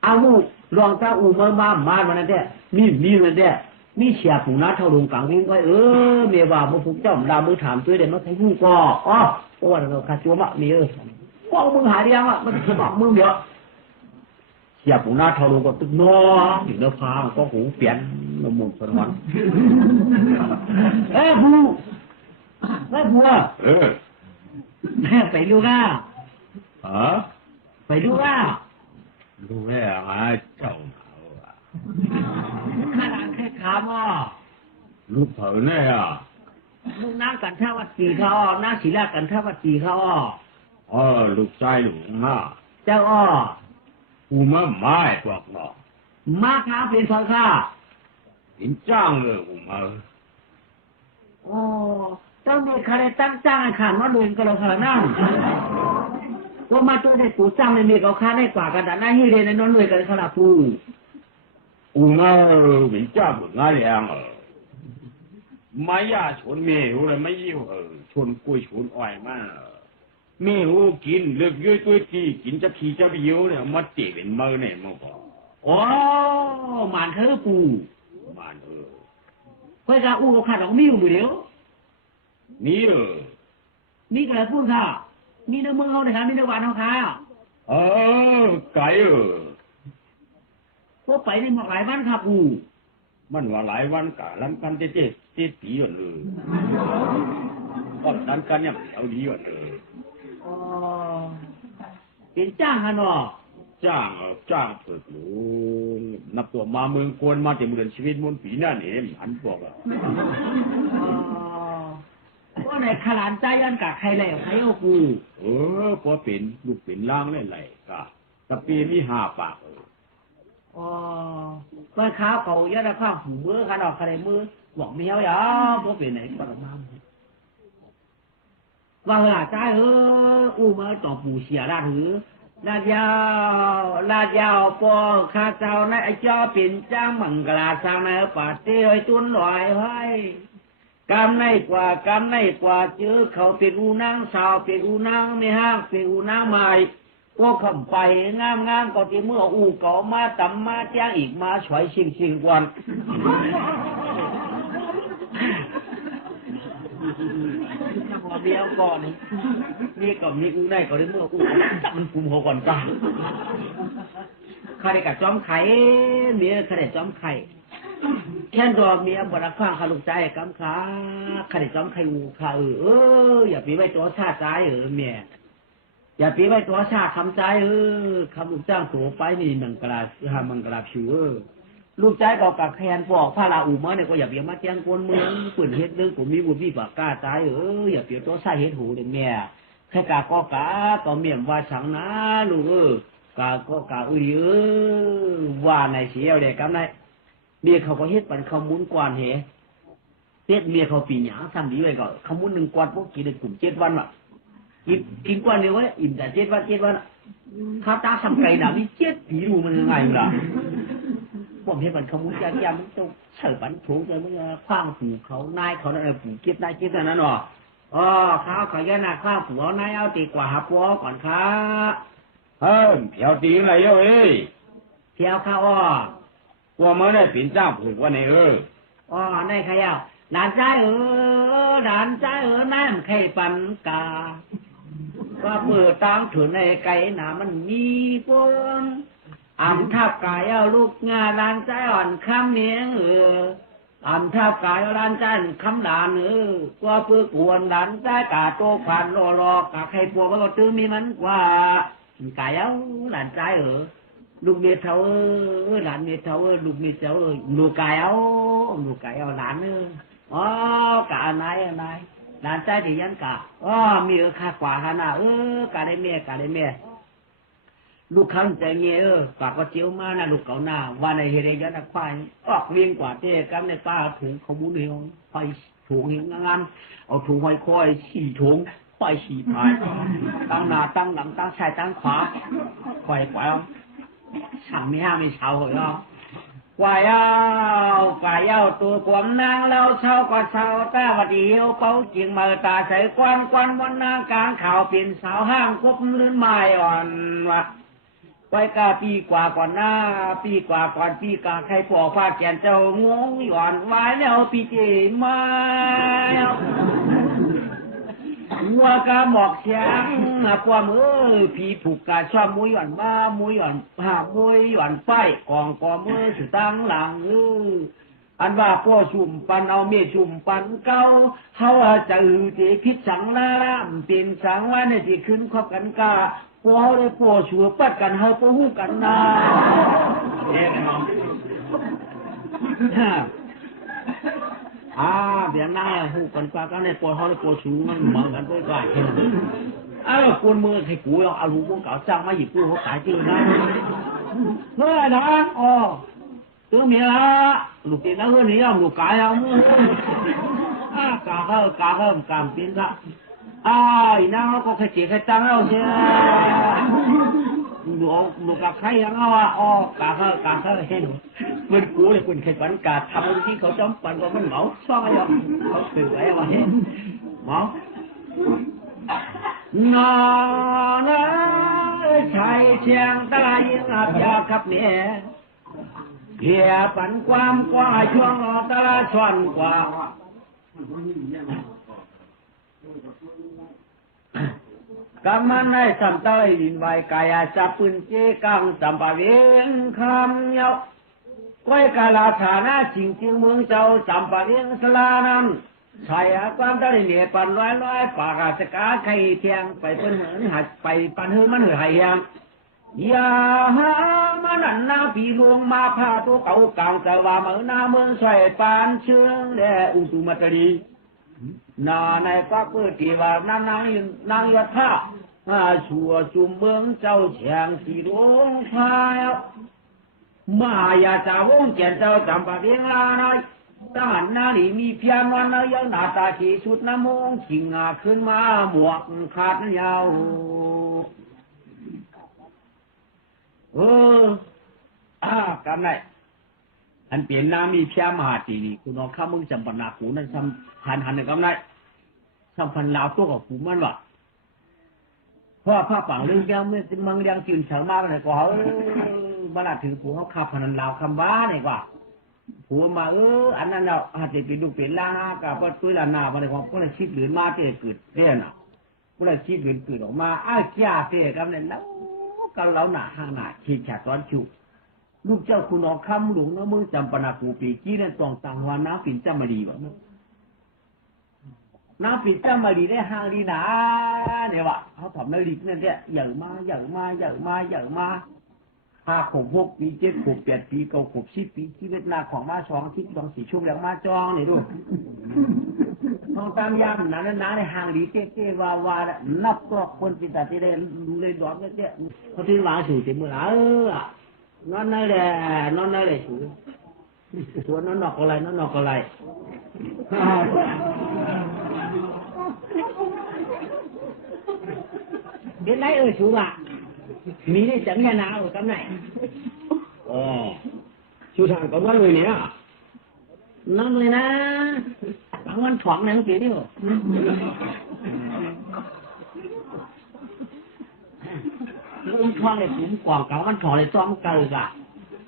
เอาหูลองถ้าอูเมื่อมาวันนั้นเด้มีวันเด้มีเสียหูหน้าเท่าลงกลางวิ่งไว้เมียว่าพวกเจ้าดามือถามตัวเด่นว่าใครหูก็เพราะว่าเราขาดจัวมะมีก็มึงหาเดียงมันบอกมึงเยอะเสียหูหน้าเท่าลงก็ตึกน้ออยู่เนื้อพาก็หูเปลี่ยนน้ำมันสนวันบูไปดูว่าไปดูว่าดูแม่หาเจ้าข้าหลังแค่ขาบ่ลูกเผาแน่ลูกน้ำกันท่าวัดสีเขาน้าศิลากันท่าวัดสีเขาลูกชายลูกเจ้ากูมาไม่บอกหรอกมาข้าเป็นพ่อข้าเป็นจ้างเลยกูมาเจ้ามีใครตั้งจ้างขันว่าเดินก็เราขนาดนั้นก็มาตัวได้ปูจ้างในเมียเขาค้าได้กว่ากันแต่หน้าที่เรียนในนนท์เลยกันขนาดปูมาเป็นจ้างแบบนั้นเองไม่ยาชนเมียเลยไม่ยิ่งชนกุ้ยชนอ้อยมากเมียกินเลือกเยอะตัวที่กินจะขี่จะไปเยอะเนี่ยมาตีเป็นมือเนี่ยมั้งพอมันเธอปูมันเพื่อนอูเราขาดของมิวอยู่เดียวมีกระพูดค่ะมีในเมืองเขาเลยค่ะมีในวันเขาค่ะไก่พวกไปนี่หมดหลายวันครับปูมันว่าหลายวันกะลำกันเจ๊ตีอยู่เลยก็ดันกันเนี่ยเอาดีอยู่เลยเป็นจ้างฮะเนาะจ้างฝึกหนูนับตัวมาเมืองกวนมาจากเมืองชีวิตมุนปีนั่นเองหันบอกว่าในขลานใจยันกะใครแล้วใครเอากูพอเป็นลูกเป็นล่างเล่นไรกะ ตะปีมี5 ปาก อ๋อเมื่อข้าวเขาเยอะนะข้าวหูมือขนาดใครมือบอกเมียวอย่าบ่เป็นไหนปรมาว่าหลาใจอู้มาต่อปู่เสียด้านหือลาดยาวปอข้าเจ้าในไอ้เจ้าเป็นจ้างมังกรสร้างในป่าเตี้ยตุนลอยให้กำในกว่าเจอเขาเป็นอูนางสาวเป็นอูนางไม่ห้างเป็นอูนางใหม่ก็คำไปงามก็ที่เมื่ออูเก่ามาตำมาจ้างอีกมาฉวยชิงกวนพอเบี้ยวก่อนนี่ก็มีอูได้ก็ได้เมื่ออูจับมันปุ่มหัวก่อนจ้าข้าได้กับจอมไข่เมียข้าได้จอมไข่แค่ตัวเมียบรักข้างข้าลูกใจกำขาข้าได้จอมไข่อูข้าอย่าไปไว้ตัวชาติใจเมียอย่าไปไว้ตัวชาติคำใจคำลูกจ้างตัวไปนี่มังกราผิวลูกใจก็กับแคนบอกพระราอูมาเนี่ยก็อย่าเบียมาแจ้งกวนเมืองปืนเฮ็ดเรื่องผมมีบุญมีปากกาตายอย่าเปลี่ยนตัวใส่เฮ็ดหูเลยแม่แค่กาก็เมียมว่าสังนะลูกกาว่าในเสียวเลยครับนายเมียเขาก็เฮ็ดปันขมุนกวนเฮ็ดเมียเขาปีหยาทำดีไว้ก็ขมุน1 กวนพวกกินในกลุ่ม7 วันว่ะกินกวนเดียวไว้อิ่มแต่7 วันข้าตาทำไก่หนามี7 ปีรู้มันยังไงล่ะผมเห็นมันขมุนยำมันต้องเฉิดปันถูกเลยมันคว้างผูเขานายเขาเนี่ยผูเก็บได้เก็บนั้นหรอข้าวเขาแย่หน้าคว้างผูเอานายเอาตีกว่าหับวัวก่อนครับเพียวตีอะไรเยอะเที่ยวข้าวกลัวมันได้ปิ่นจ้างผูกว่าในนายใครหลานใจนายมันใครปันกาว่าเปิดตามถือในไก่หนามันมีปนอันทับกายเอาลูกงาลานใจอ่อนคำเนียงอันทับกายเอาลานใจคำด่านว่าเพื่อกวนลานใจกาโตผ่านรอกาใครปวดก็ตื้อมีมันกว่ากายเอาลานใจลูกเมียเท่าหลานเมียเท่าลูกเมียเท่าลูกกายเอาหลานกะนายหลานใจที่ยันกะมีค่ากว่าขนาดกะได้เมียลูกขันใจเงี้ยปากก็เจียวมานะลูกเก่าหน้าว่าในเฮเรยันควายออกเวียงกว่าเจ๊กันในป้าถุงขมุนเหี่ยวไฟถุงเหี่ยวงานเอาถุงห้อยคอย4 ถุงคอย4 พายตั้งหน้าตั้งหลังตั้งซ้ายตั้งขวาคอยสั่งไม่ห้ามไม่เช่าเหรอกวายตัวกวมนางเราเช่าก็เช่าตาวัดเดียวเป้าจิงมือตาใส่ควันวันนางกลางข่าวเป็นสาวห้างคบลื่นไม้อ่อนวะไว้กาปีกว่าก่อนหน้าปีกว่าก่อนปีกาใครปอกผ้าแกนเจ้างงหย่อนไว้แล้วปีเจมาหัวกาหมอกเสียงความผีผูกกาชอบมวยหย่อนบ้ามวยหย่อนมวยหย่อนไฟกองมือสุดตั้งหลังอันว่าพ่อชุ่มปันเอาเมียชุ่มปันเก่าเขาจะที่พิษสังลาเป็นสังว่าในที่ขึ้นครอบกันกาพอได้พอชัวปัดกันเฮาพอหูกันนาเด็กน้องเดี๋ยวหน้าหูกันกว่ากันในปอเฮาได้พอชูมันเหมือนกันด้วยกันกวนมือให้กูเอาลูกพวกเก่าจ้างมาหยิบกูเขาขายจริงนะเฮ้ยนะตัวเมียละลูกตีนแล้วเนี้ยลูกกายเอามือกาเพิ่มกามปีนละอีน้าก็แค่เจี๋ยแค่ตั้งเอาเชียลูกกับใครยังเอากาเพิ่มเห็นมันกูเลยคุณแค่ปันกาทำที่เขาจอมปันก็มันเหมาซ่องอะไรเขาตื่นไว้มาเห็นเหมานะชายเชียงตายิงอับยาครับเนี่ยเหียปันความกว่าช่วงตาชวนกว่ากำมันได้สัมตะไลดินใบกายจับปืนเจกังสัมปะเวงคำเยาก้อยกาลาฐานะจริงเมืองเจ้าสัมปะเวงสลานันชายความตะไลเนี่ยปันร้อยปากราชกาไข่เทียงไปเปิ้นเหินหัดไปปันเหินมันเหินหายยังอย่าหามานันนาปีลวงมาพาตัวเก่ากลางจะว่าเมืองนาเมืองใส่ปานเชื่องแด่อุตุมัตรีนาในฟักเปิดที่ว่านางยศท่า ชัวจุมเมืองเจ้าแฉงสีดวงพายมาอย่าจ่าวงเจียนเจ้าจำปาเรียงลาหน่อยทหารนาลีมีเพียงวันแล้วยังหน้าตาขีชุดน้ำมงชิงงาขึ้นมาหมวกขาดยาวกันไหนอันเปลี่ยนน้ำมีเพียงมหาตีนี่คุณน้องข้ามึงจำปนากูนั่นซ้ำหันหนึ่งกันไหนซ้ำพันลาวตัวกับกูมันวะเพราะผ้าป่าเรื่องเดียวไม่มังเรื่องจืดเฉามากเลยกว่ามาละถือผัวเขาขับพนันลาวคำบ้าเนี่ยกว่าผัวมาอันนั้นเราอาจจะเป็นดูเป็นล่ากับว่าตัวละนาอะไรของพวกนั้นชีพหรือมาเตะเกิดเรื่องน่ะพวกนั้นชีพหรือเกิดออกมาจ้าเตะกันเนี่ยแล้วกันเราหนาห้างหนาชีฉาตอนชูลูกเจ้าคุณน้องคำหลวงนะมึงจำปนากูปีกี้นั่นตองต่างวันน้ำปิ่นจำมาดีวะน้ำปิ่นจำมาดีได้ห้างดีนะเนี่ยวะเขาทำนาฬิกนั่นเนี่ยใหญ่มาห้าขบ6 ปี7 ขบ8 ปี9 ขบ10 ปีชีวิตนาของมา2 ที่2 4 ช่วงแล้วมาจองเนี่ยดูทองตามยามนั้นในห้างดีเจ๊ว่านับก็คนจิตใจได้ดูเลยดอนเนี่ยเขาที่วางสู่เต็มเมื่อนอนนั่นแหละชัวนอนนอกอะไรđến đấy ơi chú ạ mí đây chấm nhà nào ở cắm này chú thằng có nói người nhé nó người na bạn ăn thoáng này không biết đi ông thoáng này cũng quảng cáo ăn thoáng này toan cầu cả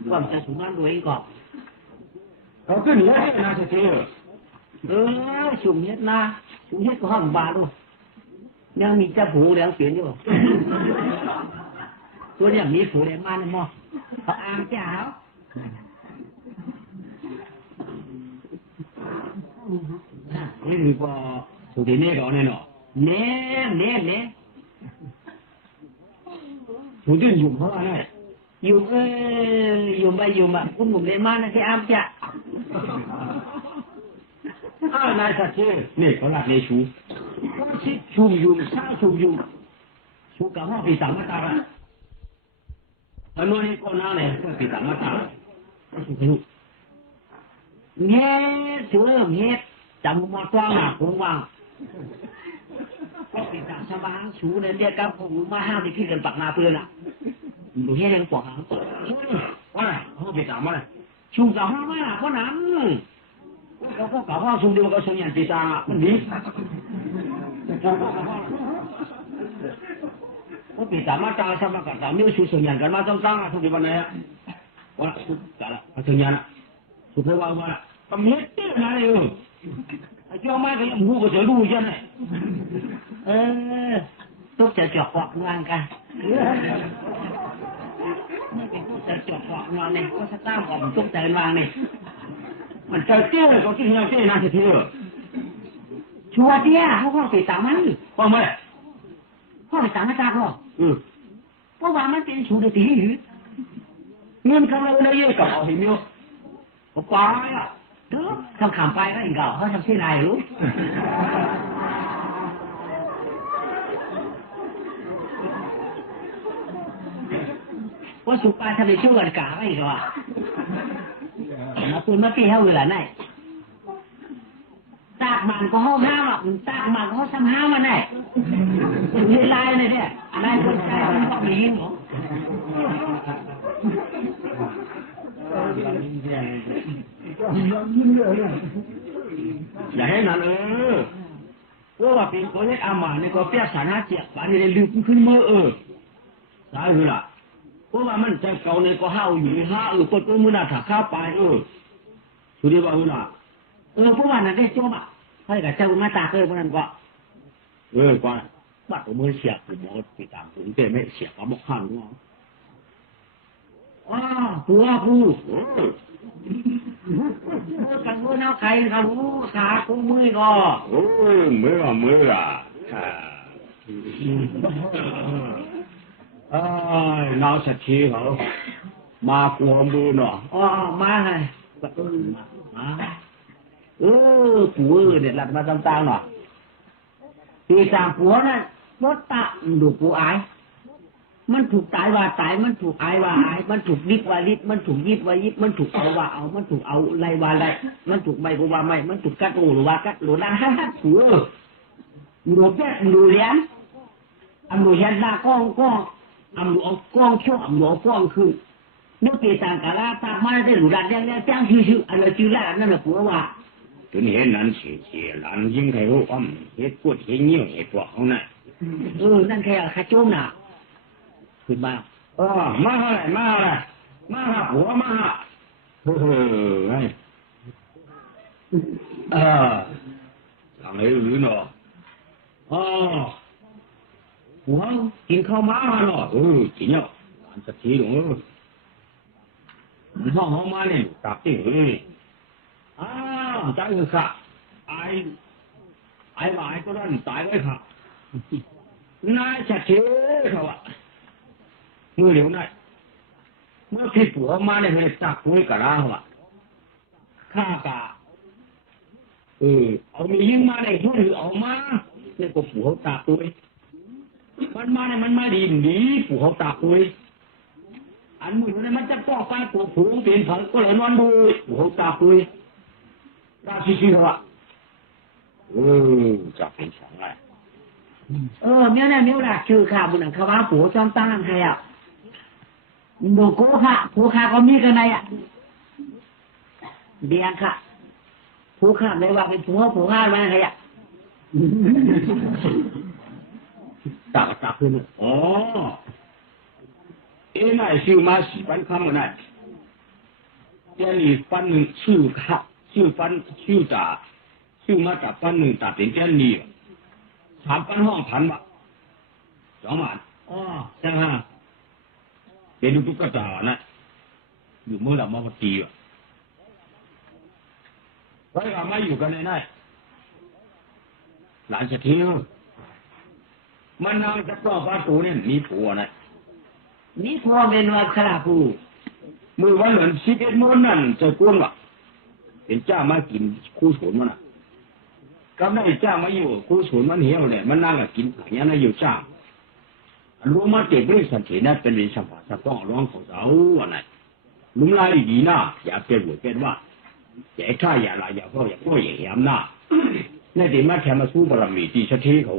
còn sẽ chúng ăn đuổi còn có cái nhé là thế sùng hết na sùng hết có hàng bà luôn nhưng mìnhจะผูเลี้ยงเปลี่ยนอยู่ตัวอย่างนี้ผูเลี้ยงมาเนี่ยมั้งเขาอ้างจ้านี่คือพอสุดที่นี่ก่อนเนี่ยเนาะเน่สุดที่อยู่เพราะอะไรอยู่มาคุณหนุ่มเลี้ยงมาเนี่ยที่อ้างจ้านายสัตย์นี่เขาหลักเลยชูชุมชูกับห้องปีสามมาตาละอันนี้ก็น่าเนี่ยปีสามมาตาเงี้ยถือเงี้ยจำมาตัวหนักคงว่างก็ปีสามสบายชูเนี่ยเรียกกับผมมาห้าที่พี่กันปักนาเพื่อนอ่ะดูเงี้ยยังกว่าว่าอะไรห้องปีสามว่าอะไรชูกับห้องมาเพราะนั้นเราก็กับห้องชูเดียวกับชูอย่างปีสามมันดีก็ปีสามมาตาสามกับสามนิ้วชูส่วนใหญ่กันมาตั้งทุกวันไหนอ่ะว่าทุกแต่ละส่วนใหญ่น่ะสุดท้ายว่าทำเฮ็ดที่ไหนไอ้เจ้าแม่ก็ยังหูก็จะรู้ยันไงต้องจะจอกวักงานกันไม่เป็นต้องจะจอกวักงานเนี่ยก็จะตั้งก่อนต้องใจวางเนี่ยมันจะเตี้ยก็กินเราเตี้ยนะเสียชัวร์เตี้ยเขาก็ปีสามมันว่าไหมพ่อไปสั่งให้ตาพ่อเพราะว่ามันเป็นชูดตีอยู่เงินเขาเราเยอะกับเอาเห็นมั้ยเขาไปอ่ะเด้อทำขามไปก็อีกเก่าเขาทำเส้นไหนรู้ว่าสุกาทำในช่วงวันกาไม่หรอมาปืนมาตีเขาเหรอไหนตากมันก็ห้องห้ามอ่ะตากมันก็ห้องซ้ำห้ามมันไงมีลายเลยเนี่ยลายคนใจมันต้องมีหรออย่าให้นั่นเพราะว่าเป็นคนเล็กอามาเนี่ยก็เปียกสารหาเจียบป่านนี้ลืมขึ้นมือสายคือล่ะเพราะว่ามันใจเก่าเนี่ยก็ห้าวอยู่ห้าก็ตัวมือหน้าถักข้าวไปสุดที่ว่าคือล่ะเพราะว่านั่นได้จบอ่ะให้กับเจ้ามาตาเพราะนั้นก็ก่อนบัดมือเสียบผมก็ไปตามผมแต่ไม่เสียบก็บอกข้างด้วยตัวผู้กันว่าน้าใครเขารู้ขาคู่มือก็มือน้าสักทีเขามากลัวมือเนาะมาไงปู่เนี่ยหลัดมาต่างๆหน่อยปีสามผัวนั่น มดตะดูกูอายมันถูกตายว่าตายมันถูกอายว่าอายมันถูกดิบว่าดิบมันถูกยิบว่ายิบมันถูกเอาว่าเอามันถูกเอาไรว่าไรมันถูกไม่กูว่าไม่มันถูกกัดหรือว่ากัดหรือด่าฮ่าฮ่าหัวดูแก่ดูเลี้ยงอันดูเห็นหน้ากล้องก็อันดูเอากล้องชั่วอันดูเอากล้องคือเมื่อปีต่างกันละตามาได้หลุดดันยังไงจ้างชื่ออะไรชื่อละนั่นแหละผัวว่าถึงเห็นนั้นเสียหลานยิ่งใครรู้อ้อมเฮ็ดปวดเฮ็ดเงี้ยวเฮ็ดปวดเขาน่ะนั่นแค่ข้าโจมน่ะขึ้นมามาอะไรมาหัวมาเฮ้ยทางไหนหรือเนาะหัวกินข้าวม้าเนาะกินเนาะอันสักทีหลงห้องมาเนี่ยตับที่ใจคือค่ะไอ้หมายก็นั่นตายไว้ค่ะนายจะเชื่อเขาอะเมื่อเดี๋ยวนายเมื่อพี่ผัวมาเนี่ยให้ตักคุยกับเราอะข้ากะเอามียิงมาในทุ่นออกมาเนี่ยก็ผัวตาปุยมันมาเนี่ยมันมาดีผัวตาปุยอันมือเนี่ยมันจะป้องไปผัวผูงเปลี่ยนผังก็เลยนอนดูผัวตาปุยตาชี้ๆว่ะจะเป็นสองไงเมียเนี่ยเมียละชื่อข้าบุญข้าว่าผัวจอมตั้งใครอ่ะดูโก้ค่ะผัวข้าก็มีกันไหนอ่ะเดียงค่ะผัวข้าเลยว่าเป็นผัวข้ามาใครอ่ะตักขึ้นนายชื่อมาสี่ปันคำกันนายเจ้าหลีปันหนึ่งชื่อค่ะชื่อปันชื่อจ่าชื่อมาจากปันหนึ่งตัดเป็นเจ้าหลี3 ปันห้องพันบาท2 บาทจังฮะเป็นตุ๊กตานะอยู่เมื่อไหร่มาตีอ่ะไว้ก็ไม่อยู่กันเลยนะหลานจะเที่ยวมันนางจะปลอบประตูเนี่ยมีผัวนะมีผัวเป็นว่าขลาผู้มือวันเหมือน11 โมงนั่นจะกวนว่ะเป็นเจ้ามากินคู่สวนมันอ่ะก็ได้จ้ามาอยู่คู่สวนมันเหี้ยวเนี่ยมันนั่งกินอย่างนี้นะอยู่จ้ารู้มาเจ็บด้วยสันตินะเป็นสัมผัสต้องร้องของเราอะไรลุงลายดีนะอย่าเป็นหัวเป็นว่าอย่าฆ่าอย่าลายอย่าพ่ออย่าย้ำหน้าในที่มาแค่มาสู้บารมีที่ชัดเจนเขา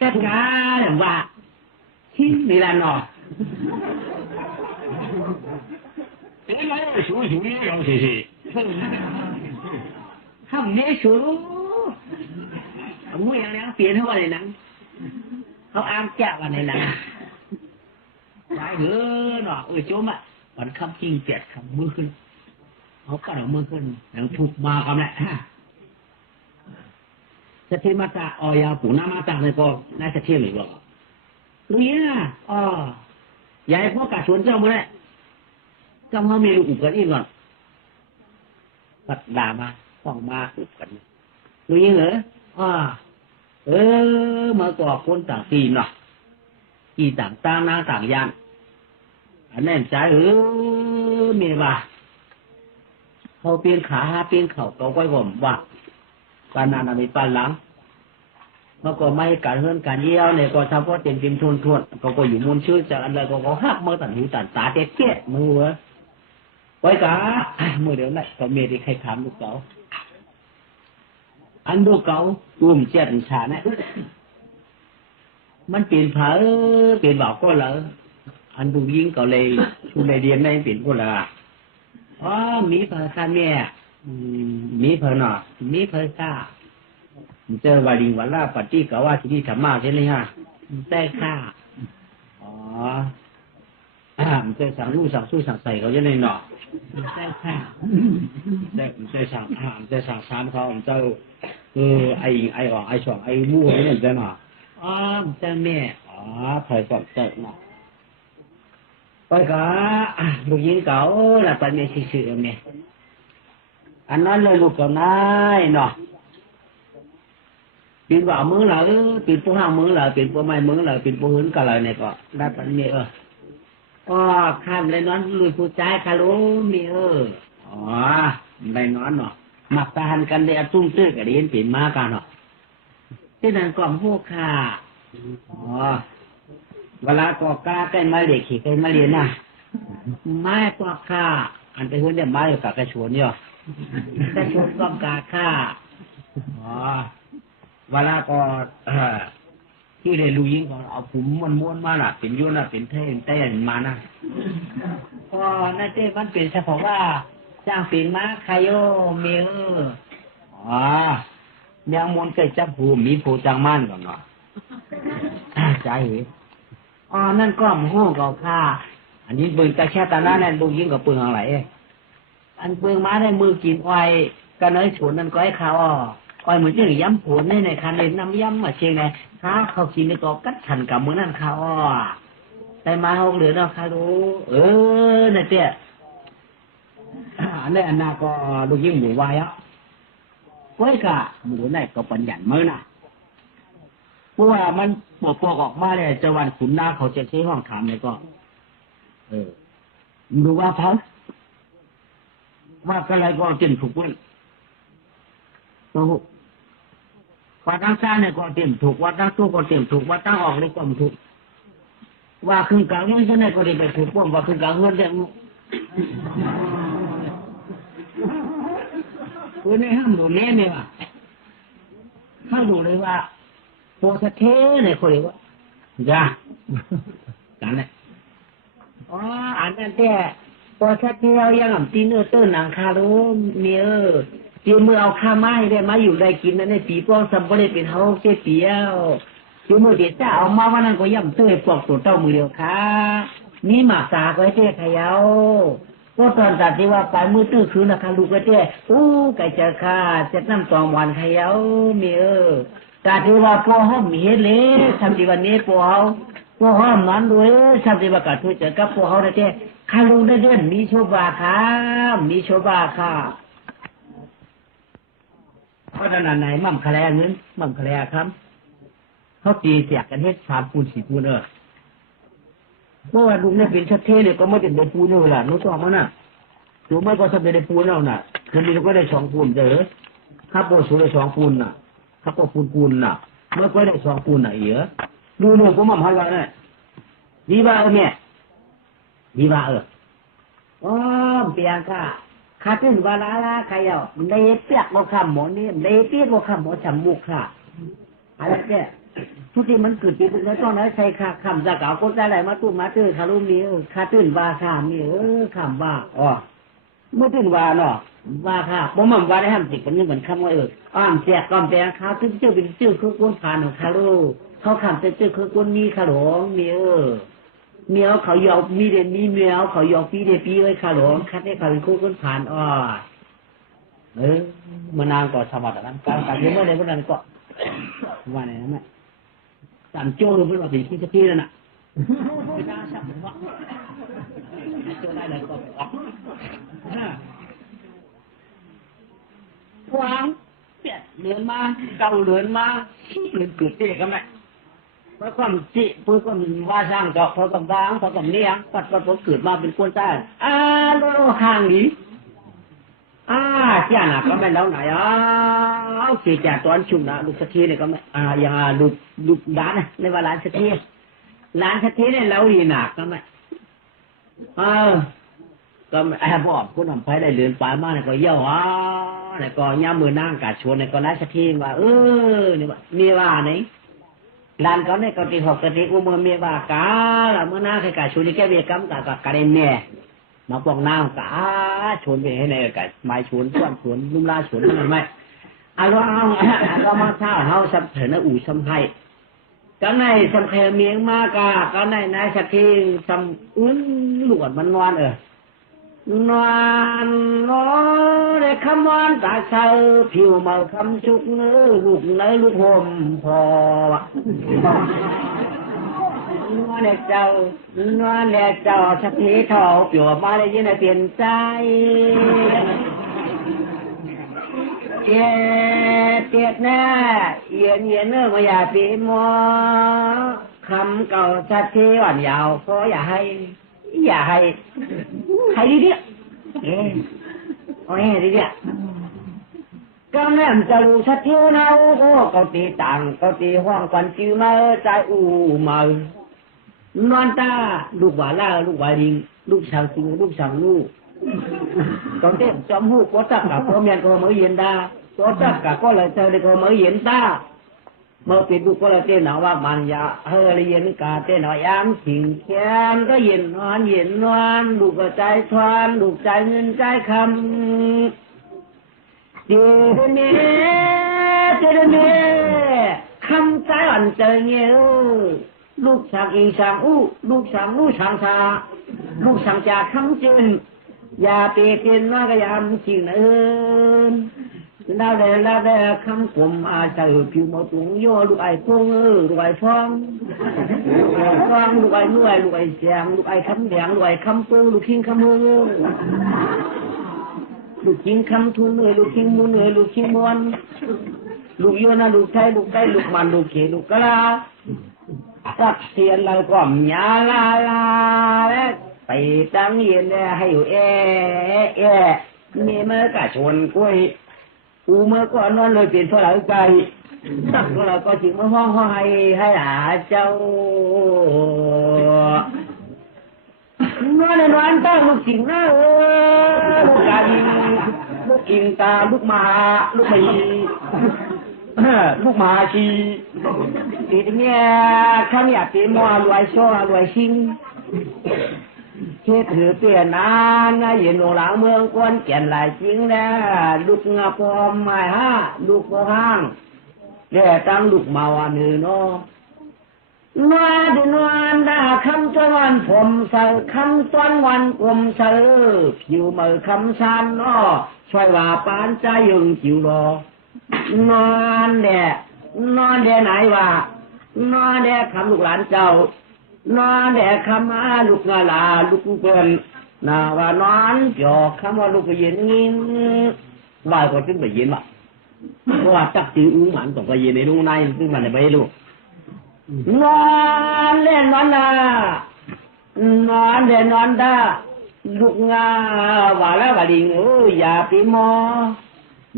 จัดการอย่างว่าที่นี่ละเนาะ来数也要谢谢。ทำเนี่ยสูมืออย่างนี้เปลี่ยนให้ว่าในหนังเขาอ้างแก้ว่าในหนังหลายเฮ้อเนาะโจมอ่ะวันคำจริง7 คำมือขึ้นเขาก็เอามือขึ้นหนังถูกมากันแหละจะเทมาตาออยาปูน้ามาตาเลยก็น่าจะเที่ยงหรือเปล่ารู้ยังใหญ่พวกกาชวนเจ้ามือเลยจำเขามีลูกอุกกันอีกก่อนปัดด่ามาฟ้องมาอุกกันรู้ยังเหรอมาก่อคนต่างตีนเนาะกี่ต่างนางต่างยานอันนั้นใจมีว่าเขาเปลี่ยนขาเปลี่ยนเข่าเขาก็ผมว่าปานานมีปานหลังเมื่อก่อนไม่การเฮือนการเยี่ยวเนี่ยก็ทำเพราะเต็มทวนก็อยู่มุนชื่อจากอะไรก็เขาหักมือตัดหูตัดตาเจ๊ะมือไว้กะมือเดี๋ยวนั้นก็เมดิใครถามลูกเก๋าอันลูกเก๋ากลุ่มเจ็ดชาเนี่ยมันเปลี่ยนเผอเปลี่ยนบอกก็เลยอันดูยิงก็เลยชูเลยเรียนไม่เปลี่ยนก็เลยมีเผอข้าแม่มีเผอหน่อมีเผอข้าเจอวาริงวันล่าปฏิกะว่าที่นี่ธรรมะใช่ไหมฮะได้ข้าเจอสั่งรู้สั่งสู้สั่งใส่เขาจะในหน่อได้ข้าได้สั่งห้ามได้สั่งสามเขาเจ้าไอออกไอช่องไอมู่อะไรเนี่ยเจ้าหน่อเจ้าแม่เผยก่อนเจ้าหน่อไปก็ลูกยิงเก่าแล้วไปเมียซื่อๆเมียอันนั้นเลยลูกเก่านายเนาะปีนว่ามือเหรอปีนปูห้ามือเหรอปีนปูไม้มือเหรอปีนปูหืนกันเลยเนี่ยก็ได้ปันเมียข้ามเลยนอนลุยผู้ใจคารุมีได้นอนเนาะ หมักตาหันกันได้อาตุ้มตื้อกับเรียนเปลี่ยนมากันเนาะที่นั่นก่อนพวกค่ะอ๋อเวลาก็กล้าใกล้มาเด็กขี่ใกล้มาเรียนน่ะไม้ก็ค่ะอันไปหุ่นเดี๋ยวไม้อยู่กับกระชวนอยู่กระชวนก็กาค่ะอ๋อเวลาก็ที่ได้รู้ยิ่งก่อนเอาผมม้วนมาล่ะเป็นยุ่นน่ะเป็นเท่มานะพอนั่นเต้มันเป็นเฉพาะว่าจ้างเป็นมาใครโยเมียอ๋อเมียมนเกิดจับผูมีผูจังมั่นก่อนเนาะใจอ๋อนั่นก็มห้องเก่าค่ะอันนี้ปืนกระแช่ตาหน้านั่นดูยิ่งกับปืนอะไรอันปืนมาได้มือกินอ้อยก็น้อยฉนนั่นก็ให้เขาอ้อยเหมือนจะย้ำผลในคันเลยน้ำย้ำมาเชียงไงข้าเขากินในก็กัดฉันกับมือนั่นเขาแต่มาเขาเหลือเนาะค่ะรู้นั่นเตี้ยอันนี้อันน่าก็ดูยิ่งหมูวายอ่ะก้อยกะหมูไหนก็ปัญญาเมื่อน่ะเพราะว่ามันปอกออกมาเลยจะวันขุนหน้าเขาจะใช้ห้องถามเลยก็ดูว่าเขาว่าอะไรก็เต็มถูกวันโอ้โหว่าตั้งซ่าเนี่ยก็เต็มถูกว่าตั้งตู้ก็เต็มถูกว่าตั้งออกเลยก็ถูกว่าคือกลางเงินเนี่ยก็ได้ไปถูกว่าคือกลางเงินเนี่ยคือในห้ามดูแน่เนี่ยว่าห้ามดูเลยว่าโปรสเทเนี่ยคนเรียกว่าจ้ากันเลยอ๋ออันนั้นแต่โปรสเทเรายังตีเนื้อเต้นหนังคารุเมียที่เมื่อเอาข้าไม้ได้มาอยู่ได้กินนั่นในปีป้องสัมปเลยเป็นเฮาเสียเปียวที่เมื่อเด็กจะเอามาวันนั้นก็ย่ำเต้ยปลอกตัวเต้ามือเดียวค่ะนี่หมากตาก็ให้เท่ขยาวก็ตอนตัดที่ว่าปลายมือตื้อคืนนะคะลูกก็เจ้ไก่เจอค่ะเจ็ดน้ำตองหวานขยาวมีตาที่ว่าพ่อห้อมมีเฮ็ดเลยทำที่วันนี้พ่อห้อมนั้นด้วยทำที่ว่ากระทุ้เจอกับพ่อเขาได้เจ้ข้าลูกได้เดินมีโชบาค่ะมีโชบาค่ะเพราะนั้นไหนมั่มคะแนนเงินมั่มคะแนนครับเขาตีเสียกันเฮ็ด3 ปูน 4 ปูนเมื่อวานลุงเนี่ยเป็นชัดเทเนี่ยก็ไม่ได้ปูนเลยล่ะนู้ต้องมันน่ะถูกไหมก็สำเร็จได้ปูนแล้วน่ะคืนนี้เราก็ได้2 ปูนเด้อข้าโปสูได้2 ปูนน่ะข้าโปปูนน่ะเมื่อก็ได้2 ปูนน่ะดูเนี่ยก็มั่มฮัลโหลเนี่ยดีบ้าเนี่ยดีบ้าอ๋อเปียงค่ะข้าตื่นว่าลาใครได้เปียกบ่คำหมอนี่ได้เปียกบ่คำหมอฉ่ำมุกค่ะอะไรเนี่ยทุกที่มันเกิดปีเป็นต้นนั้นใช้ค่ะคำจากเก่าคนใจไหลมาตุ้มมาตื้อคารุมีข้าตื่นว่าค่ะมีคำว่าอ๋อเมื่อตื่นว่าเนาะว่าค่ะบ่มั่มว่าได้ห้ามติดกันนี่เหมือนคำว่าอ้อมแจกก้อมแจกข้าวตื้อเป็นตื้อคือก้นผ่านของคารุเขาคำตื้อคือก้นมีขาหลงมีเมียวเขายอมมีเดนมีเมียวเขายอมปีเดปีไว้ขาหลงคัดให้เขาเป็นคู่ก้นผ่านมานานก่อนสมัครนั้นการเมื่อไรพวกนั้นก็ว่าไงนะแม่สามโจ้รู้เพื่อนว่าเป็นที่ที่นั่นน่ะไม่น่าชักผมว่าโจ้ได้เลยก็บอกวางเปียเดือนมาเก่าเดือนมาเดือนเกิดเจ๊กันไหมเพราะความจิเพื่อความว่าสร้างเจาะเพราะกำบังเพราะกำเลี้ยงปัดเกิดมาเป็นคนใต้โลห่างนี้เจ้าหน้าก็ไม่เล่าไหนเอาเสียจากตอนชุ่มนะลูกสะเทียเนี่ยก็ไม่อย่างลูกด้านในว่าร้านสะเทียเนี่ยเราดีหนักก็ไม่ก็บอกคุณนำไปได้เดือนปลายมาเนี่ยก็เยี่ยวเนี่ยก็ย่ามือนั่งกาชวนเนี่ยก็ร้านสะเทียว่านี่ว่ามีว่าไหนร้านเขาเนี่ยก็ตี6 ตีอุโมงค์มีว่ากาละเมื่อหน้าใครกาชวนนี่แค่เบียกัมกับการเน่มาปองน้ำกะชวนไปให้ในกะไม้ชวนส่วนชวนลุ่มลาชวนนั่นไม่เรามาเช่าเฮาสับเถินอู่สัมไห้กันในสัมเพเมียงมากะกันในนายสักทีสัมหลวดมันนอนนอนได้คำวันตาเศร้าผิวเมาคำชุกเนื้อลูกในลูกห่มพอนัวเด็กเจ้าสักทีเท่าเปลี่ยวมาได้ยินเปลี่ยนใจเจ็ดแน่เย็นเนื้อมาอย่าปีมอคำเก่าสักทีอ่อนยาวก็อย่าให้ดีเดียวโอ้ยดีเดียว ก็แม่มจะรู้ชัดเที่ยวนะโอ้เขาตีต่างเขาตีห้องควันจื้อมาใจอูมานอนตาลูกหวาล่าลูกหวาลิงลูกช่างสิงลูกช่างลูกตอนเต้นจอมหูก็ตักกับพ่อแม่ก็มาเย็นดาก็ตักกับก็เลยเจอเด็กก็มาเย็นตาเมื่อปิดลูกก็เลยเต้นหนาว่ามันยาเฮอเย็นกาเต้นหน่อยย้ำถิงแขนก็เย็นนอนลูกก็ใจทวนลูกใจเงินใจคำเจเมคำใจอ่อนเจอเงี้ยลูกช่างอีช่างอู้ลูกช่างลู่ช่างชาลูกช่างจากคำจืนอย่าเปลี่ยนว่าก็ยามจริงเอิญลาเดคำผมอาศัยผิวหมดหลงโยลูกไอ้พงลูกไอ้ฟองลูกไอ้นุ่ยลูกไอ้เสียงลูกไอ้คำแดงลูกไอ้คำเปิ้งลูกคิงคำเมืองลูกคิงคำทุนลูกคิงมุนลูกคิงมวนลูกโยนะลูกไทยลูกไก่ลูกมันลูกเขลูกกะลาสักเสียนเราก็มีลาไปตั้งเย็นให้อยู่มีเมื่อกะชนกล้วยอูเมื่อก่อนนอนเลยเปลี่ยนเพราะอะไรไก่สักเราก็จึงมาห้องให้หาเจ้านอนตั้งลูกสิงห์ลูกไก่ลูกอิงตาลูกมาลูกมีลูกมาชีทีนี้ข้าอยากเป็นมัวรวยซ้อรวยชิงเชื่อถือเปลี่ยนนานเย็นหลังเมืองกวนแก่นหลายจริงนะลูกงาปอมไม่ฮะลูกโบห้างแก่ตั้งลูกมาวันนึงเนาะมาดูนวลดาคำจวนผมใส่คำต้นวันกลมใส่ผิวมือคำชันเนาะช่วยว่าปานใจยังจิ๋วรอนอนแดไหนวะนอนแดคำลูกหลานเจ้านอนแดคำอาลูกงาลาลูกเปิ้นนาว่านอนจอกคำว่าลูกเย็นงินว่าก็จึงไปเย็นวะเพราะว่าจักจื้ออุ้งหมันต้องไปเย็นในลูกในซึ่งมันไม่รู้นอนเล่นนอนละนอนเล่นนอนได้ลูกงาว่าแล้วว่าดิงอย่าปีม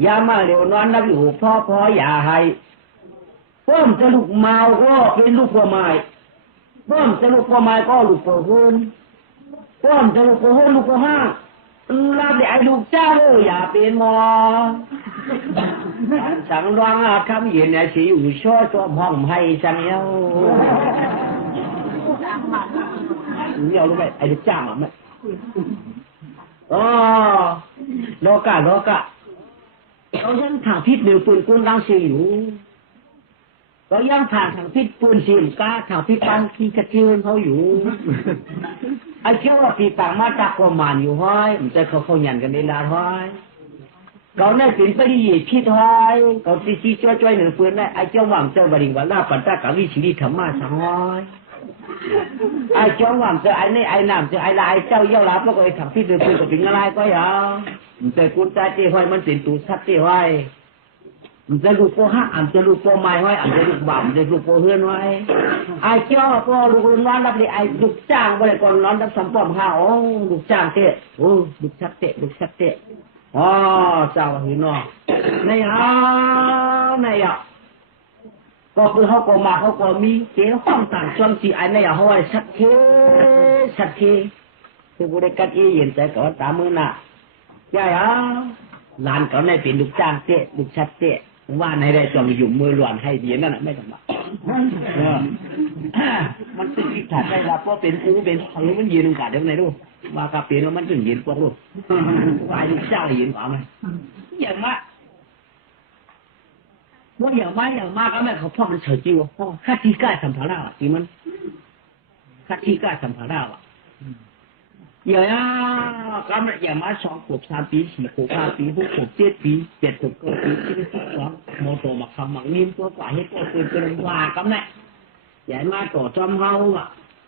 อย่ามาเร็วนอนนับอยู่พ่ออย่าให้เพิ่มจะลูกเมาก็เป็นลูกพ่อไม้เพิ่มจะลูกพ่อไม้ก็ลูกพ่อหุ่นเพิ่มจะลูกพ่อหุ่นลูกพ่อห้างรับได้ไอ้ลูกเจ้าอย่าเป็นมอสังรังคำเย็นเนี่ยสิอยู่ช่อตัวห้องให้สังเย้าเนี่ยรู้ไหมไอ้ลูกจ้างอ่ะมั้ยอ๋อโลกะเขายังทางพิษหนึ่งปืนกุ้งดังเสียอยู่เขายังทางพิษปืนเสียงก้าทางพิษปังขี้กระเทือนเขาอยู่ไอ้เชื่อว่าปีต่างมาจากประมาณอยู่ห้อยมันจะเขาหยันกันในลาห้อยเขาเนี่ยถึงไปดีพิษห้อยเขาซีช่วยหนึ่งปืนได้ไอ้เจ้าหวังเจ้าบริงว่าลาปัตตากาวิชิริธรรมะสังห้อยไอ้เจ้าหวังเจ้าไอ้นี่ไอ้น้ำเจ้าไอ้ลายเจ้าเย้าลาแล้วก็ไอ้ทางพิษหนึ่งปืนก็เป็นอะไรก็อย่างแต่กุญแจเจ้าห้อยมันเป็นตูชัดเจ้าห้อยมันจะลูกโป้ห้าอันจะลูกโป้ไม้ห้อยอันจะลูกบ่าวจะลูกโป้เฮือนไว้ไอ้เจ้าก็ลูกเฮือนวันรับเลยไอ้ลูกจ้างบริกรร้อนรับสัมปอมข้าวลูกจ้างเตะโอ้ลูกชักเตะอ๋อเจ้าหินเนาะในอ่ะก็คือเขาก็มาเขาก็มีเจ้าห้องต่างช่วงที่ไอ้ในอ่ะเขาไอ้ชักเทคือบริการเย็นใจก่อนตามมือน่ะใช่อ่ะหลานเขาในเป็นลูกจ้างเตะลูกชักเตะว่าในได้จอมอยู่มือหลวนให้ดีนั่นน่ะไม่ต้องมามันตึงที่ขาดได้ละเพราะเป็นเป็นมันยืนกันเดี๋ยวไหนดูมากระเปลี่ยนแล้วมันถึงยืนพวกลูกว่าลูกจ้างยืนกว่าไหมอย่างมากว่าอย่างมากก็แม่เขาพ่อมันเฉยจิ๋วพ่อค่าที่กล้าสัมภาระที่มันค่าที่กล้าสัมภาระอย่างก็แม่อย่างมา2 ขวบ 3 ปี 4 ขวบ 5 ปี 6 ขวบ 7 ปี 7 ขวบ 9 ปี12โมโตมาคำมังนิ่มตัวกว่าให้ตัวเป็นว่าก็แม่อย่างมาต่อจอมเฮา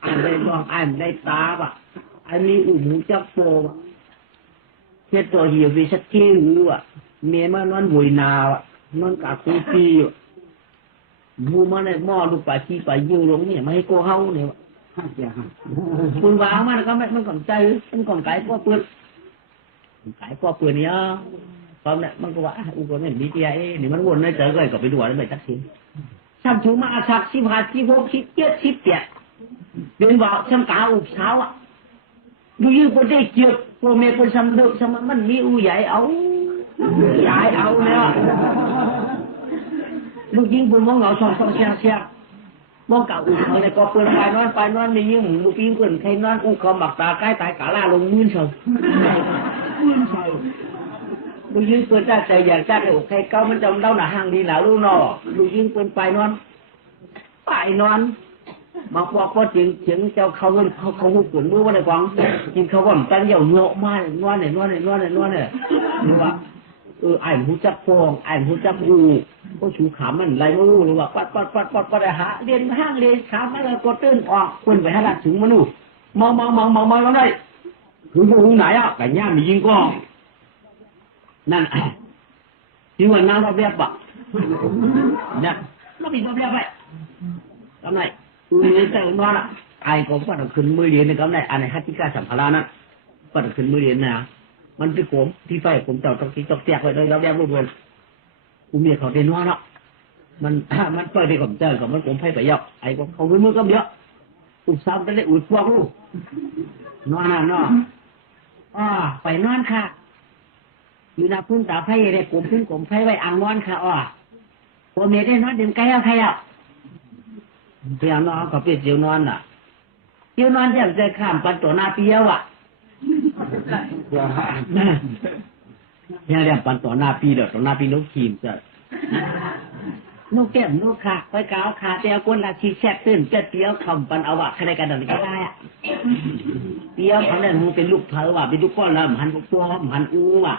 อันได้ลองอันได้ตาอันนี้อุ่นจับโปเฮ็ดตัวเหี่ยวไปสักทีหรือเมียมันนอนบุยนานอนกะคูปีบูมันได้หม้อลูกปลาชีปลายูลงเนี่ยไม่ให้โกเฮาเนี่ยคุณวางมันก็ไม่มันก่อนใจมันก่อนไก่พ่อเปื้อนเนี่ย ตอนนั้นมันก็ว่าอุกนี่มีที่ไอ้นี่มันวนในเจอก็ไปดูอะไรไปตักสินช่างถูมาชัก15 16 17 18เป็นว่าช่างกาอุบเช้าอ่ะดูยืมคนได้เจ็บพวกเมียคนสำเร็จสมมันมีอูใหญ่เอาเนี่ยลูกยิงปุ่นมองเหงาสองเสียมองเก่าอูเขาเนี่ยก็เปิดไปนอนมียิ่งลูกยิงเปิดใครนอนอูเขาหมักตาใกล้ตายกะล่าลงมือเฉยลูกยิงเปิดจ้าใจอยากจ้าได้อกใครเก้ามันจำเล่าหน้าห้างดีหนาลูกนอลูกยิงเปิดไปนอนมาพอจริงเจ้าเขาหุบปุ่นมือว่าในกวางกินเขาว่าตั้งเหย่าโยกมานอนเนี่ยหรือว่าอ่านหูจักพองอ่านหูจักอูก็ชูขามันไรไม่รู้หรือว่าปัดหาเรียนห้างเรียนขามันเลยก็ตื้นออกคนไปหาหลักถึงมันนู่มองแล้วได้ถึงไหนอ่ะไก่ย่างมียิงกองนั่นยิงวันน้ำเราเรียบอ่ะเนี่ยเรามีตัวเรียบไปทำไมนี่แต่ว่าไอ้ก็ปัดขึ้นมือเรียนในกำไรอันไหนฮัตติกาสัมภาระนั้นปัดขึ้นมือเรียนนะมันเป็นผมที่ไฟผมเจ้าต้องแจกไว้เลยเราแยกรูปเลยกูเมียเขาเดินว่าเนาะมันปล่อยไปกับเจ้ากับมันผมไฟไปเยอะไอ้ก็เขามือก็เยอะอุบซ้ำไปเลยอุดพวกลูกนอนน่ะเนาะไปนอนค่ะอยู่นาพุ่งตาไฟเลยผมไฟไว้อ่างนอนค่ะผมเมียได้นอนเดินไกลเอาใครอ่ะเตียงนอนก็เป็นเจียวนอนน่ะเจียวนอนจะข้ามปันตัวนาเปียวอ่ะเนี่ยเรียกปันต่อหน้าปีเด้อต่อหน้าปีนกขีมจ้ะนกแก้มนกขาไปกาวขาเตียวก้นละชีแซ่บตื้นจะเตียวคำปันเอาวะใครกันเดินก็ได้อ่ะเตียวเขาเนี่ยมึงเป็นลูกเผอว่ะเป็นลูกก้อนแล้วหันพวกตัวหันอูว่ะ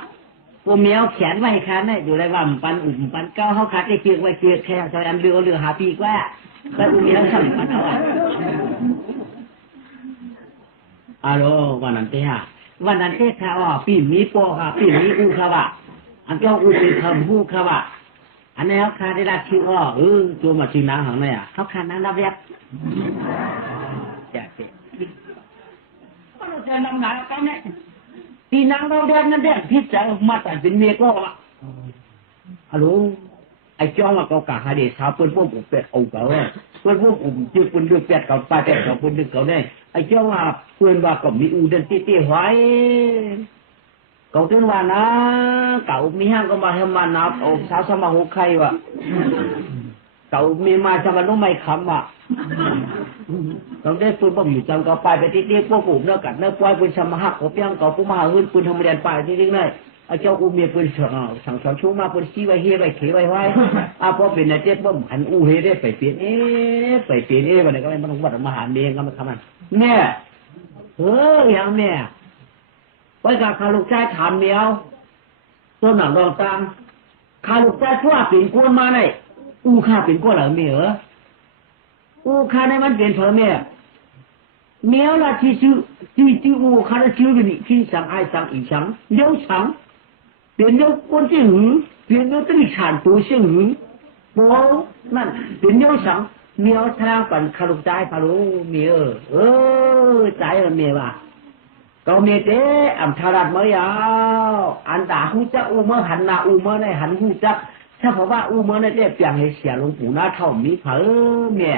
พวกเมียวแขนไว้ขาเนี่ยอยู่ไรว่าปันอุ่มปันเก้าเขาขาดไอ้เกียกไว้เกียกแค่ซอยอันเรือหาปีกว่าแต่อูเมียวสั่งปันเอาอ่ะฮัลโหลวันนั้นเตี้ยวันนั้นเทศค่ะปีมีโปค่ะปีมีอูค่ะว่ะอันเจ้าอูเป็นคำฮู้ค่ะว่ะอันนี้เขาคาได้รับชื่อตัวมาชื่อนางหางเลยเขาคานั้นรับยักเจ๊ก็เราจะนำหนักกันเนี่ยปีนางเราเดินนั่นเด้พิจารณามาแต่เป็นเมียก็ว่ะฮัลโหลไอ้จ้องว่าเขากะหาเดชเขาเปิ้นพวกผมเป็ดเอาเก่าเปิ้นพวกผมจืดเปิ้นเดือดเป็ดเก่าปลาเป็ดเก่าเปิ้นเดือดเก่าได้ไอ้เจ้าว่าเพื่อนว่าก็มีอูเดินเตี้ยๆไว้เขาถึงว่านะเก่ามีห้างก็มาให้มานับเอาสาวสมาหุใครวะเก่ามีมาจะมาต้องไม่คำว่ะต้องได้ปืนบ่มอยู่จังก็ไปเตี้ยๆพวกผมเนื้อกัดเนื้อปล่อยปืนสมาหักเขาเพียงเก่าผู้มาหื้นปืนธรรมดาไปที่นี่เลยไอ้เจ้าอูมีปืนสั่งสอนชูมาปืนชี้ไว้เฮียไว้เขยไว้พอเป็นไอ้เจ๊บ่มหันอูเฮได้ไปเปลี่ยนวันนี้ก็ไม่ต้องวัดมหาเมียก็มาทำมันแม่อย่างแม่ไว้กับข้าลูกชายถามเมียวต้นหนังรองตามข้าลูกชายชั่วปิ่นกวนมาได้อูข้าปิ่นกวนหลังเมียอูข้าในมันเป็นเธอเมียวละที่ชื่ออูข้าได้ชื่อเป็นที่สั่งไอ้สั่งอีสั่งเลี้ยวสั่งเปลี่ยนเลี้ยวคนที่หือเปลี่ยนเลี้ยวตีฉานตัวเชื่อหือโอ้นั่นเปลี่ยนเลี้ยวสั่งเมียวทางปั่นคารุใจคารุเมียใจเมียว่าก็เมียเจ๊อัมทารัดเมื่อยอันตาหูจักอูเมื่อหันหน้าอูเมื่อในหันหูจักถ้าเพราะว่าอูเมื่อในเจ๊เปียงให้เสียลงปู่หน้าเท่ามีเผอเมีย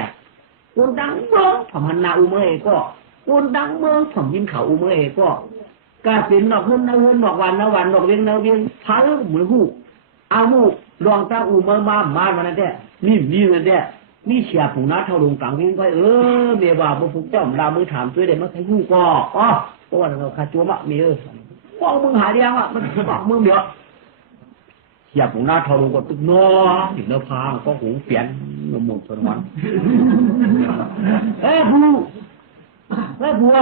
คนดังเมืองผมหันหน้าอูเมื่อก็คนดังเมืองผมยิ้มเขาอูเมื่อก็กาสินดอกหุ่นนหุ่นดอกวันดอกเวียงเผอเหมือนหูเอาหูลองตาอูเมื่อมาวันนั้นเจ๊นี่วันนั้นเจ๊นี่เสียปู่หน้าเท่าลงกลางวิ่งไปเมียว่าบุฟุกเจ้าดาวมือถามช่วยเด็กมาใช้หูก็เพราะว่าเราขาดจัวมะมีพวกมึงหาเดียวมันบอกมึงเดี๋ยวเสียปู่หน้าเท่าลงก็ตึกนอถึงเนื้อพางก็หูเปลี่ยนหมดส่วนวันผู้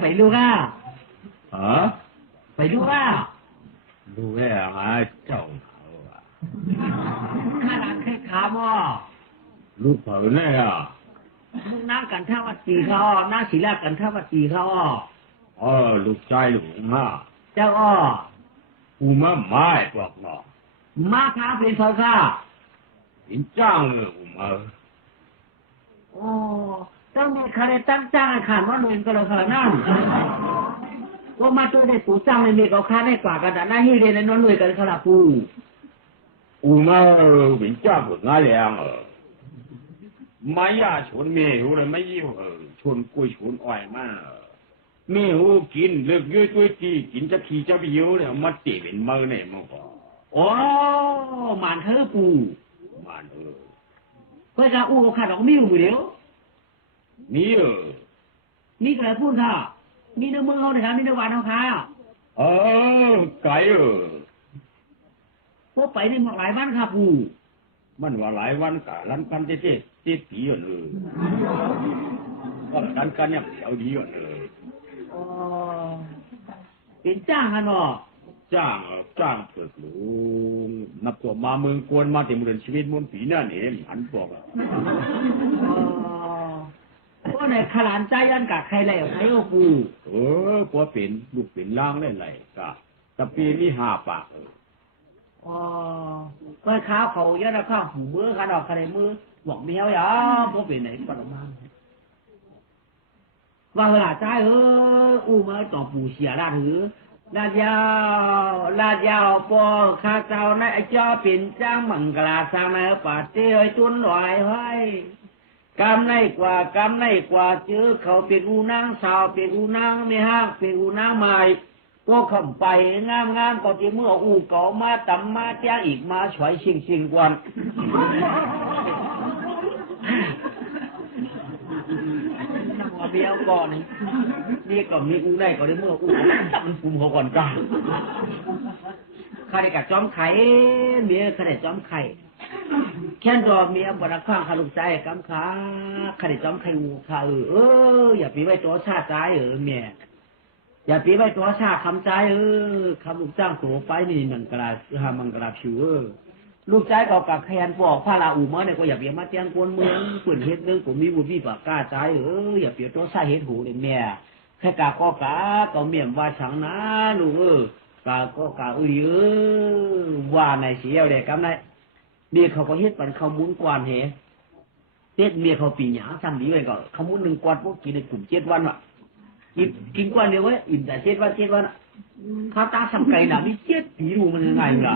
ไปดูก้าไปดูก้าดูแม่หาเจ้าข้าหลังแค่ขาบ่ลูกเผอเนี่ยมึงนั่งกันท่าวัดจีเขานั่งศีลากันท่าวัดจีเขาลูกชายลูกมาเจ้าอูมาไม่บอกเนาะมาข้าเป็นเธอข้าอินจ้างเลยอูมาต้องมีใครตั้งจ้างขานว่าเงินก็เลยขนาดนั้น ว่ามาตัวได้ปูจ้างเลยเมียก็ค้าได้กว่ากันแต่หน้าที่เรียนในนอนเลยกันขนาดปู 我那人家不那样没呀，存没有了，没有存归存外嘛。没有กินเลิกเยอะด้วยที่กินจะขี้จะไปเยอะเลยมาเตะเป็นมือเนี่ยมั้งก็ อ๋อหมันเธอปู มันเพื่อจะอู้กับข้าดอกมิ้วมือเดียว นี่นี่ก็เลยพูดค่ะมีเนื้อมือเขาเลยครับมีเนื้อหวานเขาค่ะ ไก่พวกไปนี่มาหลายบ้านค่ะปู มันว่าหลายวันกะรันกันเจ๊ผีอ่ะเลยก็รันกันเนี่ยเดี๋ยวดีอ่ะเลย อ๋อเป็นจ้างฮะเนาะ จ้างเปิดลุงนับตัวมาเมืองกวนมาแต่เมืองชีวิตมันปีนั่นเองหันบอกอ่ะ เพราะในขลานใจยันกะใครแล้วใครโอ้ปู พอเป็นลูกเป็นล่างได้ไรกะตะปีนี่5 ปากอ๋อเมื่อข้าวเขายันข้าวหูมือกันออกใครมือบอกเมียวอย่าพวกเป็นไหนปรมาว่าเวลาใจอู้มาต่อปูเสียลาถือลาดยาวปอข้าเจ้าในเจ้าเป็นจ้างมังกราสร้างในป่าเตี้ยจุนลอยไว้กำไรกว่เจอเขาเป็นอูนางสาวเป็นอูนางไม่ห้างเป็นอูนางใหม่ก็ขำไปงามก็ที่เมื่ออูเก่ามาตำมาแจ้งอีกมาช่วยชิงกวนนั่งมาเบี้ยวก่อนนี่ก็มีอูได้ก็ได้เมื่ออูมันคุมเขาก่อนจ้าข้าได้กัดจอมไข่เมียข้าได้จอมไข่แค่ดอกเมียบนข้างขาลูกใจกำขาข้าได้จอมไข่อูข้าอย่าปีไว้ตัวชาติใจเมียอย่าปีไว้ตัวชาคำใจคำลูกจ้างโผล่ไปนี่มังกราผิวลูกใจก็กับแคนปอกพระลาอูมาเนี่ยก็อย่าเปียมาเตียงกวนเมืองฝืนเฮ็ดเรื่องผมมีบุญมีปากกล้าใจอย่าเปียตัวชาเฮ็ดหูเลยแม่แค่กาก็เมียมว่าฉังนะลูกกาว่าในเสียวเด็กกำไรเมียเขาก็เฮ็ดปันเขามุ้นกวนเหเฮ็ดเมียเขาปีหยาซ้ำดีไว้ก็เขามุ้น1 กวนพวกกินในกลุ่ม7 วันอ่ะกินกวนเดียวไว้อิ่มแต่7 วันเขาตาสำไก่น่ะมี7 ปีรู้มันยังไงล่ะ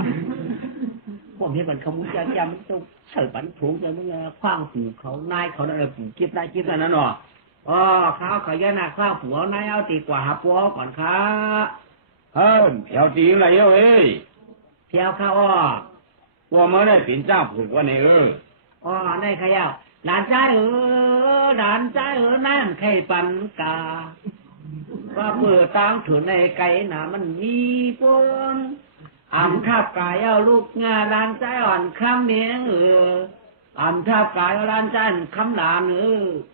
พวกเฮ็ดปันเขามุ้นจำต้องเสิร์ฟปันถุงเลยมึงคว้างหูเขานายเขานั่นแหละปู่เก็บนั่นเนาะข้าวขยันข้าวผัวนายเอาตีกว่าหาปัวก่อนครับเพียวจริงไรเอ้ย เที่ยวข้าวว่าเมื่อได้เป็นจ้างผูกวันนี้ได้ขยับหลานใจนั่นไข่ปันกาว่าเปิดตังถือในไก่หนามันมีปนทับกายเอาลูกงาหลานใจอ่อนคำเมียงทับกายเอาหลานใจคำหลาน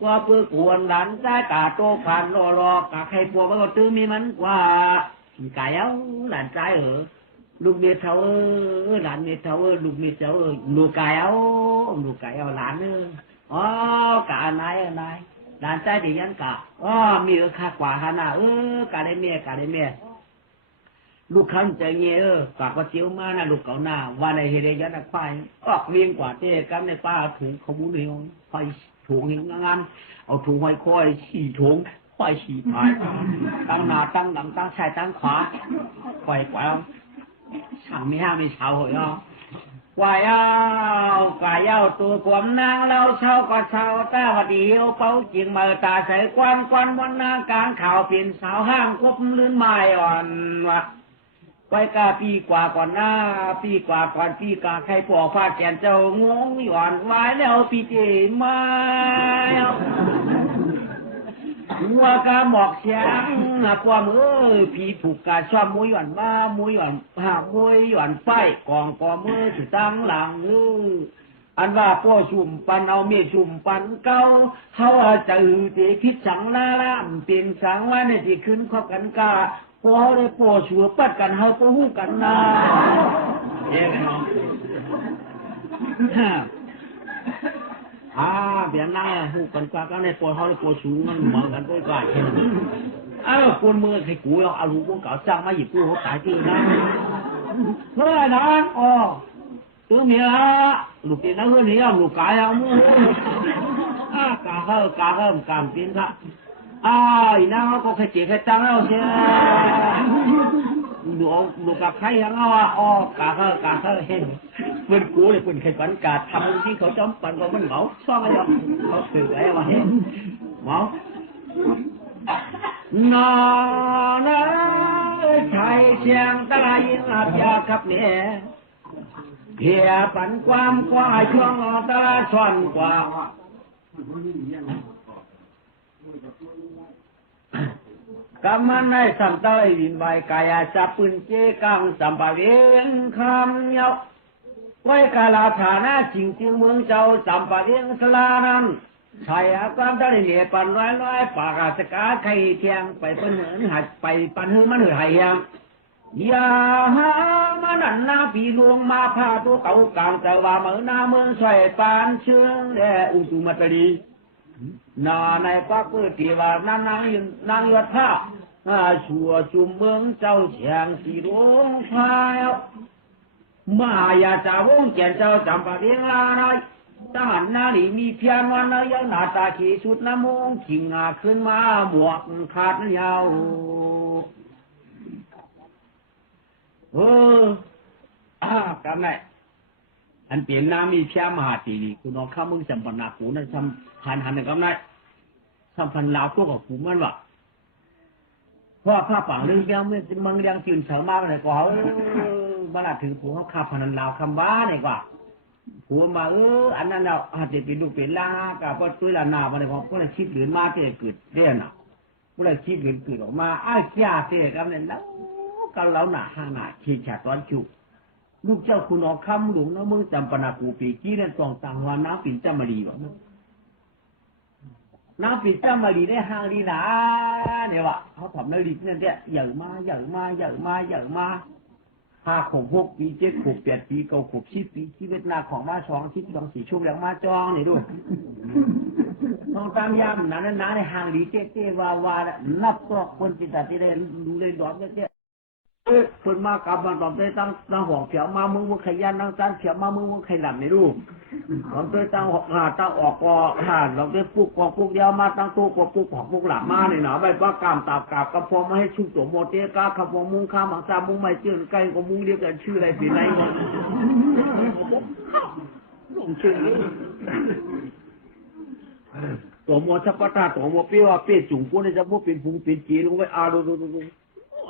กว่าเปิดกวนหลานใจกาโตผ่านรอกาไข่ปัวมันก็ตื้อมีมันกว่ากายเอาหลานใจลูกเมียเท่าหลานเมียเท่าลูกเมียเท่าลูกไก่เอาหลานกะนายหลานใจดียันกะมีค่ากว่าฮะนะกะได้เมียลูกขันใจเงี้ยกะก็เจียวมานะลูกเก่าหน้าว่าในเฮเดยันควายออกเวียงกว่าเต้กันในป้าถุงขมุนเดียวไฟถุงงานเอาถุงไว้คอยฉี่ถุงควายฉี่พายตั้งหน้าตั้งหลังตั้งซ้ายตั้งขวาไฟกว่าช่างไม่ห้ามไม่เช่าเหรอกว่าเอาตัวผมนางเราเช่าก็เช่าแต่ว่าเดียวเป้าจริงมาตาใส่ควันวันนากลางข่าวเปลี่ยนสาวห้างคบลื่นไม้อ่อนวะไปกาปีกว่าก่อนหน้าปีกว่าก่อนปีกาใครปอกผ้าแกนเจ้างงหย่อนไว้แล้วปีเจมาหัวกาหมอกเสียงความผีผูกกาชอบมวยหย่อนมวยหย่อนมวยหย่อนไฟกองมือจุดตั้งหลังอันว่าพ่อชุ่มปันเอาเมียชุ่มปันเก้าเขาจะตีคิดสังล่ามเปลี่ยนสังว่าในที่ขึ้นข้อกันกาพอได้พ่อชัวปัดกันเฮาก็หู้กันนะเย้เนาะเบียนหน้าหูกันกว่าก็ในปอเขาในปอสูงมันเหมือนกันก็กลายคนมือใครกูเอาลูกพวกเก่าจ้างมาหยิบกูเขาขายที่นะเพื่อนนะตัวเมียลูกตีนักเพื่อนนี่ลูกกายเอามือกาเฮิมกามกินซะ อ้ยน้าก็เคยเจี๋ยเคยตั้งแล้วใช่ดูกับใครยังเอาอ่ะอ๋อกาเฮ้เห็นเพื่อนกูเลยเพื่อนเคยฝันกาทำที่เขาจอมปั่นว่ามันเหมาซ่องอะไรเขาสื่ออะไรวะเห็นเหมานอนชายเชียงตายอาบยากับเนี่ยเพียปั่นความกว่าช่วงตลาดชวนกว่ากำมันในสัมตะลินใบกายจับปืนเจกังสัมปะเวียงคำเยาไว้กาลาฐานะจริงจริงเมืองเจ้าสัมปะเวียงสลานั้นใช่ความตะลินเนี่ยปันร้อยปากาสกาไข่เทียงไปเป็นเหนือหัดไปปันหื้อมันเหนือหายยังอย่าหามานันนาปีลวงมาพาตัวเก่ากลางแต่ว่าเมื่อนาเมืองใส่ปานเชื่องแด่อุตุมาตรีนาในปักเพื่อที่ว่านางยศท่าชัวจุมเมืองเจ้าเชียงสีดวงพายมาอย่าจะวงแก่เจ้าจำปาเรียงลาหน่อยทหารนาลีมีเพียงวันละยังหน้าตาขีชุดน้ำมงขิงขึ้นมาหมวกขาดยาวกำไรอันเปลี่ยนน้ำมีเพียงมหาตีนี่คุณน้องข้ามึงจำปนากูนั่นทำหันกำไรทำพันลาวพวกกับกูมันวะเพราะข้าป่าเรื่องเดียวเมื่อมึงยังจืนเฉามากไปไหนก็เขาบ้านถึงผัวเขาข้าพันลาวคำบ้าเนี่ยกว่าผัวมาอันนั้นเราอาจจะเป็นลูกเป็นล่ากับพวกตัวละนาไปไหนก็พวกเราคิดหรือมาเกิดเกิดเด่นอ่ะพวกเราคิดเกิดออกมาอ้าวขี้าเสียกันเนี่ยแล้วกันแล้วหนาห้าหนาขีดฉาตอนฉุกลูกเจ้าคุณน้องคำหลวงน้องมึงจำปนากูปีกี้นั่นตองต่างวันน้ำปิ่นจำมาดีหรอน้ำปิดจ้ามาดีได้ห่างดีนะเนี่ยวะเขาทำได้ดีเนี่ยเนี่ยอย่างมา5 6 ปี7 6 8 ปี9 6 10 ปีชีวิตนาของมา2 4 ชั่วอย่างมาจองนี่ดูต้องตามยามนั้นนะในห่างดีเจ๊วานับตัวคนจิตใจได้ดูเลยดอกเนี่ยคนมากลับมาตอนได้ตั้งห่วงเผียวมามึงขยันตั้งจานเผียวมามึงขยันไม่รู้ตอนได้ตั้งตั้งออกก็เราได้ปลูกกองปลูกยาวมาตั้งตู้กองปลูกของปลูกหลับมาเนี่ยนะใบว่ากามตากาบกระพงมาให้ชุบตัวโมเตกาขับวงมุงข้ามหางซามุงไม่เจือนไก่ก็มุงเรียกกันชื่ออะไรปีไหนลงชื่อตัวโมชักปะตาตัวโมเปี้ยเปี้ยจุ่มกูเนี่ยจะโมเป็นพุงเป็นจีลงไปดู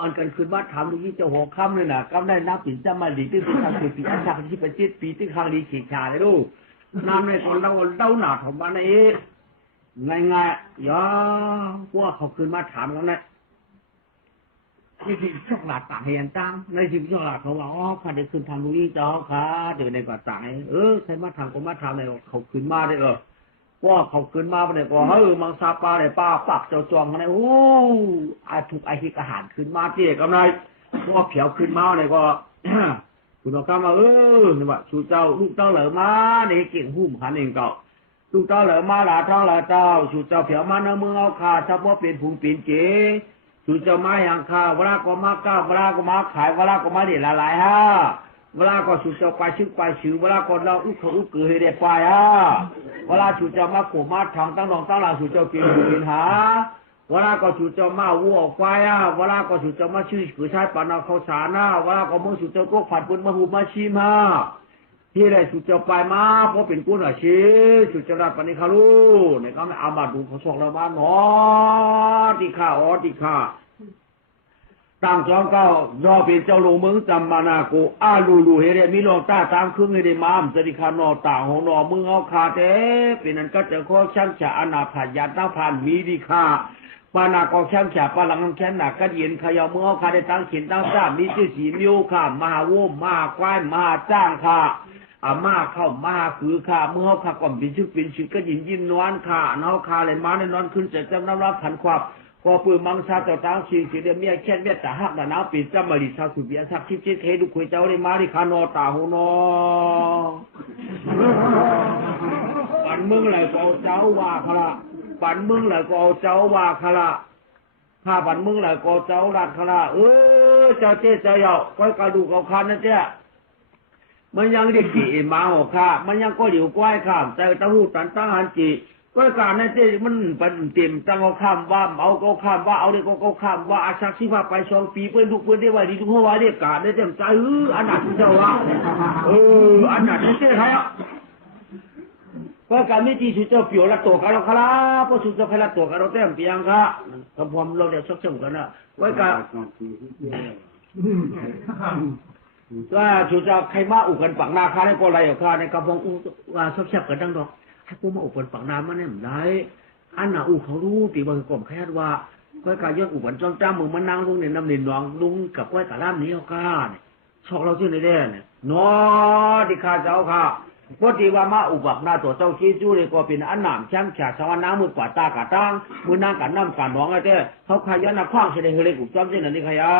อันกันคืนว่าทำตรงนี้จะหัวค่ำเลยนะก็ได้นับถึงจะมาดีที่เป็นทางปีอันจากที่เป็น7 ปีที่ครั้งดีขีดขาเลยดูนั่นในคนเราหนาทำมาในง่ายย่อพวกเขาคืนมาถามกันนะนี่ที่ช่องหลาดต่างเห็นตั้งในที่ช่องหลาดเขาว่าอ๋อข้าได้คืนทางตรงนี้เจ้าค่ะเดี๋ยวในกว่าต่างใครมาทำก็มาทำในเขาคืนมาได้ว่าเขาขึ้นมาเนี่ยก็มังซาปลาเนี่ยป้าปักเจ้าจองอะไรถูกไอ้ที่กระหานขึ้นมาเจ๊กำไรว่าเผียวขึ้นมาเนี่ยก็คุณต้องการมาเนี่ยว่าชูเจ้าลูกเจ้าเหลือมาเนี่ยเก่งหุ่มขันเองเก่าลูกเจ้าเหลือมาหลาเจ้าหลาเจ้าชูเจ้าเผียวมาเนื้อมือเอาขาดถ้าว่าเป็นผุงปีนเก๋ชูเจ้ามาอย่างข้าเวลาก็มาก้าวเวลาก็มาขายเวลาก็มาเด็ดละลายเวลาก็ชูเจ้าไปชื่อไปชื่อเวลาก็เราเขาเกิดให้ได้ไปเวลาชูเจ้ามาขู่มาทางตั้งนองตั้งหลังชูเจ้ากินกินหาเวลาก็ชูเจ้ามาวัวควายเวลาก็ชูเจ้ามาชื่อผู้ชายปานเขาสานะเวลาก็มึงชูเจ้าก็ผัดปุ่นมาหูมาชิมที่ไรชูเจ้าไปมาเพราะเป็นกุ้งชีชูเจ้ารัดปนิคารุเนี่ยก็ไม่เอามาดูเขาส่งเราบ้านหนอติข้าติข้าตั้งจอมเก้ารอเป็นเจ้าหลวงเมืองจำมานาโกลูเฮเรมิโลต้าตามครึ่งเฮเดมามสติคานอต่างของนอมึงเอาคาเต้เป็นนั้นก็จะข้อช่างฉะอนาผายัดน้าผ่านมีดีค่าปานากอช่างฉะปาหลังน้ำแข็งหนักก็เย็นขยามึงเอาคาได้ตั้งเขียนตั้งซ่ามีชื่อสีมิวค่ะมาโวมาควายมาจ้างค่ะมาเข้ามาคือค่ะเมื่อเขาค่ะก่อนเป็นชื่อก็ยินนวลค่ะเนาคาเลยมาในนอนขึ้นจะจำน้ำรับผันความพอปืนมังซาเจ้าตั้งชิงสีเดียมีแค่เม็ดแต่หักแต่น้ำปีจำมาดิชาวสุบิอาชักชิดเทดุคุยเจ้าได้มาดิคานอตาหูนอปันมึงไหลก็เจ้าว่าขละปันมึงไหลก็เจ้าว่าขละถ้าปันมึงไหลก็เจ้ารัดขละเจ้าเจ๊เจ้าเหยาก้อยกระดูกเอาคันนะเจ้มันยังเด็กจีมาหัวข้ามันยังก็เหลียวก้อยข้ามแต่ตะหูตันตั้งหันจี ก็การในเจ้มันเป็นเต็มจังเอาข้ามว่าเอาก็ข้ามว่าเอาเด็กก็ข้ามว่าอาชักที่ว่าไป2 ปีเพื่อนทุกเพื่อนได้ไว้ดีทุกหัวได้การได้เต็มใจอันนั้นเจ้าวะอันนั้นเจ้าไทยก็การไม่ดีสุดเจ้าเปี่ยวละตัวกันเราคลาพอสุดเจ้าใครละตัวกันเราเต็มเปียงค่ะกับผมเราเดี๋ยวชักเชื่อมกันนะไว้การว่าสุดเจ้าใครมาอุกันปังนาคาในปอไรอยู่ค่ะในกับผมว่าชักเชื่อมกันดังดอกให้กูมาอุกันปังนามันเนี่ยมันได้อันน่ะอูเขารู้ตีบางกลมแค่ว่าก้อยกายย้อนอุกันจ้องจ้ามือมันนั่งลุงเนี่ยน้ำเนินหนองลุงกับก้อยกาล่ามนี้เอาก้าเนี่ยชอกเราชื่อในแด่เนี่ยนอดิข้าเจ้าค่ะพอดีว่ามาอุบักหน้าตัวเจ้าชี้จู้เลยก็เป็นอันหนามแช่งแฉะสวรรค์น้ำมือกว่าตากาตั้งมือนั่งกันน้ำกันหนองไอ้เจ้เขาขยันนักข้างเสด็จเฮเลกุจ้ำเส้นนี่ขยา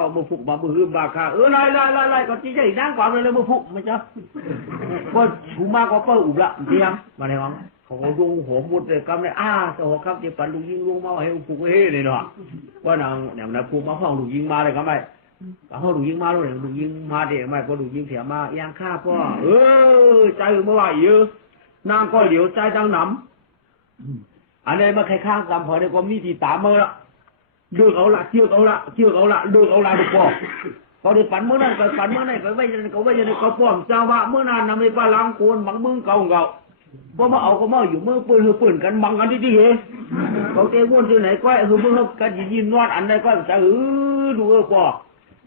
วมือฟุกมามือหืมบาคาไล่ก็จี้ใจนั่งกว่าเลยมือฟุกไม่จ้าก็ชูมาก็เปิดอุบละเตียงมาในห้องเขาดูหัวมุดเลยกำเลยแต่หัวครับจะปั่นลูกยิงลูกมาให้ฟุกเฮ้เลยเนาะว่านางเนี่ยนะฟุกมาห้องลูกยิงมาเลยก็ไม่เขาลูกยิงมาเลยลูกยิงมาเดี๋ยวไม่พอลูกยิงเสียมายังฆ่าพ่อใจเมื่อไหร่เยอะนางก็เดี๋ยวใจตั้งหนำอันนี้มาใครข้างกำพอเนี่ยก็มีที่ตามมาละเลือกเอาละเลือกเอาละเลือกเอาละเลือกเอาละทุกพ่อเขาได้ฝันเมื่อนั้นก็ฝันเมื่อไหร่ก็ไว้ยังก็ไว้ยังก็ป้อมเจ้าว่าเมื่อนั้นนำไปป้าล้างโคนบังมึงเก่าเพราะมาเอาก็มาอยู่เมื่อปืนกันบังกันที่เหเขาเตะวนที่ไหนก็เมื่อกันยินนอดอันใดก็จะดูพ่อ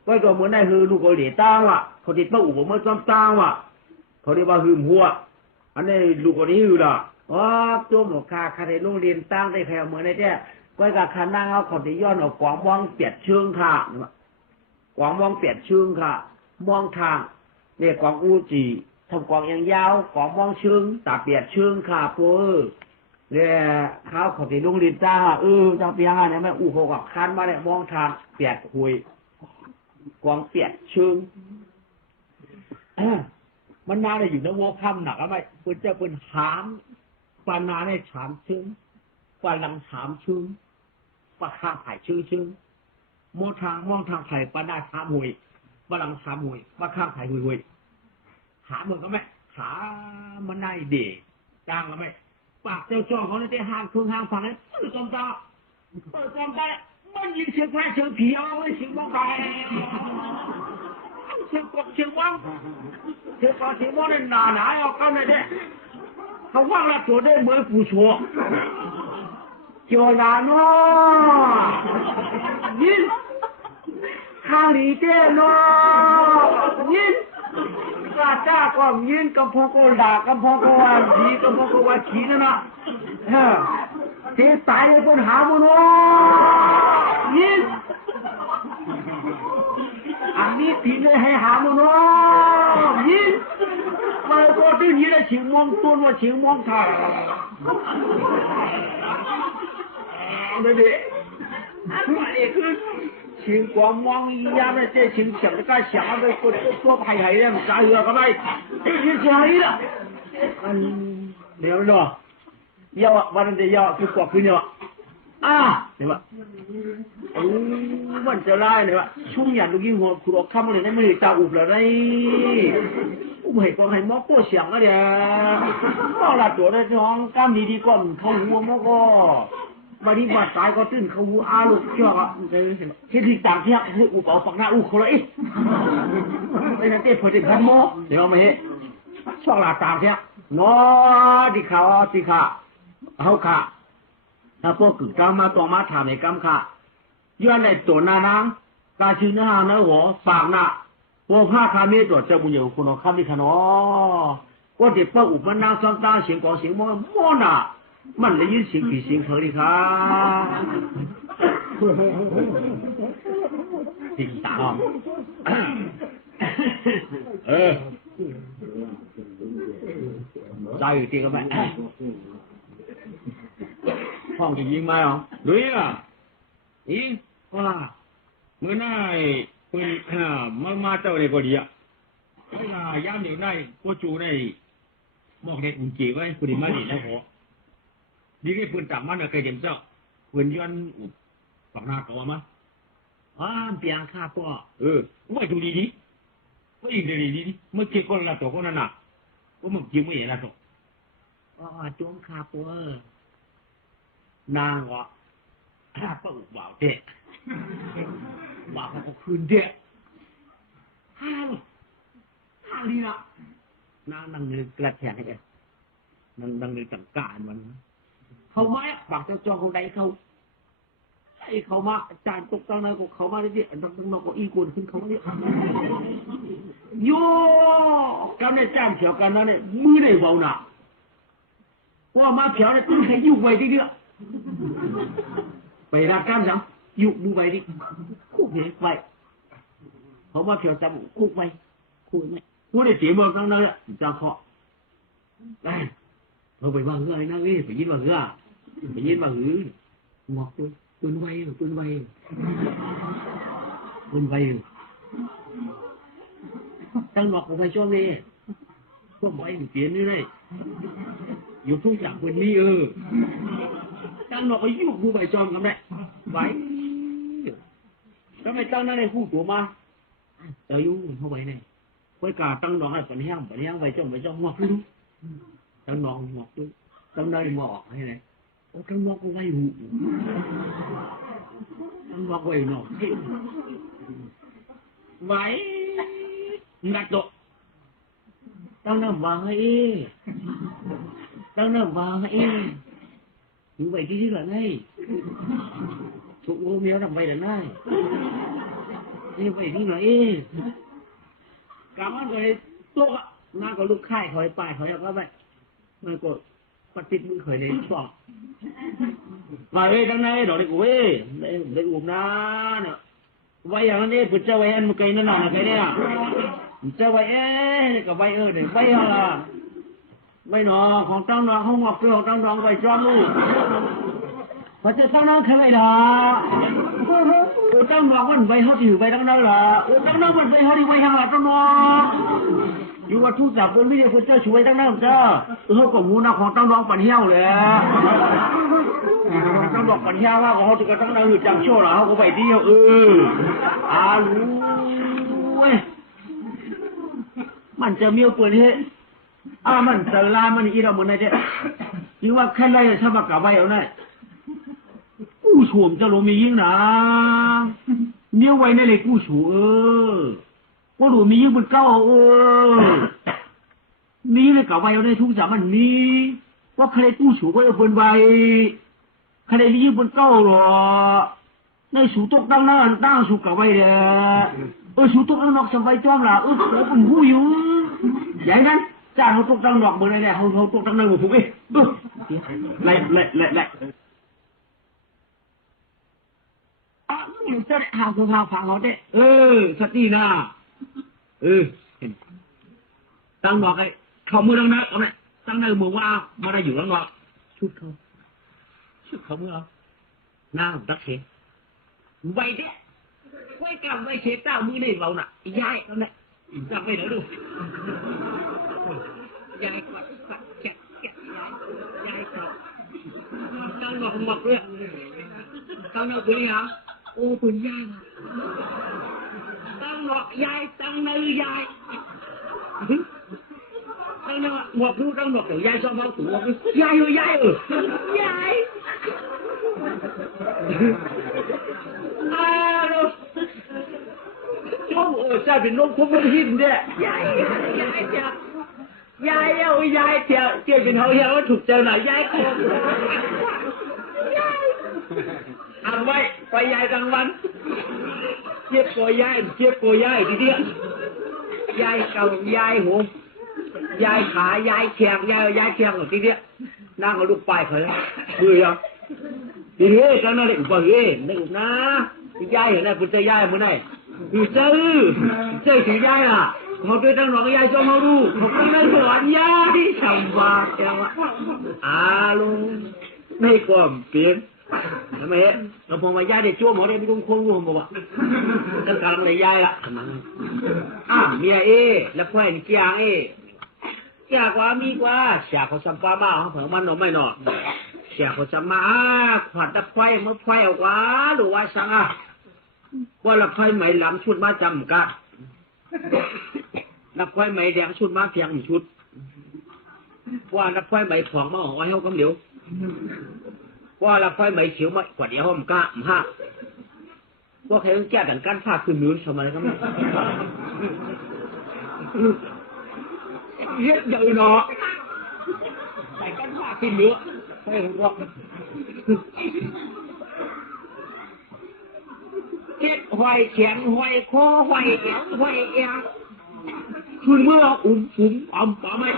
ก็ตัวเหมือนได้ดูเขาเดี๋ยวตั้งว่ะเขาติดมาอุปมาซ้ำตั้งว่ะเขาเรียกว่าหืมหัวอันนี้ลูกคนนี้อยู่ละตัวหมอคาคาเทโรงเรียนตั้งได้แผ่เหมือนในแท้ก็กับคณะเขาติย้อนออกกวางมองเปียดเชิงค่ะกวางมองเปียดเชิงค่ะมองทางเนี่ยกวางอูจีทำกวางยังยาวกวางมองเชิงตาเปียดเชิงค่ะพวกเนี่ยเขาติโรงเรียนตั้งเจ้าเปียงเนี่ยแม่อูเขากับคันมาเนี่ยมองทางเปียดหุยกวางเปียดเชิงมันนาได้อยู่ในวัวคำหนักอะไรเพื่อจะเป็นหามปานาในฉามเชิงปาลังฉามเชิงปาข้าไผ่เชิงมองทางไผ่ปานาฉามหวยปาลังฉามหวยปาข้าไผ่หวยหาเหมือนกันไหมหามันได้เด็กจ้างกันไหมปากเจ้าจ้องเขาในห้างเครื่องห้างฟังเลยเปิดจอมตามันยิงเชือกแพ้เชือกผีเอาไว้เชือกบ้องไปเชือกกบเชือกว่างเชือกกบเชือกว่างเนี่ยหนาเอากันเลยเด้เขาว่างละตัวได้เหมือนผู้ชัวเจ้าหนาเนาะยินข้าหลีเจ้เนาะยินกาจ้าก็ยินกำพงก็ด่ากำพงก็ว่าดีกำพงก็ว่าขี้นั่นนะเจ๊ตายเลยคนหาบุญวะยินอันนี้ทีเลยให้หาบุญวะยินมาตัวที่นี่เลยชิงมองตัวว่าชิงมองถ่ายเด็กอันนี้คือชิงความมองยามเลยเจ๊ชิงเสียงก็เสียงไปกดตัวไผ่ไผ่เนี่ยมันจ่ายเยอะก็ได้ยินเสียงนี้ละเดี๋ยวเนาะยาววันนี้ยาวคือกว่าคืนเนี่ยเนี่ยว่าวันจะไล่เนี่ยว่าช่วงอย่างลูกยิงหัวครัวข้ามเลยได้ไม่ได้ตาอุบเลยได้เห็นก็ให้มอตัวเสียงก็เดี๋ยวก็ละตัวได้ท้องกล้ามดีก่อนเขาหัวมอก็วันนี้บาดตายก็ตื่นเขาหัวลูกเชื่อก็เห็นที่ต่างเที่ยคืออุปเอาฝักหน้าอุเขาเลยไม่ใช่เต้เผยถึงพันโมเดี๋ยวไม่เห็นช่วงละต่างเที่ยน้อที่เขาที่ขาเขาขาถ้าพวกกึกกำมาตัวมาถามในกำขาย้อนในตัวหน้านางกาชื่อหน้าหน้าหัวฝากหน้าพวกผ้าคามีตัวเจ้าบุญอยู่คุณเอาคำนี้ขนอว่าเด็กป้าอุปนางซ้ำตาเสียงกองเสียงมอน่ะมันเลยยินเสียงผีเสียงเธอดิค่ะติ่งตามใจอยู่จริงก็ไหมห้องจะยิงไหมอ๋อดูยิงว่าเมื่อไหร่คุณมาเจ้าในก็ดีอ่ะไม่มาย่ำอยู่ในกูจูในมองเด็กอุ่นจีไว้คุณดิมาดีนะหัวดีที่ปืนจับมันเคยเห็นเจ้าปืนย้อนฝั่งหน้าเขามาเปียงข้าพ่อว่าดูดีว่าอีกดีเมื่อกี้คนละตัวคนนั้นน่ะว่ามึงยิงไม่เห็นละตัว อ๋อจ้วงคาปัวนางวะก็อุบ่าวเด็กบ่าวก็คืนเด็กห้าลีนะนางนั่งนึกกระแทกให้แกนั่งนึกต่างการมันเขาไม่ปากเจ้าจอเขาใดเขาไอ้เขามาจานตกตั้งนั้นเขามาได้อันนั้นนอกก็อีกุนขึ้นเขาเนี่ยโย่กันเนี่ยจ้างเผียวกันนั่นเนี่ยมือได้เบาหนักว่ามาเผียวเนี่ยต้องให้ยุบไว้ทีเดียวไปรักกันจังยุบดูไว้ดิคุกเหตุไปเขามาเผียวจำคุกไว้คุกไหมคุกได้เสียเมืองตั้งนั้นแหละจ้างเขาได้เราไปว่าเงื่อนนั่งนี่ไปยินว่าเงื่อไปยินว่าหือหมอกปืนไวตั้งหมอกของไฟช่วงนี้ก็ไวเปลี่ยนนี่เลยอยู่ทุ่งจากวันนี้ตั้งหมอกก็ยุบดูใบจอมกันได้ไวแล้วไม่ตั้งนั่นเลยคู่ตัวมาเตยยุ่งเข้าไปเนี่ยไว้กาตั้งหมอกให้ปัญญาใบจอมหมอกดูตั้งหมอกดูตั้งได้หมอกให้ไหนโอ้ตั้งหมอกก็ไวหูตั้งหมอกไวหนอกไว้งัดดอกตั้งน้ำวางให้อยู่ไปที่ไหนไงถูกโอเมียทำไปไหนนี่ไปที่ไหนกำมันเลยตัวน่าก็ลูกไข่คอยปลายคอยเอาไปมันก็ปฏิบัติมือเคยในช่วงมาตั้งไหนดอกเด็กเด็กอุ้มนะเนี่ยไว้อย่างนั้นเนี่ยผมจะไว้อันมันไกลนั่นน่ะใครเนี่ยจะไว้กับไว้เนี่ยไว้อะไรไว้หนอของตั้งหนอเขาหมอกเกลือของตั้งหนอไว้จอมลูกพอจะตั้งหนอใครไว้ล่ะตั้งหนอวันไว้เขาถือไว้ตั้งหนอล่ะตั้งหนอวันไว้เขาถือไว้ทางหลังตั้งหนออยู่ว่าทุกสัปดาห์ไม่ได้คนเจ้าช่วยตั้งหนอเจ้าเขาก็มูนะของตั้งหนอปั่นเหี้ยวเลยตั้งหนอปั่นเหี้ยวว่าเขาจะก็ตั้งหนออยู่จังโช่ล่ะเขาก็ไปเที่ยวรู้เว้ยมันจะมีเปิดให้มันจะลามันอีเราเหมือนไงเจ้ยิ่งว่าแค่ไรถ้ามากราบไว้เอาเนี่ยกู้ฉวมจะลงมียิ่งนะเมียไว้ในเลยกู้ฉวว่าดูมียิ่งบนเก้ามีเลยกราบไว้เอาในทุกสามันนี้ว่าใครกู้ฉวก็เอาบนไว้ใครมียิ่งบนเก้าหรอในสูตกตั้งหน้าตั้งสูกราบไว้เลยสูตกตั้งนอกสบายจ้อมล่ะผมเป็นผู้อยู่ใหญ่นั้นจ้าเขาตกตั้งดอกเบอร์เนี่ยเขาตกตั้งในหัวผมไล่อยู่เจ้าเนี่ยหาตัวฟังเขาเด้สตินะตั้งดอกไอ้เขามือตั้งนั้นเอาเนี่ยตั้งในมือว่ามาได้อยู่ตั้งดอกชุดเขามือเอาหน้าตักเสียไว้เด้ไว้กำไว้เช็ดเต้ามือนี่เราน่ะย้ายเอาเนี่ยจำไว้เดี๋ยวดูยายกอดแกะยายกอดตั้งหมอกเลยตั้งหมอกปืนเหรอโอ้ปืนยายตั้งหมอกยายตั้งในยายตั้งหมอกดูตั้งหมอกเดี๋ยวยายซ้อมเอาตัวยายยายชอบใช่เป็นน้องพวกมันหินเนี่ยยายจ้ะยายเที่ยวเป็นเขายายว่าถูกเจอหน่อยยายอ่านไว้ไปยายกลางวันเจี๊ยบโกยายทีเดียวยายเก่ายายหูยายขายายแขงยายแขงทีเดียนั่งเอาลูกปลายเขาเลยมือยังทีนี้กันนั่นเลยอุปเหตุนี่อุปนะยายเห็นไหมคุณเจอยายมั้ยไหนอยู่เจอถึงยายล่ะเขาไปตั้งหนอกยายจอมเขาดูเขาไปในสวนยายชาวบ้านแกว่าลุงไม่กลมเปลี่ยนทำไมเราพอมายายได้ชั่วหมอได้ไม่ต้องคนรวมบอกว่ากันกลางเลยยายละเมียแล้วพ่อเห็นเกียงเกียกว่ามีกว่าเสียเขาสัมปามาเขาเผื่อมันหนอไม่หนอเสียเขาสัมมาขวัญตะไคร้มาไฟออกว่าหรือว่าสังว่าละไฟไหมหลำชุดมาจำกันละไฟไหมแดงชุดมาเพียงชุด ว่านักไฟใบผองมาออกไว้เขากำเดียวว่านักไฟใบเขียวมากว่าเดียวห้องกะห้าว่าใครต้องแก้กันการพาคือมือสมัยกันเยอะเดี๋ยวเนาะใส่กันพาคือมือใช่หรอกเจ็ดหอยแขนหอยคอหอยเอวหอยเอวคุณเมื่อฝุ่มป่าไม่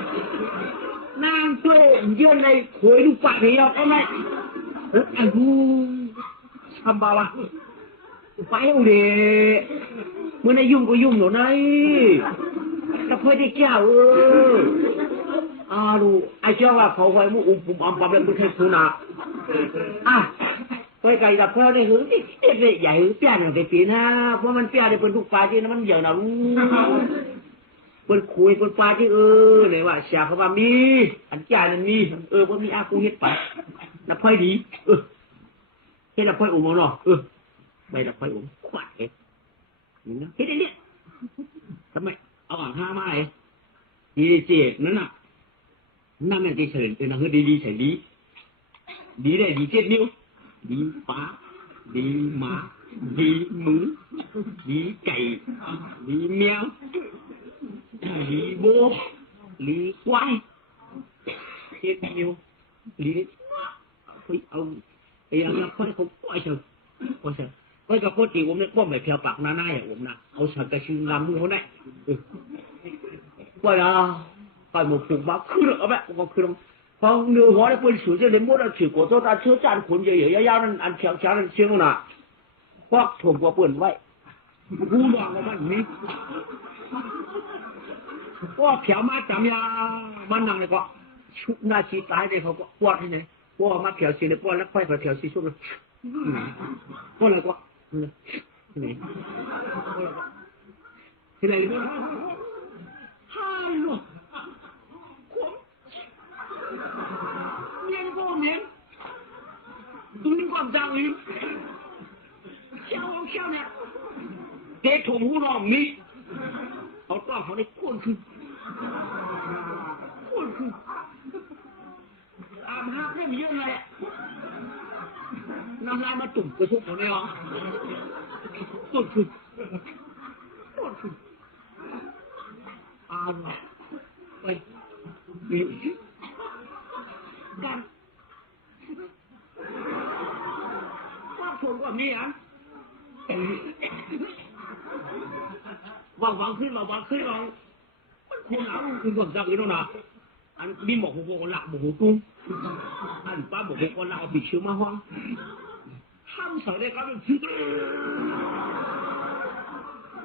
นางช่วยเยื่อในขวยลูกปากเดียวก็ไม่อันดูทำบ้าวะไปเอาเดเมื่อในยุ่งก็ยุ่งหนูไงแต่เพื่อได้แก้วดูไอ้เจ้าว่าเขาไว้มุ่งปุ่มป่าแบบไม่เคยสุนัขไปไก่ดับเพลิงเนี่ยหือเด็กใหญ่เปี้ยนอย่างปีนะเพราะมันเปี้ยนได้เป็นทุกปลาที่นั้นมันใหญ่นะเป็นคุยเป็นปลาที่เนี่ยว่าเสียเขาว่ามีอันจ่ายนั่นมีว่ามีกูเฮ็ดไปดับเพลิงดีเฮ็ดดับเพลิงเนาะไปดับเพลิงขวดเฮ็ดเฮ็ดเนี่ยทำไมเอาอ่างห้ามาดีเจ็ดนั่นน่ะนั่นแม่งที่เฉยเป็นอะไรดีใส่ดีได้ดีเจ็ดนิ้วดีปลาดีหมาดีหมูดีไก่ดีแมวดีโบดีควายเฮ็ดนิ้วดีเอาไอ้ยังคนเขาปล่อยเถอะปล่อยเถอะก็จะโคตรดีผมเนี่ยป้อมแบบเพียวปากหน้าอย่างผมนะเอาสังกะชิงลำมือเขาเนี่ยว่าละไปหมดผูกบ้าขึ้นเอาแบบก็ขึ้นพอเนื้อหัวได้เป็นสูงจะเลี้ยงมดเอาถือกดตัวตาเชื้อจานขนใหญ่ๆยาวๆนั่นอันเชียงช้างนั่นเชียงน่ะควักถ่วงกว่าเปิ่นไว้กูหลอกมันนี่ว่าเผียวมาจำยามันนั่งเลยก็ชุบหน้าชีตายเลยเขาก็ควักที่ไหนว่ามาเผียวสีเลยป้อนแล้วค่อยเผียวสีชุบเลยป้อนอะไรก็นี่ที่ไหนเนี่ยฮ่าลูกเมียนก็เมียนตุ้งความจังเลยเชี่ยวเนี่ยเด็กถุงหูรอมมีเขาต้องเขาได้ก้นคืออาบฮักเนี่ยมีเยอะเลยน้ำลายมาตุ่มกระทุกเขาเนี่ยก้นคือไปกันว่าผมก็มีอ่ะวางขึ้นมามันคุณหนาวคุณสนใจอีกแล้วนะอันนี้หมกหัวหลักหมกหัวตุ้งอันป้าหมกหัวหลักเอาปิดเชื้อมาห้องทำสายได้ก็เป็นชื่อ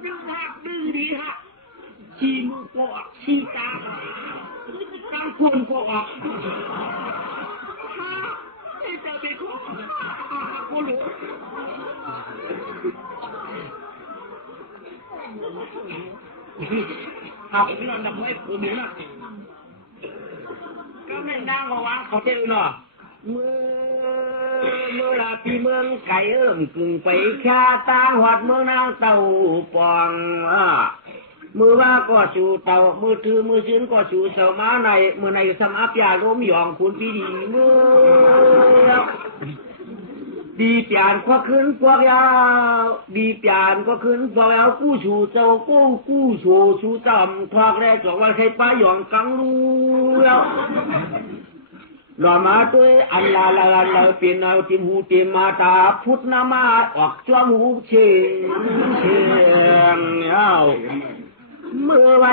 ดึงหักดึงดีฮะชีมือโกะชีตาตั้งควรโกะให้เจอไปโกะกูรู้เอาไปนอนดับไว้ผมอยู่นะก็แม่งดังกว่าเขาเจอเนาะเมื่อลาปีเมืองไก่กึ่งไปแค่ตาหอดเมืองนางเต่าปองมือว่าก็ชูเต่ามือถือมือชื้นก็ชูเสมาในมือในสมัครยาล้มหยองคุณพี่ดีมือดีเปลี่ยนก็ขึ้นพวกยาวดีเปลี่ยนก็ขึ้นพวกยาวกู้ชูเจ้ากู้ชูจำทอกแรกจอกว่าใครป้าหยองกังลูแล้วหล่อมาด้วยอันลาเปลี่ยนเอาติมหูติมมาตาพุทธนามาออกจ้วงหูเชียงเอาเมื่อไว้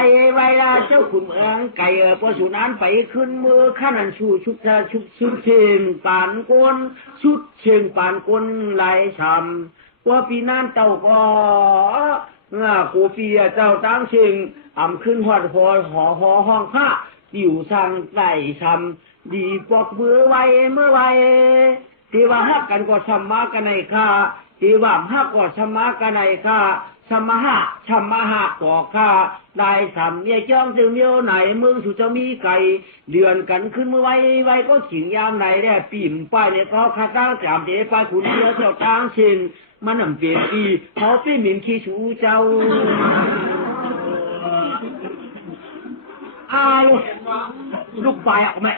เจ้าขุนเมืองไก่พอสุนันไปขึ้นมือข้านันชุดเชิงปานก้นชุดเชิงปานก้นไหลช้ำว่าปีนั้นเต่าก็กูปีเจ้าตั้งเชิงขึ้นหัดหอห้องผ้าอยู่สั่งไหลช้ำดีปอกเมื่อไว้ที่ว่าฮักกันก็สมากันในข้าที่ว่าฮักก็สมากันในข้าสมาหะก่อข้าได้สำเนี่ยจ้องจึงเมียวไหนมึงสุจะมีไก่เดือนกันขึ้นมือไว้ก็ขิงยามไหนได้ปีมป้ายเนี่ยเขาคาตั้งจามเดป้ายขุนเรือเจ้าทางเช่นมันนำเปลี่ยนปีเขาเป็นหมิ่นขี้ชูเจ้าอาย ลูกปลายออกไหม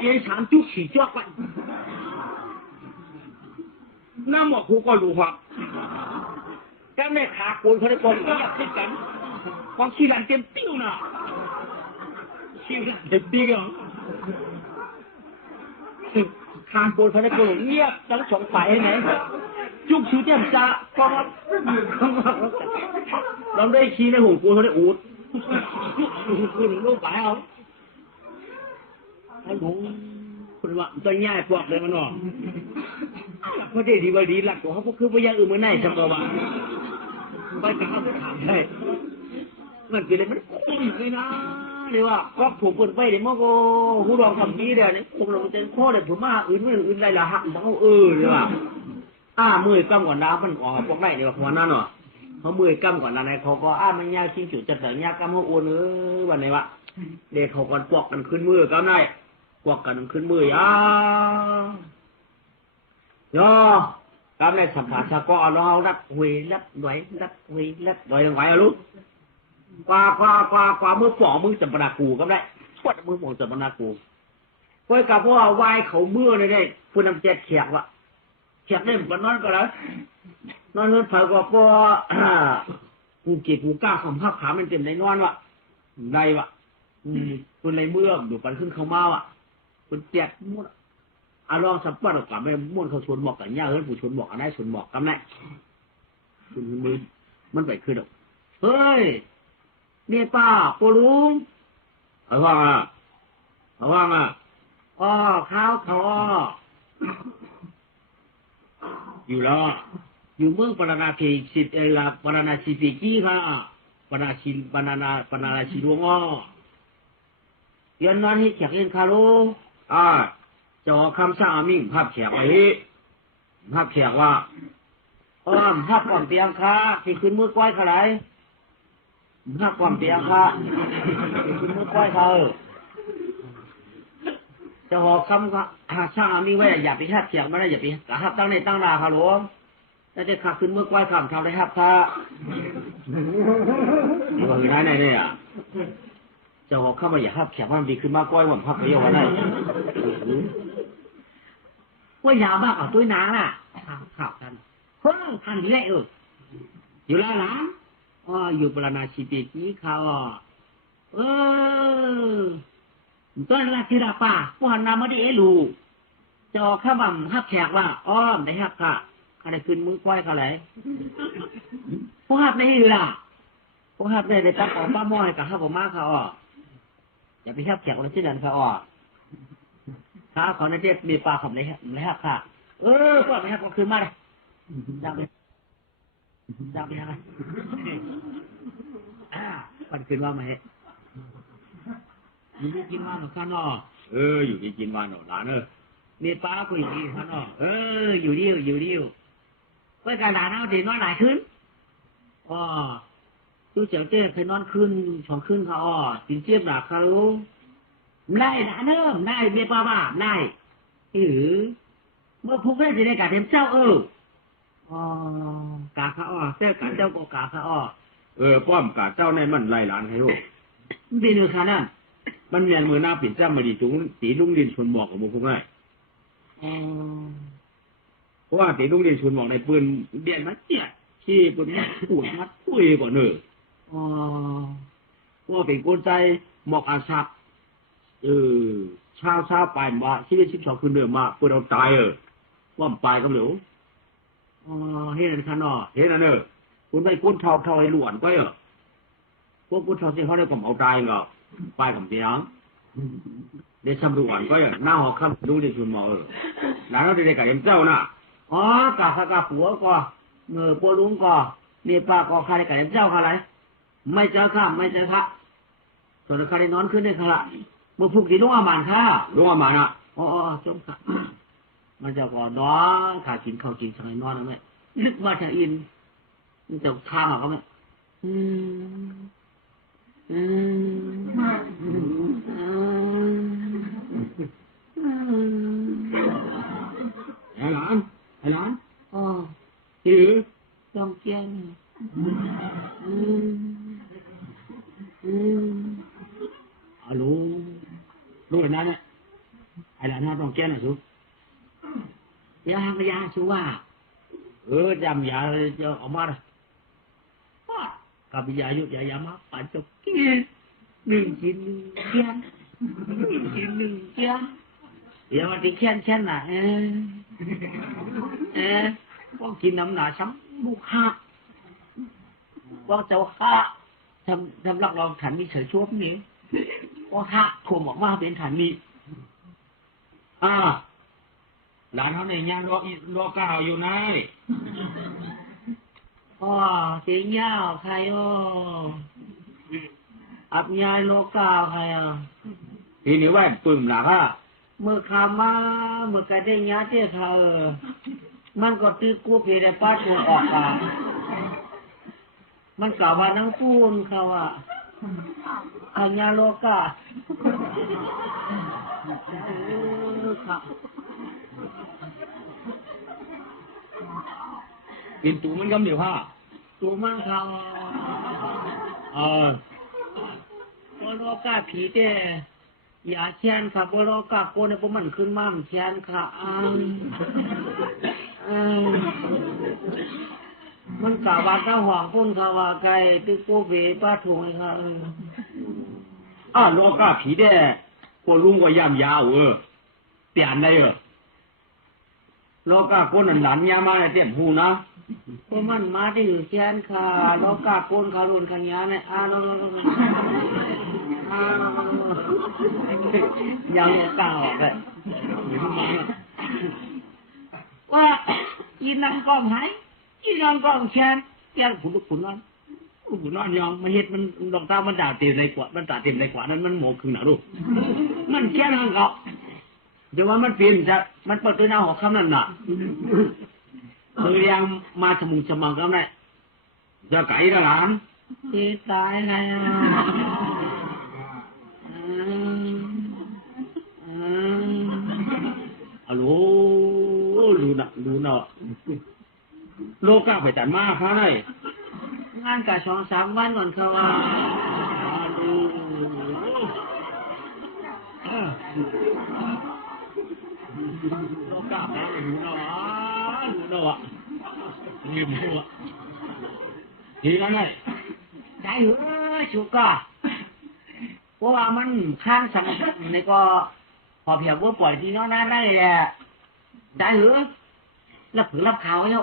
เย็นสามจุกสี่จอกไปน้ำหมอกคูก็รู้ครับแค่ไม่ขาโกนเขาได้ปนเงียบเช่นกันความขี้รันเต็มติ้วน่ะขี้รันเต็มติ้วคางโกนเขาได้ปนเงียบทั้งสองฝ่ายไหนจุกชื่อเต็มจ้าก็เราได้ขี้ในหูโกนเขาได้อูดคุณลูกไปเอาไอ้หนูคุณว่าตัวง่ายพวกเลยมันหรอพอได้ดีว่าดีหลักของเขาก็คือว่าอย่างอื่นมันไหนจังหวะไปกับเขาไปถามได้มันเป็นอะไรมันคุ้มเลยนะเลยว่าก็ผมเปิดไปเดี๋ยวมันก็หูรองคำนี้เดี๋ยวนี้ผมเราจะข้อเดี๋ยวผมมาอื่นได้ละหักมันเขาเลยว่ามือกำก่อนน้ำมันออกพวกไหนเดี๋ยวพอนั่นหรอเขามือกำก่อนนั้นเขาก็มันยากจริงจุดจะแต่ยากกำเขาโอนวันไหนวะเด็กเขาก่อนปอกกันขึ้นมือกำได้ปอกกันขึ้นมือย่อกำได้สัมผัสชาก็เรารักหุยรักไหวรักหุยรักไหวรักไหวลูกกว่าเมื่อปอกมือจับปนากูก็ได้ทวดมือปอกจับปนากูก็กับว่าวายเขาเมื่อได้คุณนำเจ็ดเขียกวะเขียกได้เหมือนนอนก็แล้วนอนเงินเผาก็กูกีบกูกล้าของภาพขามันเต็มในนอนวะในวะคุณในเมื่อดูกันขึ้นเขามาวะคุณเจ็ดมุดลองสัมผัสกับไม่ม้วนเขาชวนบอกกันยากเฮ้ยผู้ชวนบอกกันได้ชวนบอกกันได้คุณมือมันไปคือดอกเฮ้ยนี่ป้าปูลุงเอาว่างข้าวเขาอยู่แล้วอยู่เมืองปานาคีสิปานาชีปีกี้ค่ะปานาชีลวงยันนั้นให้เขียนเล่นคาโลจอคำสั่งมิ่งภาพแขกไว้ภาพแขกว่าภาพความเตียงค่ะที่ขึ้นมือก้อยขลายภาพความเตียงค่ะที่ขึ้นมือก้อยเขาจะหอคำสั่งมิ่งไว้อย่าไปทับแขกไม่ได้อย่าไปทับตั้งในตั้งนาค่ะหลวงแต่จะขับขึ้นมือก้อยคำทำได้ทับค่ะว่าคือไหนเนี่ยจะหอคำว่าอย่าทับแขกมันดีขึ้นมากก้อยว่าภาพไปยังไงว่ายาวมากกว่าตัวน้าน่ะข่าวกันทันทีแรกอยู่แล้วหลังอยู่ปราณาชิปีกี้เขาต้นละที่ราป่าผู้หันนามาได้ลูจอข้าบ่ำฮับแขกว่าได้ฮับค่ะอะไรขึ้นมือก้อยเขาไหนผู้ฮับได้ล่ะผู้ฮับได้ตั้งของป้าม้อยกับฮับผมมากเขาอย่าไปฮับแขกอะไรที่นั่นเขาข้าเขาในเด็กมีปลาผมเลยครับค่ะก็ไม่ครับก็คืนมาเลยจับเลยอะไรมันคืนว่าไหมอยู่ที่กินมาหนอข้าน้ออยู่ที่กินมาหนอหลานมีปลาคุยดีข้าน้ออยู่ดิวเพื่อการหลานเอาดีน้อยหลายขึ้นตู้เจียวเจ้เคยนอนขึ้นสองขึ้นเขากินเจี๊ยบหนาเขาได้นะเนิ่มได้เบียร์ป้าบ้าได้เมื่อพุ่งได้จะได้กาเต็มเจ้ากาข้าเจ้ากาเจ้าก็กาข้าป้อมกาเจ้าในมันไล่หลานให้ลูกเป็นเนื้อขานั่นมันเรียนมือหน้าปิดเจ้ามาดีจุงตีลุงดินชนบอกกับมือพุ่งได้เพราะว่าตีลุงดินชนบอกในปืนเดียนมัดเจี๊ยขี้ปืนมัดปูดมัดปุ้ยก่อนว่าเป็นคนใจหมอกอาชักเช้าไปมาที่ได้12คืนเดือนมาเพื่อเราตายว่าไปก็เหลวเฮ็ดนั่นคันเฮ็ดนั่นคุณได้คุณเท่าไอ้หลวนก็พวกคุณเท่าที่เขาได้ผมเอาตายเงาไปผมเสียงได้ชำรวนก็หน้าหอคำดูได้ชุนหมอหลานเราได้กับเจ้าน่ะกาผัวก็เมื่อปวลุงก็เนี่ยป้าก็ใครกับเจ้าอะไรไม่เจอข้ามไม่เจอพระส่วนใครได้นอนขึ้นได้ขละเมื่อพูกที่ลุงอามันค่ะลุงอามันจงค่ะมันจะก่อนนอนขากินข้าวกินสมัยนอนนั่นแหละลึกมาทางอินมันจะทางเขาไหมไอ้หลานต้องเกี้ยน รู้เลยนะเนี่ยไอ้หลานน้าต้องแก้หน่อยสุยายาชัวจำยาจะออกมาเลยกับยายุยามาปั่นจบกินหนึ่งกินหนึ่งเทียนกินหนึ่งเทียนเดี๋ยวมันจะเทียนน่ะก็กินน้ำหนาช้ำบุกหักก็เจ้าข้าทำรักลองขันมีเฉยชั่วนี้ก็หักถ่วมออกมาเป็นขันมีหลานเขาเนี่ยยังรอก้าวอยู่นะเสียงยาวใครอับยายโลกาใครทีนี้ว่าปึ่มหลักเมื่อขามาเมื่อกระเด้งยาเจ้าเธอมันก็ตื้อกู้ผีได้ป้าตัวออกมามันกล่าวมาทั้งปูนเขาอัญญาโลกากินตูมันกำเดียวตูมันเขาโลกาผีเด้อย่าแช่นค่ะโลกาโกเนี่ยพวกมันขึ้นมาแช่นค่ะมันกล่าวว่าข้าหวังพุ่นเขาว่าไกลตื้อโกเบป้าถุงเขาโลกาผีเด้พวกลุงก็ย่ำยาวเตียนได้โลกาโกนั่นหลานยามาเลยเตียนหูนะพวกมันมาที่อยู่แช่นค่ะโลกาโกนเขาลุนขันยาเนี่ยยังโลกาออกเลยว่ายินนังกองหายยินนังกองแช่นแก่ขุนนอนยองมันเห็ดมันดอกตามันด่าเต็มในกว่ามันด่าเต็มในกว่านั้นมันโมกึ่งหนาลูกมันแค่นั้นเขาเดี๋ยวว่ามันเปลี่ยนจะมันเปิดตัวหน้าหัวคำนั่นน่ะเลยยังมาชมุงชมังก็ได้จะไก่ละหลานที่ตายแล้วรู้นะโลกาไปจัดมาเขาได้งานกับ2-3 วันก่อนเขาว่าโลกาไปรู้นะลืมตัวทีนั้นเลยได้ชุกะเพราะว่ามันข้างสังคมในก็พอเพียงว่าปล่อยที่น้องนั้นได้แหละได้รับข่าวแล้ว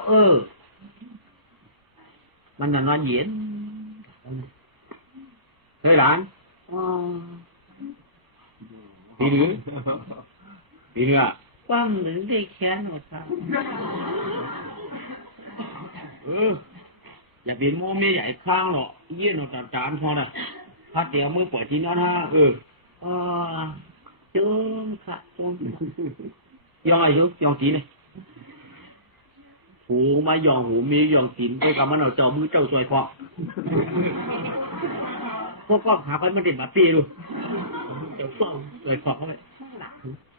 มันนอนเย็นเฮ้ยหลานทีนี้ว่างหรือได้แค้นหมดครับอย่าเป็นโมไม่ใหญ่ข้างหรอกเยี่ยนออกจานพอนะพัดเดี๋ยวมือปล่อยที่นอนจุ้มค่ะจุ้มยองอะไรยองตีเลยหูมายองหูมียองกินไปกับมันเอาเจ้ามือเจ้าซวยพอพวกก็หาไปมันเด็ดมาปีดูเจ้าซ่องซวยพอเขาเลย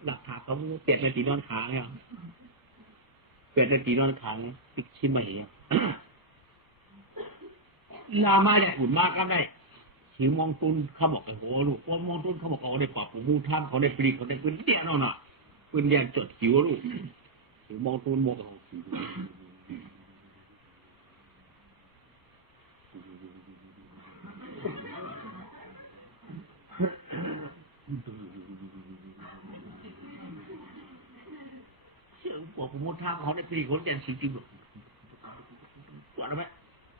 หลักฐานเขาเปลี่ยนในตีนอนขาเลยเปลี่ยนในตีนอนขาเลยติ๊กชิ้นใหม่ลามาเนี่ยหุ่นมากก็ได้หิวมองตุนเขาบอกไอ้โหลูกว่ามองตุนเขาบอกเขาได้ปรับปูท่านเขาได้ปรีเขาได้ปืนเตี้ยน่ะปืนแดงจดหิวลูกหิวมองตุนมองบอกปูท่านเขาได้ปรีเขาแดงจริงๆกว่าแล้วไหม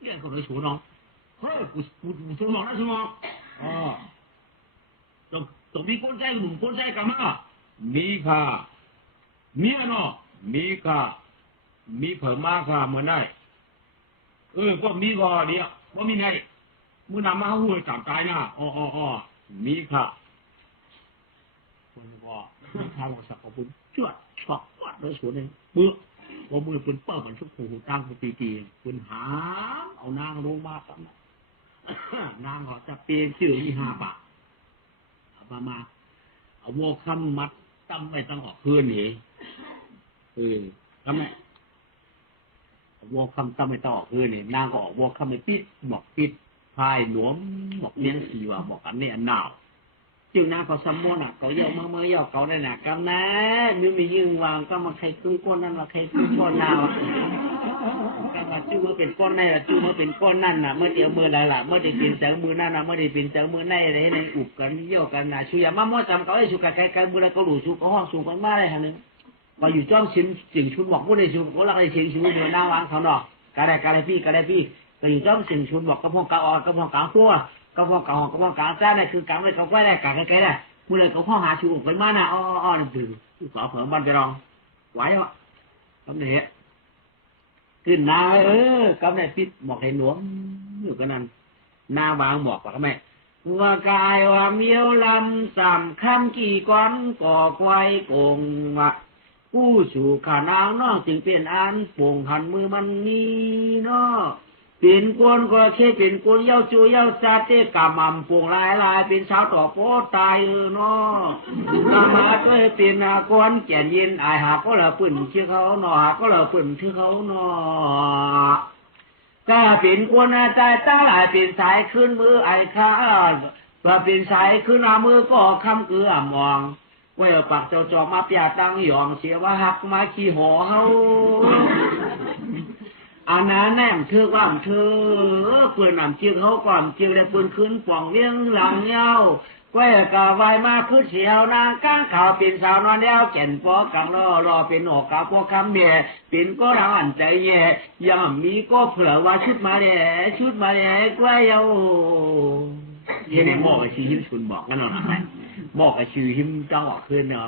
เรื่องเขาเลยโฉน้องเฮ้ยกูสมองนะสมองต้องมีคนใจหนุ่มคนใจกันมามีค่ะเมียเนาะมีค่ะมีเผิ่มมากค่ะเหมือนได้ก็มีก่อเดียวว่ามีไงมึงนำมาหัวจับตายนะมีค่ะคนก็มีข้าวสักของคุณจวดช็อกวัดเลยสวนเลยปึ๊บว่ามือปืนเปิดมันชุบหูตั้งตีปืนหาเอานางลงมาตั้งนางเขาจะเปลี่ยนชื่อที่5 บาทมาเอาโวคำมัดตั้งไปตั้งออกคืนนี่ทำไมโวคำตั้งไปตั้งออกคืนนี่นางก็ออกโวคำไปปิดบอกปิดพายหลวมบอกเลี้ยงสีว่าบอกกันนี่อันหนาวเ จึงหน้าเขาสมมติอ่ะเขาเยอะเมื่อยเขาได้หนักกำนะนึกมียืงวางก็มาใครขึ้นก้นนั่นมาใครขึ้นก้นนาวก็มาจู้ว่าเป็นก้อนในละจู้ว่าเป็นก้อนนั่นน่ะเมื่อเดียวมือใดล่ะเมื่อได้เป็นเสือมือนั่นน่ะเมื่อได้เป็นเสือมือในอะไรในอุบกันเยี่ยวกันน่ะชูยามามั่วจำเขาได้ชูกันใครกันมือแล้วก็หลู่ชูก็ห้องสูงกันมาได้ทางนึงพออยู่จ้องชิ้นสิ่งชุนบอกว่าได้ชูก็เราได้เชียงชูเดือหน้าวางเขาเนาะกระไรพี่ก็อยู่จ้องสิ่งชุนบอกก็พวกกาออกก็พวกกาฟัวก็พวกกาออกก็พวกกาซ่าเนี่ยคือกาไม่เขาไว้ได้กาใกล้ๆได้มือเลยเขาพ่อหาชูออกไปมาน่ะอ้อตื่นขอเผื่อบ้านไปลองไหวอ่ะทำเด็กขึ้นนาก็ไม่ปิดบอกให้หลวงอยู่กันนั้นหน้าบางบอกว่าทำไมว่ากายว่าเมียวลำสามคำกี่ก้อนก่อควายโกงว่าผู้สู่ขานางน้องจึงเป็นอันโป่งหันมือมันนี่เนาะเป็นกวนก็เช่เป็นกวนเย้าจูเย้าซาเต้กำมั่มโป่งลายเป็นสาวต่อโพตายเนาะอามาก็เป็นกวนแก่นยินอายหาก็ละปุ่นชื่อเขาเนาะก็ละปุ่นชื่อเขาเนาะก็เป็นกวนตายตาหลายเป็นสายขึ้นมือไอ้ข้าว่าเป็นสายขึ้นมือก็คำเกลือมองไว้ปักเจ้าจอมาเปียตั้งหยองเสียว่าหักมาขี้หัวเฮาอันนั้นแน่มเธอความเธอเปื่อนนำเจียงเขาความเจียงได้ปืนขึ้นป่องเลี้ยงหลังเย้าไว้กะไว้มาพื้นเสียวนางก้างข่าวเป็นสาวนอนแล้วแก่นปอกังรอเป็นหอกกาพวกคำเบียเป็นก็ทางอันใจแย่ยังมีก็เผื่อว่าชุดมาแย่กล้วยเย้าเยี่ยมบอกไอ้ชีหิมชุนบอกกันหน่อยบอกไอ้ชีหิมจ้องออกคืนเนาะ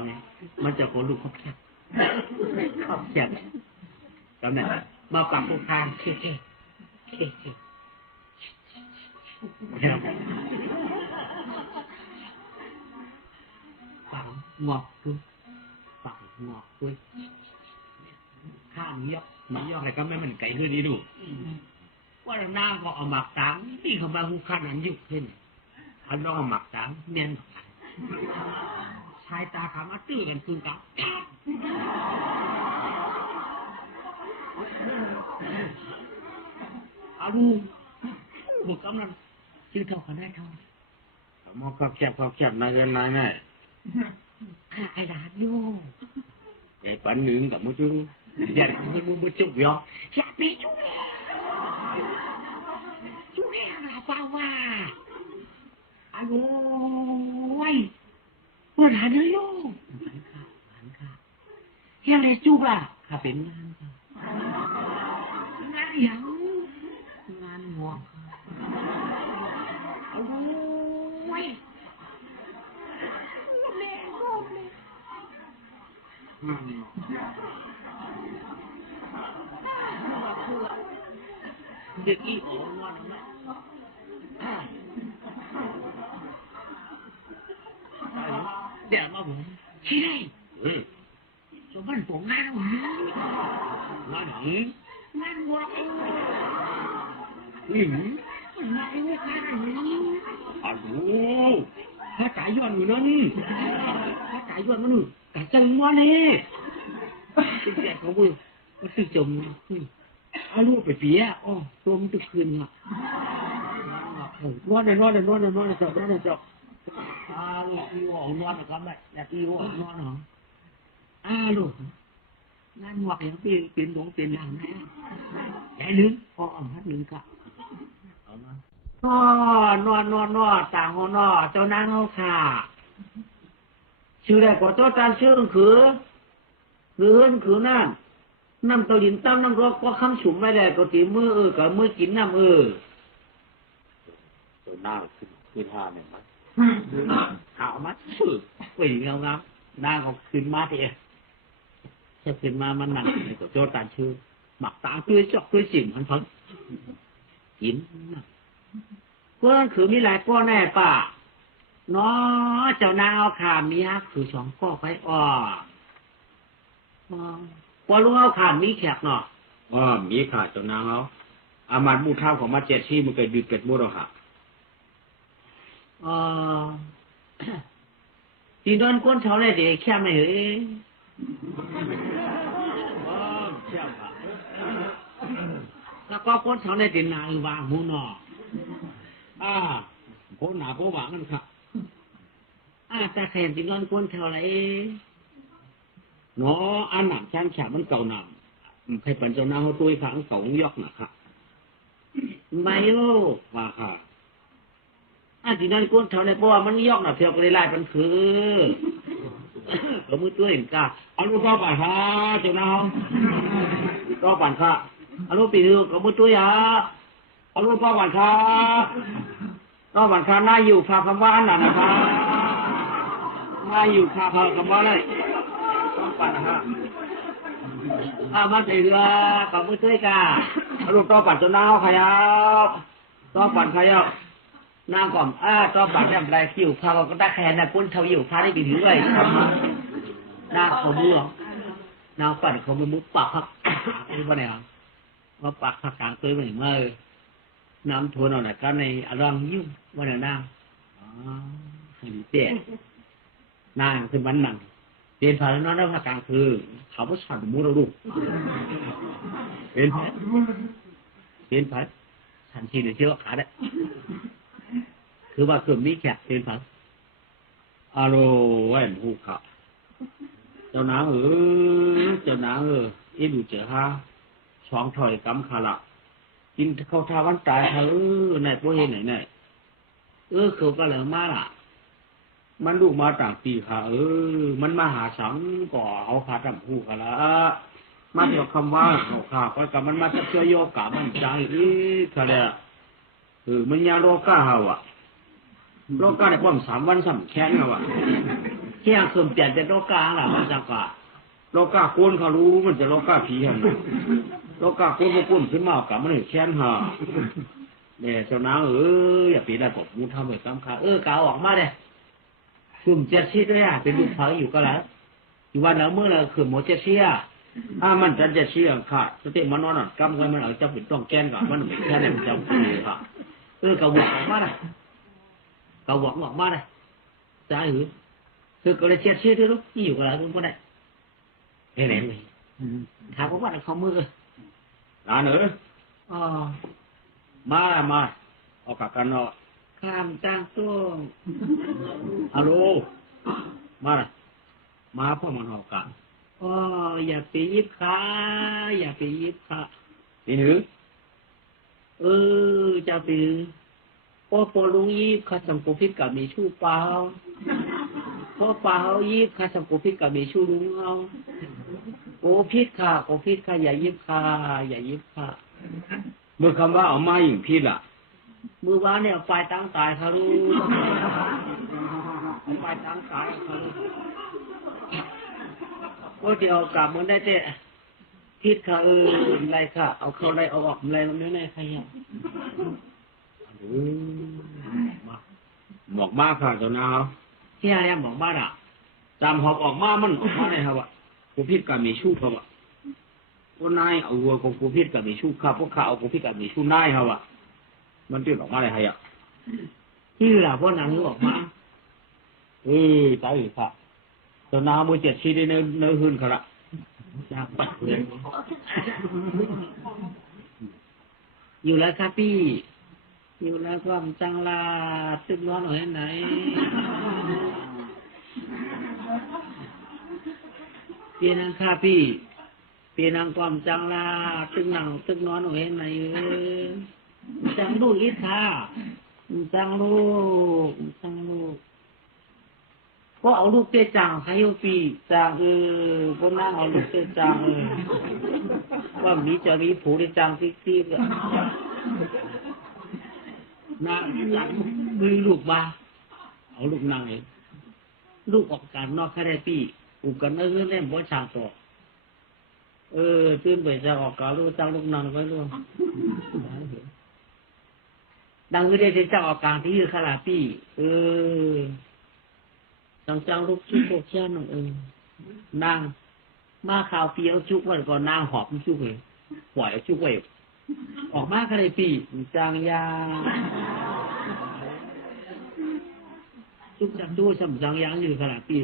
มันจะคนลูกขอบแซ่บจำได้มาปักพวกทางเท่ปังงอกด้วยปังงอกด้วยข้ามยอกอะไรก็ไม่เหมือนไก่ขึ้นดีดูว่าหน้าก็เอาหมักตังที่เขามาหูข้านั้นยุบขึ้นเขาต้องเอาหมักตังเมียนชายตาขามาตื้อกันคืนกันดูบุกกำลังชื่อเท่ากันได้เท่ามองกับแคบนายนายไอ้หลานโย่ไอ้ปันหนึ่งกับมุจุเดี๋ยวมุจุยออย่าไปจุแห่งละเปล่าว่าอ้โว้ยเปิดหาเนื้อโย่ยังไรจุล่ะข้าเป็นงานยังงานหัวโอ้ยเด็กอีอ๋อวันนั้นเดี๋ยวมาผมใช่สมบัติผมงานหัวงานหัวอ้าวถ้าจ่ายย้อนอยู่นั่นถ้าจ่ายย้อนมันนู่นกะจังวะเนี่ยเป็นแก่ของมึงมันตึกจมเอาลูกไปเปียอ๋อตัวมันตึกคืนอ่ะนอนเลยจบลูกอีหัวนอนนะครับแม่อยากอีหัวนอนเหรอลูกงานหวักอย่างเป็นหลวงเป็นหลังแม่ใหญ่ลึกพอฮัดลึกกะนอนต่างหัวนอเจ้านางเขาค่ะชื่ออะไรก็เจ้าตาชื่อคือนั่นน้ำตะลินตั้มน้ำรกก็คำฉุมไม่ได้ก็ตีมือกับมือกินน้ำตัวหน้าขึ้นห้าเนี่ยมั้งข่าวมัดสื่อไปเงางับหน้าเขาขึ้นมาเถอะจะขึ้นมามันหนักก็เจ้าตาชื่อหมักตาด้วยจอกด้วยสิ่งมันพังกินก็คือมีหลายก้อนแน่ป่ะเนาะเจ้านางเอาขามีฮักคือสองก้อไปพอลุงเอาขามีแขกเนาะมีขาเจ้านางเอาอามาดมูท่าของมาเจ็ดที่มันเคยดึกเกิดมูดหรอค่ะตีนอนก้นเท่าไรเด็กแค่ไม่เหรอแล้วก็ก้นเท่าไรเด็กนางวางหูเนาะโคหนาโควางนั่นค่ะ ตาแขนตินอนก้นเท่าไรเนาะอันหนักช่างฉามันเก่าหนักใครปันเจ้าหน้าเขาตัวขังเก่ายอกนะครับไม่โอ้ว่าค่ะตินอนก้นเท่าไรเพราะว่ามันยอกหนักเพียวก็เลยไล่มันคือก็มือตัวเห็นกาเอาลูกต่อป่านค่ะเจ้าหน้าต่อป่านค่ะเอาลูกปีนึงก็มือตัวอย่าเอาลูกต่อป่านค่ะต่อป่านค่ะน่าอยู่ค่ะคำว่าอันนั้นนะคะน่าอยู่ค่ะคำว่าอะไรต่อป่านนะคะมาใส่เรือกับมือตัวกาเอาลูกต่อป่านเจ้าหน้าใครเอาต่อป่านใครเอานางก่อนต่อป่านเนี่ยอะไรคิวพาก็ได้แค่นั้นพ้นเท่าอยู่พาได้ดีหรือไงนางเขามือนางปั่นเขามือมุกปากพักนี่ว่าไงอ่ะว่าปากพักกลางตัวเหมือนเมื่อน้ำทวนเอาหน่อยก็ในอารมณ์ยุ่งว่าไงนางให้ดีเตี้ยนางคือมันนั่งเดินผ่านแล้วนอนแล้วพักกลางคือเขาก็สั่งมุดเราดูเป็นแผลสันทีเลยเชื่อขาได้คือว่าเกือบมีแขกเป็นผักอารมณ์หูขาเจ้านางเจ้านางดูเจอฮะสองถอยกำขาละกินข้าวทาวันตายฮะไหนพวกเห็นไหนเขาก็เลยมาล่ะมันลูกมาต่างปีค่ะมันมาหาสังก่อเอาขาดำหูขาละมาเดี๋ยวคำว่าเขาขาก็กับมันมาจะเชื่อโยกะมันจังค่ะเลยมันยาโรก้าเฮาอ่ะโรก้าได้ป้อม3 วัน3 แข้งเฮาอ่ะเที่ยงคืนเปลี่ยนเป็นโรก้าล่ะมันจังกว่าโรก้าโกนเขารู้มันจะโรก้าผีหั่นโรก้าโกนบ่ปุ้นขึ้นมากับมันแค้นหาเนี่ยเจ้านางอย่าปีได้กบมูทำไว้ตามค่ากาออกมาเด้ซุ่ม7 ชีด้วยเป็นลูกเผาอยู่ก็แล้วอยู่วันแล้วเมื่อเราคือหมอ7 ชีมันจะ7 ชีค่ะสติมันนอนกำไว้มันเอาจะปิดต้องแก้นกับมันแค่นั้นมันจะคือค่ะกระวกออกมาเลยกระวกออกมาเลยใจคือก็เลยเช็ดชื่อที่รู้ที่อยู่กับเราทุกคนได้เห็นไหมถามว่าเขามือร้านมาออกกับกันเนาะข้ามจ้างตัวฮัลโหลมาพ่อมันออกกันอย่าไปยิบขานี่หรือจะไปพอลุงยีบข้าสังกุพิษกับมีชู้เปล่าพอเปล่ายีบข้าสังกุพิษกับมีชู้ลุงเอาโอ้พิษค่ะอย่ายิบค่ะเมื่อคำว่าเอาไม้ยิงพิษล่ะมือวานเนี่ยไฟตั้งตายเขารู้ไฟตั้งตายเขารู้ก็เดี๋ยวกลับมันได้เจ๊พิษค่ะอะไรค่ะเอาเข้าอะไรเอาออกอะไรมันไม่แน่ใครอ่ะบอกมากค่ะเจ้านายที่อะไรบอกมากอ่ะจำหอบออกมามันออกมาได้ครับว่ากูพิษกับมีชู้ครับว่าก็นายเอาวัวของกูพิษกับมีชู้ครับพวกข้าเอากูพิษกับมีชู้นายครับว่ามันตื่นออกมาได้ใครอ่ะที่ล่ะพวกนางนึกออกมาตายค่ะเจ้านายมือ7 ชีได้เนื้อหืนขนาดอยู่แล้วครับพี่อยู่แล้วความจังลาตึกร้อนหน่อยไหนเปลี่ยนนางค่ะพี่เปลี่ยนนางความจังลาตึกนอนหน่อยไหนจังลูกอีกค่ะจังลูกก็เอาลูกเตี้ยจังให้โยปีจังก็นั่งเอาลูกเตี้ยจังว่ามีจะมีผูได้จังติ๊กน่ามือลูกมาเอาลูกนั่งเองลูกออกการนอกแค่ได้ปีอุกันเล่นบ่ช่างต่อตื่นไปจะออกการลูกจังลูกนั่งไว้ลูกดังคือได้จะออกการที่ขลาปีจังลูกชุกโคเชี่ยนนางมาข่าวปีเอาชุกไว้ก่อนนางหอบชุกเลยปล่อยเอาชุกไว้ออกมาแค่ได้ปีจังยาชุกจังดูสำจังยังอยู่ขลาปี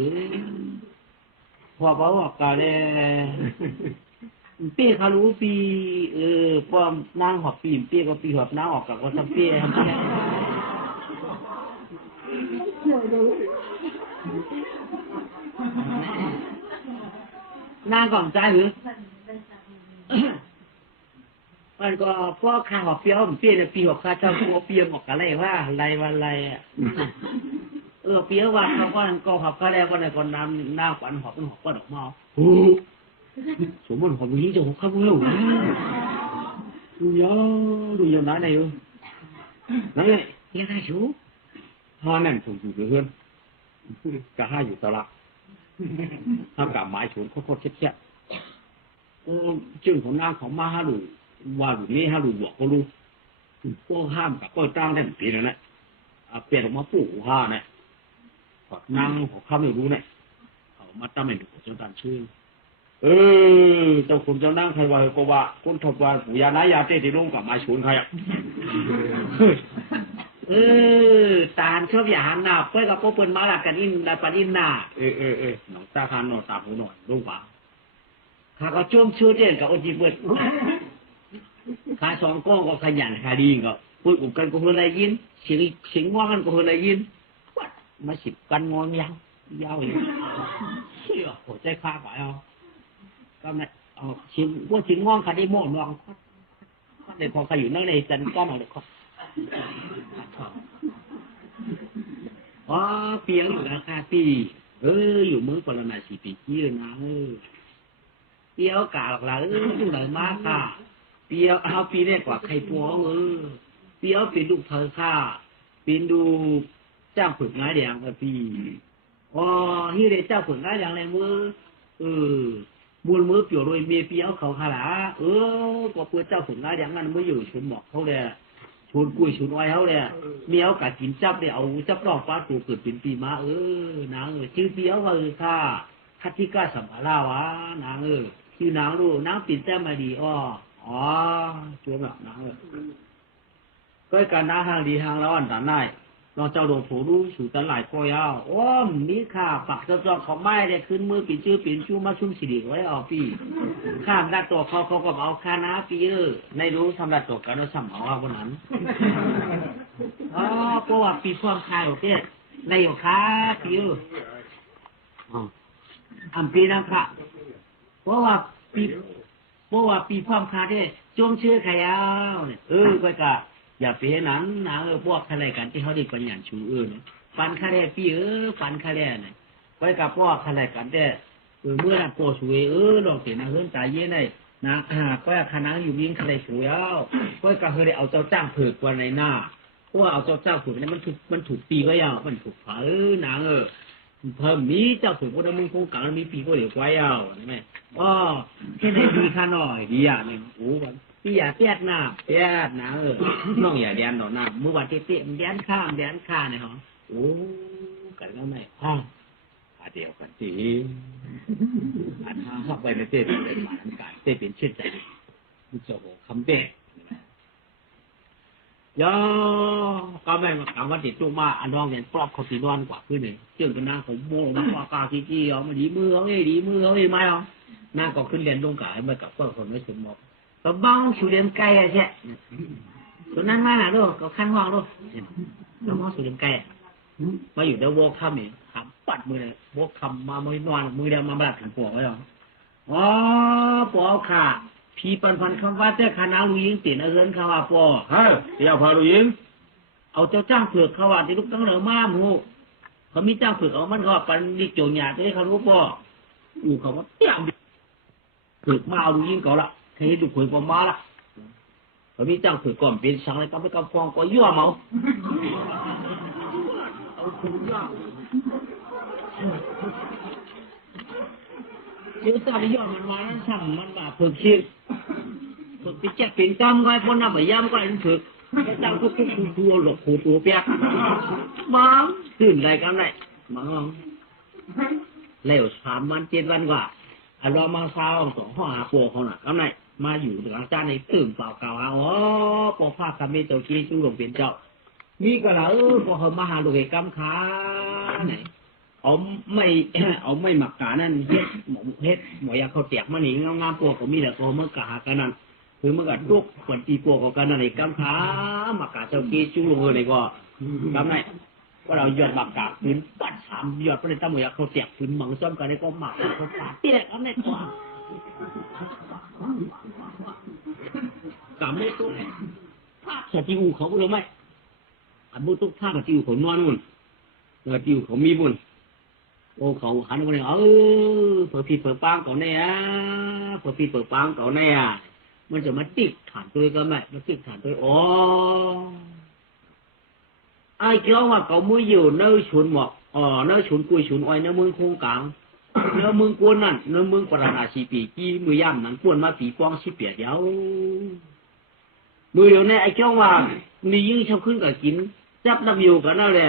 พอเขาออกการเลยปีเขารู้ปีป้อมนางหอบปีปีก็ปีหอบนางออกกับคนทำปี นางก่อนใจหรือมันก็พวกข้าหอกเปี้ยวผมเปี้ยเนี่ยปีหอกข้าเจ้าตัวเปี้ยหมอกอะไรว่าอะไรวันอะไรอ่ะเปี้ยวว่าเขาก็ก็หอกก็แล้วก็ในคนน้ำหน้าขวัญหอกเป็นหอกก็ดอกมอโอ้สมมติหอกนี้จะหอกข้าวเร็วดูยาวนะnày ơiนั่นไงยังไงchú hai này thuộcอยู่hơn cả haiอยู่ตลาดถ้ากับไม้ชนโคตรเช็ดจึงของนางของมาฮารูว่าหรือนี่ฮารูบอกก็รู้พวกห้ามกับก็จ้างได้ปีนั่นแหละเปลี่ยนออกมาปลูกห้าเนี่ยนางของเขาไม่รู้เนี่ยเขามาตั้งเป็นถูกจนตันชื่อเจ้าคนเจ้านั่งใครว่าก็ว่าคนถกว่าปู่ยานายาเจติลงกับไม้ชนใครตาลชอบอย่างหนาเพื่อกับพวกเปิ้นมาหลักกันอินได้ปานอินหนาหนองตาคานหนองตาหูหน่อยลงป่าข้าก็จ้วมชื่อเด่นกับอจิเบิดข้าสองก้องก็ขยันข้าดีก็พูดกันก็คนได้ยินเสียงว่ากันก็คนได้ยินมาสิบกันงอนยาวอยู่เชี่ยหัวใจข้าไปเอาก็เนี่ยเสียงว่าเสียงง่วงข้าได้โม่นองก็เลยพอข้าอยู่นั่งในจันก้อนเอาเด็กอ๋อเปียงอยู่นะค่ะพี่อยู่เมืองปรมาสีปีกี้นะเปียวกาหลักหลังอยู่ไหนมากค่ะเปียวเอาปีแรกกว่าใครปัวเปียวเป็นลูกเธอค่ะเป็นดูเจ้าฝึกงานอย่างกับพี่อ๋อที่เด็กเจ้าฝึกงานอย่างไรมือบุญมือเปียวโดยเมียเปียวเขาค่ะล่ะก็เพื่อเจ้าฝึกงานอย่างนั้นเมื่ออยู่ชนบอกเขาเลยชวนกุยชวนอ้อยเขาเลยเมียวกัดกินจับเลยเอาจับรอบฟ้าตัวเกิดเป็นปีมานางชื่อเปียวค่ะคัตติกาสัมภาราวะนางชื่อนางรู้นางปิ่นแต้มมาดีอ๋อชวนแบบนางก็การน้าห่างดีห่างแล้วอันตรายเราเจ้าหลวงปู่รู้สู่ตลาดก็ยาวมีค่าปักเจ้าของไม้ได้ขึ้นมือปิ่นชื่อปิ่นชูมาชุ่มสิริไว้เอาพี่ข้ามหน้าตัวเขาก็เอาค่าน้าปีในรู้ทำหน้าตัวกันเราสั่งเอาวันนั้นเพราะว่าปีความคายโอเคในโอคาปีอันปีนะคะเพราะว่าปีความคาได้จงเชื่อขยาวเนี่ยก็จะอย่าไปให้นั้นนะพวกอะไรกันที่เขาได้ปัญญาชูฟันคาแรพี่ฟันคาแรเนี่ยไปกับพวกอะไรกันแต่เมื่อนั้นโปรช่วยลองเสียนะเฮือนตายเย็นได้นะก็คณะอยู่ยิ่งคาแรช่วยก็กับเฮือได้เอาเจ้าจ้างเผือกวันในหน้าเพราะว่าเอาเจ้าจ้างเผือกเนี่ยมันถูกตีก็ยาวมันถูกเผาหนังเพิ่มมีเจ้าผืนพวกนั้นมึงคงกลางมีปีก็เดี๋ยวไว้เอาใช่ไหมแค่ไหนดีข้าหน่อยดีอ่ะเนี่ยโอ้วันพี่อย่าเตี้ยหน้าน้องอย่าแดนหน่อหน้าเมื่อวันที่เตี้ยแดนข้ามเนี่ยฮะโอ้กันแล้วไหมเดียวกันสิอันห้าไปในเต้เป็นหมาอันการเต้เป็นเช่นใจมันจะโหคำเต้ย่อก็แม่งกำว่าติดจุมาอันน้องเนี่ยปลอบเขาสีนวลกว่าขึ้นเลยเชื่อกันนะผมโม่นะว่ากาขี้เอามาดีมือเขาไม่เอาหน้าก็ขึ้นเรียนลงกายมากับก็คนไม่สมบูรณ์ก็บ้องสูเรียนไก่อะใช่ตัวนั้นมาหนาด้วยก็ขั้นว่างด้วยแล้วบ้องสูเรียนไก่มาอยู่เดี๋ยวโบกคำเนี่ยขำปัดมือเลยโบกคำมามือนวลมือเดียวมาบัดถึงปวกไว้หรอปวกค่ะพี่ปันคำว่าเจ้าคณะลุยยิงเตียนเอิญคำว่าปอเดี๋ยวพาลุยยิงเอาเจ้าจ้างเผือกเขาว่าที่ลูกตั้งเหนือมาหมูเขามีจ้างเผือกเอามันก็ปันดิโจญาจะได้เขารู้ปอเขาว่าเตี้ยเผือกมาเอาลุยยิงเขาละแค่ดูคุยปอมาละเขามีจ้างเผือกก่อนเป็นสังอะไรก็ไม่กำฟองก็ยั่วเมาเอาคุณยั่วเดี๋ยวตาไปย่อมันมานั่นสั่งมันมาฝึกชิดฝึกไปแจกปิ่นกำก็ไอ้คนน่ะไปย่ำก็ไอ้ฝึกไอ้จังทุกตัวหลบตัวเปียกบ้างตื่นอะไรกันได้มาแล้ว3 วัน 7 วันกว่าเรามาเช้า2 ห้องหาปัวเขาน่ะกันไหนมาอยู่หลังจานในตื่นเปล่าเก่าปอผ้าคำมีตัวกี้จู้หลงเป็นเจ้ามีก็แล้วพอเขามาหาลูกเอกำขาไหนเอาไม่หมักกานั่นเฮ็ดหมอยาเขาเตียกมาหนีงามๆปวกก็มีแต่ก็เมื่อกะหากันนั่นคือเมื่อกัดลูกขวัญตีปวกกันนั่นไอ้กำขาหมักกาเจ้ากี้จู้ลงเลยก็กำไหน ว่าเราหยอดหมากกาพื้นปัดสามหยอดไปในตะมือเขาเสียบพื้นหมังซ้อมกันได้ก็หมากเขาปาดเตี้ยเอาในกว่ากำไม่ตุ้ภาพสติวเขารู้ไหมอันบุตุภาพสติวเขานอนนู่นสติวเขามีบุญโอ้เขาหันมาเลยเปิดผิดเปิดปังเขาแน่เปิดผิดเปิดปังเขาแน่มันจะมาติดฐานตัวก็ไม่มาติดฐานตัวอ๋อไอ้เจ้าว่าเขามืออยู่เนื้อฉุนหมอกเนื้อฉุนกุยฉุนอ้อยเนื้อมึงโคงกลางเนื้อมึงกวนนั่นเนื้อมึงปราณาชีปีกี้มือย่ำนั่นกวนมาปีป้องชีเปียเดียวมือเดียวเนี่ยไอ้เจ้าว่ามียิ่งชอบขึ้นกับกินจับน้ำอยู่กันนั่นแหละ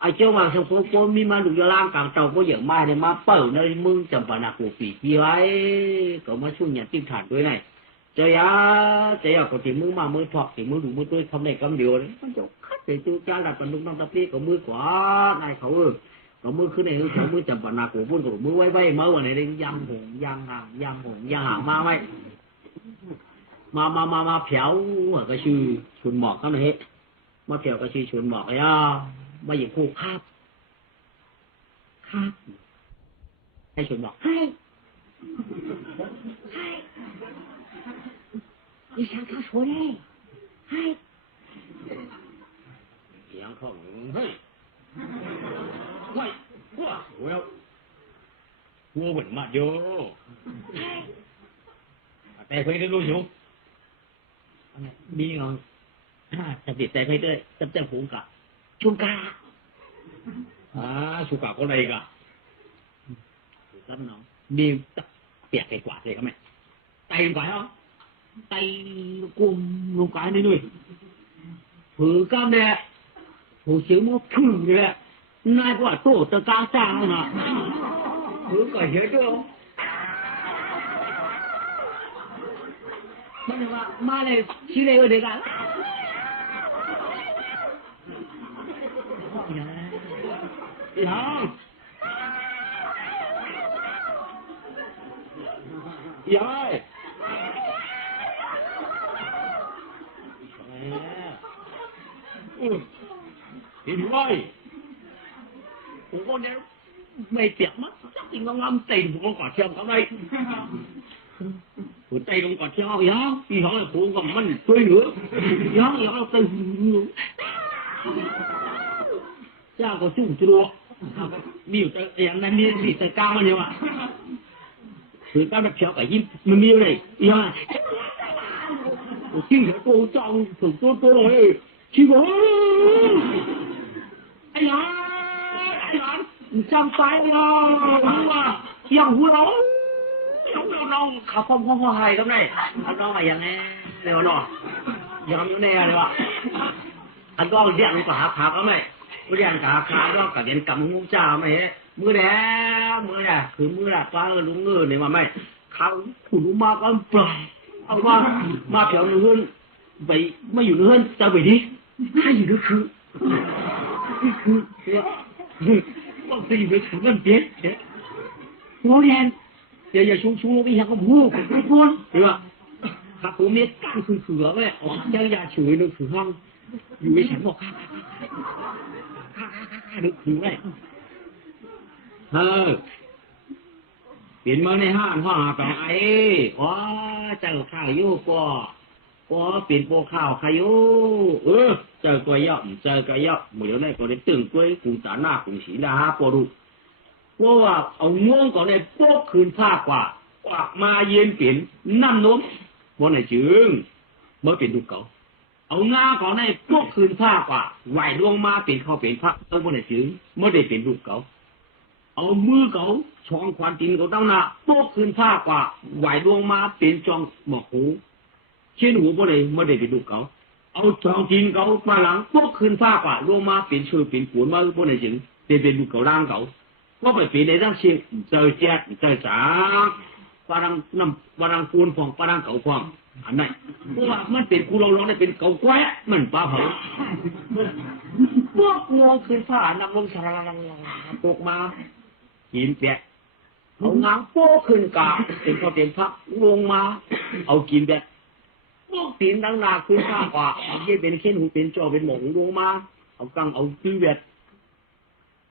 ไอ้เจ้าว่าชอบโฟมีมาดูยาล่างกลางเตาก็เยอะมากเนี่ยมาเปิดในมึงจำปานากูปีกี้ไว้ก็มาช่วยยันติดฐานด้วยไงจะยาก็ตีมือมามือถอกตีมือดูมือตัวทำในกำเดียวเลยมันจะคัดแต่จูจ้าหลับกันลุกน้ำตาปีก็มือกว่านายเขาก็มือขึ้นในเขามือจำปานากูบุญกับมือไว้มาวันไหนได้ยังหงยังห่างมาไว้มาเผาก็ชื่อชุนหมอกเขาเลยมาเผาก็ชื่อชุนหมอกเลยมาอย่างคู่คาบให้ชุนหมอกให้你想他说嘞？嗨，杨康，嘿，喂，我问嘛哟，แต่เพื่อนรู้อยู่มีงอนจะติดใจเพื่อนด้วยจะเจ้าหูกะชุกาชุกาก็อะไรกะตั้มน้องมีเปียกไปกว่าเลยก็ไหมไตกว่าเหรอไตกุมลงกายนี่ด้วยผือก้ามแดดผูเสียวมันพึ่งเลยแหละนายกว่าโตตะกาจ้างนะผือก็เห็นด้วยมันว่ามาเลยชี้เลยก็เด็กอ่ะยายเห็นไหมผมก็เนี่ยไม่เจ็บมั้งจับจริงงามเต็มผมก่อนเชียงเขาเลยผมใจลงก่อนเชียงยังพี่น้องเลยผมก็มันช่วยเหลือยังเราตึงเจ้าก็จุ่มจุดมีอยู่แต่อย่างนั้นนี่สิแต่กลางมันเนี่ยว่ะถือก้าวนักเชียวกับยิ้มมันมีอะไรยังจริงเหรอตัวจังถึงตัวเลยชิบะไอ้หลานจำตายเลยว่าอย่างหัวเราน้องขาพร้อมหายกันไหนน้องอะไรอย่างนี้เร็วหน่อยยังอยู่แน่เลยวะอันก็เรียกมันก็หาขาก็ไม่เรียกขาก็กับเรียนกับมึงจ้าไม่มือแดงคือมือแดงป้าลุงเงินเนี่ยมาไม่เขาถูกมาก็ปล่อยเอาว่ามาเพียงเงินไปไม่อยู่เงินจะไปดิให้อยู่ก็คือต้องตีไปถึงเงินเบี้ยโมเดลอย่าชุ่มไปอย่างกับหูไม่พ้นหรือว่าข้าผมเนี่ยตั้งคือเสือไว้ออกยาเฉยนึกถึงห้องอยู่ในฉันบอกข้านึกถึงไว้เปลี่ยนมาในห้างแต่ไอ้เจ้าข้าวยุ่ก็เปลี่ยนโปข้าวขยุเจ้าตัวย่อมเหมือนในคนได้ตึงกล้วยกูตาหน้ากูสีดาปอดูว่าเอาง่วงก่อนในพวกคืนผ้ากว่ามาเย็นเปลี่ยนน้ำนมบนไหนจึงเมื่อเปลี่ยนดูเก่าเอางาก่อนในพวกคืนผ้ากว่าไหวดวงมาเปลี่ยนเขาเปลี่ยนผ้าบนไหนจึงเมื่อได้เปลี่ยนดูเก่าเอามือเก่าช่องควันตินเขาตั้งหน้าพวกคืนผ้ากว่าไหวดวงมาเปลี่ยนจองหมอกหูเช่นหูบนไหนเมื่อได้เปลี่ยนดูเก่าเอาช่องตินเขามาหลังพวกคืนผ้ากว่าดวงมาเปลี่ยนชื่อเปลี่ยนขวนมาบนไหนจึงได้เปลี่ยนดูเก่าร่างเก่าว่าไปปีในด้านเชียงเจอแจ๊ดเจอจ๋าปารังน้ำปารังปูนฟองปารังเก่าฟองอันไหนเพราะว่ามันเป็นกูลองได้เป็นเก่าแก่มันปลาเผาพวกงวงคืนผ้านำลงสารลังตกมาหินแปะเอางางโป้ขึ้นกาเป็นพอเป็นพักลงมาเอากินแบบพวกตีนดังนาคืนผ้ากว่าเอาเยี่ยเป็นขี้หูเป็นจอเป็นหมงลงมาเอากังเอาตื้อแบบ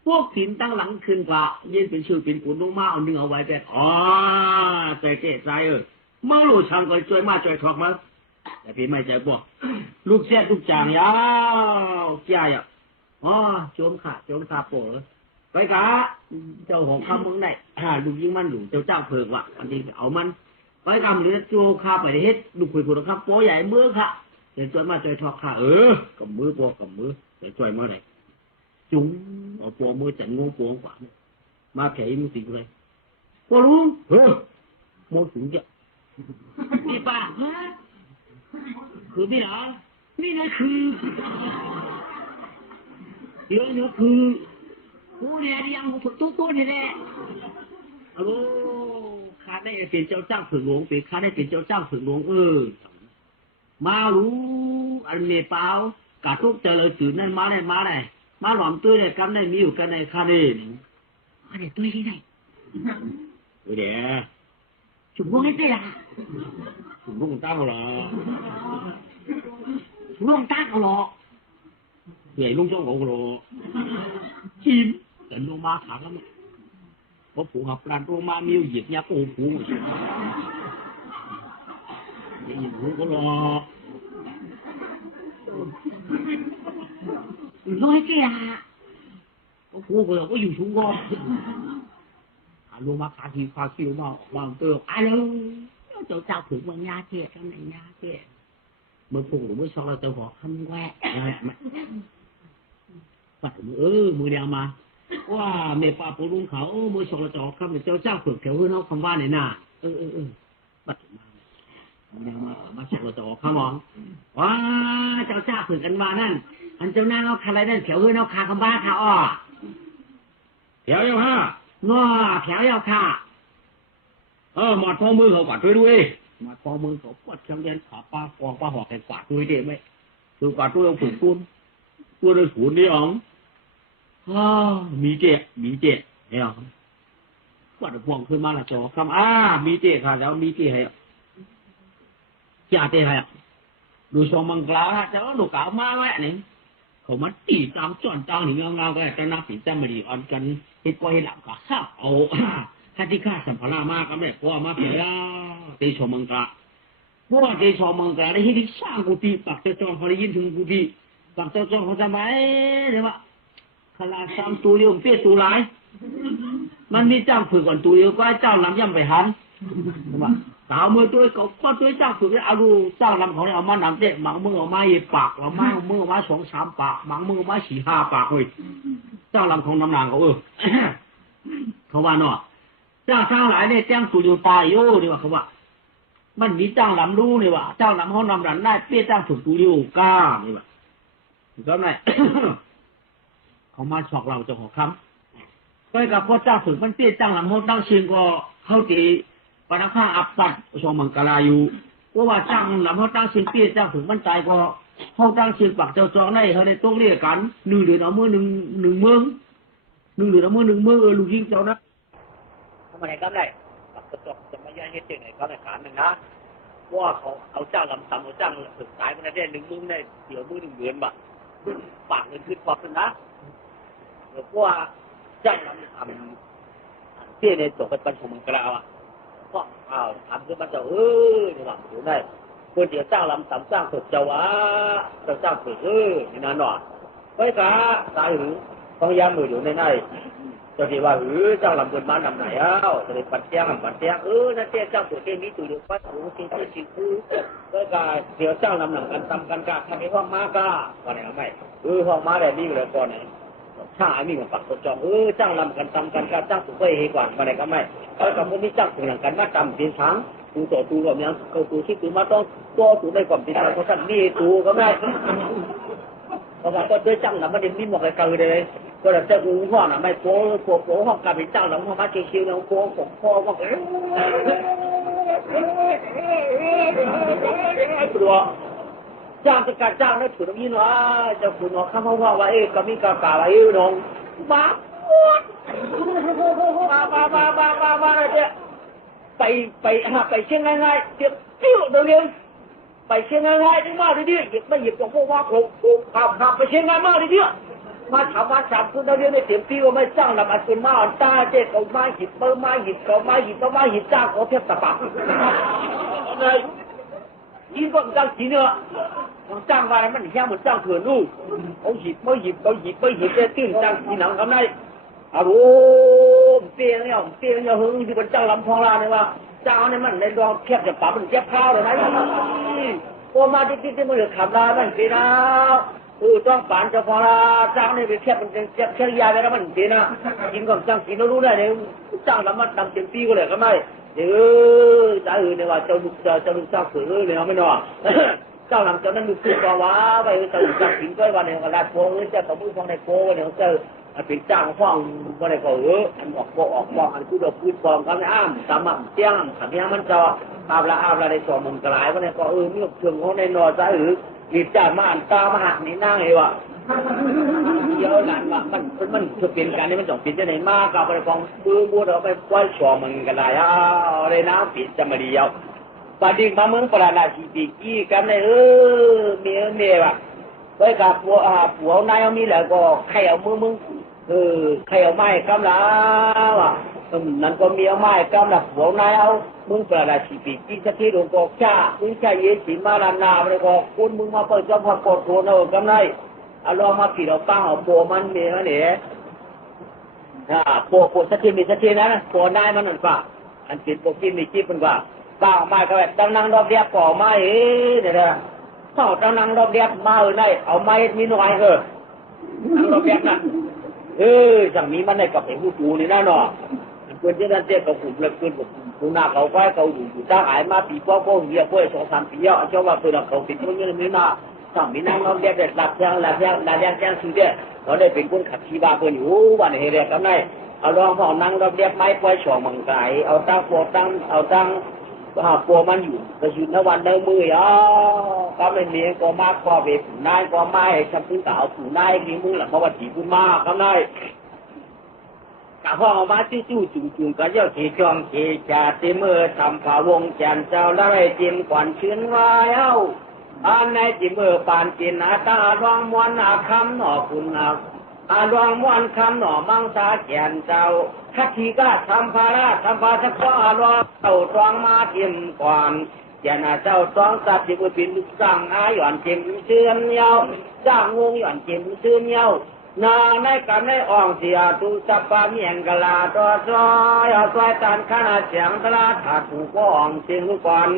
พวกสินตั้งหลังขึ้นกว่าเย็นเป็นชื่อเป็นปุ่นลงมาเอาเนื้อเอาไว้แต่แต่เจ๊ใจเมื่อลูกช่างก็ช่วยมาช่วยถอกมาแต่พี่ไม่ใจบอกลูกเสียลูกจางยาวเจ้าอ่ะโจมขาโปไปกะเจ้าของคำมึงได้ลูกยิงมันหลูเจ้าเพิงว่ะอันนี้เอามันไปกำเหลือจูข้าไปเฮ็ดลูกคุยคนครับโป้ใหญ่มือค่ะเดี๋ยวช่วยมาช่วยถอกข้ากับมือโป้กับมือเดี๋ยวช่วยมาไหนจุ้งเอาโป้มือจันงงโป้กว่ามาแข่มึงสิเลยโป้ลุงโมถึงจะพี่ป้าคือพี่เหรอนี่นะคือเดี๋ยวนี่คือกูเนี่ยยังถูกตู้นี่แหละข้าได้เป็นเจ้าจ้างฝึกหลวงเป็นข้าได้เป็นเจ้าจ้างฝึกหลวงมารู้อันเนปาลกาทุกเจริญสื่อนั่นมาไหนมาหลอมตื้อเลยกันได้มีอยู่กันในข้าเนี่ยอันนี้ตื้อที่ไหนเดี๋ยวจุ่มพวกนี้ได้ละจุ่มพวกมึงตั้งเหรอลุงตั้งเหรอใหญ่ลุงจ้องเหรอชิมแต่ลุงมาขาแล้วมั้ยเพราะผูกกับการลุงมามีอยู่เหยียดยับผูอย่างนี้ผูก็รอร้อยแก่ก็ผูก็เราก็อยู่ชุงก็ลุงมาขาทีขาคิวมาออกมาเติมอะไรเจ้าถึงวันยาเจี๊ยกันไหนยาเจี๊ยเมื่อปุ่งหรือเมื่อซองเราจะบอกคำแวะปัดมือเดียวมาว่าเมปาปูลุงเขามือซองเราจะออกคำเจ้าฝึกแถวเพื่อนเขาคำว่าไหนน่ะปัดมาเดียวมาซองเราจะออกคำมองว้าเจ้าฝึกกันมานั่นอันเจ้าหน้าเขาคาอะไรนั่นแถวเพื่อนเขาคาคำบ้าคาแถวยังห้าง้อแถวยาวค่ะหมอดพ่อมือเขาปัดด้วยมาพอมือเขาปัดจังเรียนขาป้าฟองป้าหอกแกกวาดด้วยเด็ไหมคือปัดด้วยเอาฝืนตัวด้วยฝืนนี่อ๋องมีเจ็ดเนี่ยปัดพวงขึ้นมาละจอคำมีเจ็ดค่ะแล้วมีเจ็ดให้จ่าเจ็ดให้ดูชมมังกรแต่ว่าลูกเก่ามาแวะนี่เขามาตีตามจอนตามหนิเงาก็จะนับสินแต่มาดีอ่อนกันเห็ดก้อยหลับก็ข้าเอาข้าที่ข้าสัมภาระมากก็ไม่พอมาเพียงเตชมังกรเพราะว่าเตชมังกรได้ที่สร้างกุฏิปักเจ้าจอมเขาได้ยินถึงกุฏิปักเจ้าจอมเขาทำไมเนี่ยว่าขลาสามตัวเดียวเปี้ยตัวหลายมันมีเจ้าฝึกก่อนตัวเดียวก็เจ้าลำย่ำไปหันเนี่ยว่าสาวมือตัวก็ตัวเจ้าฝึกเอาดูเจ้าลำเขาเนี่ยเอามาหนังเด็กบางมือเอามาปากเอามามือเอามา2-3 ปากบางมือเอามา4-5 ปากเลยเจ้าลำของน้ำนางเขาเขาว่าเนาะเจ้าสร้างหลายเนี่ยแจ้งสุญญตาโย่ดีว่าเขาว่ามันมีเจ้าลำรู้นี่ว่าเจ้าลำเขานำรันได้เปี้ยจ้างสุญตุโยก้านี่ว่าก็ไงเขามาสอกเราจะหัวคำก็กับพ่อเจ้าฝึกมันเปี้ยจ้างลำเขาตั้งชื่อก็เข้าตีปนักข้าอับตัดชมมังกรลาอยู่เพราะว่าจ้างลำเขาตั้งชื่อเปี้ยจ้างฝึกมันใจก็เขาตั้งชื่อปักเจ้าจองได้เขาได้ต้องเรียกกัน1 เดือนเอามือ1 เมือง1 เดือนเอามือ1 เมืองลูกยิงเจ้านะทำไมก็ได้ปักจอกจะไม่ย่อยเฮ็ดยังไงก็ได้ฐานหนึ่งนะว่าเขาเอาเจ้าลำซ้ำเอาเจ้าฝึกสายมันได้1 มื้อได้เดี๋ยวมื้อ1 เดือนบ่ปากเงินขึ้นพอขึ้นนะเพราะว่าเจ้าลำทำเตี้ยในจบเป็นปัญหามังกราวก็ทำขึ้นมาจะนี่ว่าอยู่ได้เพื่อเดี๋ยวเจ้าลำซ้ำสร้างฝึกเจ้าวะเจ้าฝึกนี่นั่นหน่อยไว้กะตายหรือต้องย้ำมืออยู่ในนั้นจะดีว่าเจ้าลำเกินบ้านลำไหนจะได้ปัดเตียงนั่นเตี้ยเจ้าตัวเตี้ยนี้ตัวเดียวปัดหูชิ้นก็เดี๋ยวเจ้าลำหนังกันตำกันกะทำให้ห้องม้ากะว่าไหนเอาไหมห้องม้าได้ดีเลยก่อนเนี่ยช่างไอ้มีกับปักตัวจองเจ้าลำกันตำกันกะเจ้าตัวไปให้กว่าว่าไหนก็ไม่ก็กับพวกนี้เจ้าถึงหลังกันมาตำตีนช้างตัวแบบนี้เขาตัวที่ตัวมาต้องตัวได้ก่อนตีนช้างเพราะท่านนี่ตัวก็ไม่เพราะว่าก็ด้วยจังนะมันเด่นมีหมวกอะไรกันเลยก็แบบจะอู้ห้องนะไม่โป๊ห้องกับเป็นเจ้าหลังห้องมาชิวๆแล้วโป๊ของพ่อก็ตัวเจ้าจะการเจ้าเนี่ยถูกต้องยินว่าจะคุณน้องข้ามห้องว่าก็มีกาป่าว่าน้องมาเนี่ยไปเชียงง่ายๆเดี๋ยวติ้วเดี๋ยวไปเชียงง่ายๆได้มากทีเดียวหยิบไม่หยิบของพวกว่าโขกขับไปเชียงง่ายมากทีเดียว มาถามว่าสามคนเราเรียนในเต็มที่ว่าไม่จ้างลำอัศมาอันตาเจ๊เขาไม้หิบเปิ้ลไม้หิบเขาไม้หิบเขาไม้หิบจ้างเขาเพียบตะปักเลยยิ่งกว่าจ้างจีเนาะจ้างว่าอะไรมันแค่เหมือนจ้างเถื่อนลูกเขาหิบไม่หิบเขาหิบไม่หิบจะตื่นจ้างจีหนังทำไงอารมณ์เตี้ยเนี่ยหึงที่เป็นจ้างลำพองลาเนี่ยว่าจ้างเนี่ยมันในดองเพียบจะปักมันเจ็บข้าวเลยนะโอ้มาที่มันเหลือขับลามันปีนะต้องปานจะพอละจ้างนี่ไปเทียบมันจะเฉลี่ยไปแล้วมันดีนะกินก่อนจ้างกินเรารู้ได้เลยจ้างแล้วมันดำเต็มปีก็เลยก็ไม่จ้าเนี่ยว่าเจ้าลูกจ้างเสือเลยเขาไม่นอนเจ้าหลังจากนั้นลูกคือตัวว้าไปเจ้าลูกจ้างกินก็วันเนี่ยก็ลาดโป้เจ้าตัวมือฟองในโป้วันเนี่ยเจ้าเป็นจ้างฟ้องวันเนี่ยก็อันออกโป้ออกฟ้องอันคือดอกพืชฟองเขาไม่อ้ามสามารถเตี้ยงขับยังมันจะอาบละในสองมุมกลายวันเนี่ยก็มีเชิงเขาในนอจ้ารีบจ่ามาอันตามาหักนี่นั่งเอวะเยอะหลานว่ามันจะเป็นการนี้มันต้องเป็นจะไหนมากกับไปฟังบูดเอาไปปล่อยชอมันกันได้อะไรนะปิดจะมาเดียวปฏิบัติเมืองปราณาชีปีกี้กันเลยเมียว่ะไว้กับผัวนายเอามีแล้วก็ใครเอามึงใครเอาไม้กำลังว่ะนั่นก็มีเอาไม้กำลังผัวนายเอามึงปราณาชีปีกี้สักทีหลวงพ่อจ้ามึงใช่เยสิมาลานาไปก็คุณมึงมาเปิดเจ้าพ่อโกดโกนเอากำไรเอาลองมาขี่เราป้าเอาโปมันเมียเนี่ยโปสักทีมีสักทีนะโปนายมันนั่นป่ะอันติดโปกินมีจิ๊บมันป่ะป้าเอาไม้ก็แบบดังนั่งรอบเดียบก่อไม้เนี่ยนะเขาดังนั่งรอบเดียบมาได้เอาไม้มีหน่อยนั่งรอบเดียบน่ะจังมีมันในกับไอ้ผู้ปูนี่น่าหนอเพื่อนที่นั่นเจ๊กับผมเลยเพื่อนผมกูน่าเขาไว้เขาอยู่ตั้งหายมาปีป้อเหี้ยป้อย2-3 ปีแล้วเจ้าว่าเพื่อนเขาติดมันไม่น่าสั่งมีนั่งรอบเดียบเด็ดหลับแจ้งสุดเด้เราได้เป็นคนขับขี่บ้าเพื่อนอยู่วันเฮเรียกันได้เอาลองพอนั่งรอบเดียบไม้ป้อย2 มังไก่เอาตั้งโปตั้งโปมันอยู่แต่อยู่ในวันในมือก็ไม่มีก็มากพอเบ็ดนายก็ไม่ทำพื้นเก่าผู้นายมีมือหลังมาวัดจีบุญมากก็ได้กะห้องมาจู่จุ่มก็เจ้าเขจองเขจ่าเตมือทำฝ่าวงจันเจ้าละไรจิมขวัญชื้นไว้อันในจิมือปานจินอาตาลองมวนคำหน่อคุณลองมวนคำหน่อมังสาแก่นเจ้าทักทีก็ทำภาสักข้อรอเต่าตองมาเทียมก่อนอย่าเจ้าตองสัตว์ที่บุปินสั่งหย่อนเจียมเชื่อนเยาจ้างงงหย่อนเจียมเชื่อนเยานาในกันในอ่องเสียตุสัปปะเมียงกะลาตัวซอยเอาซอยตันขนาดเสียงตลาดขาดถูกอ่องเสียงลูกก่อน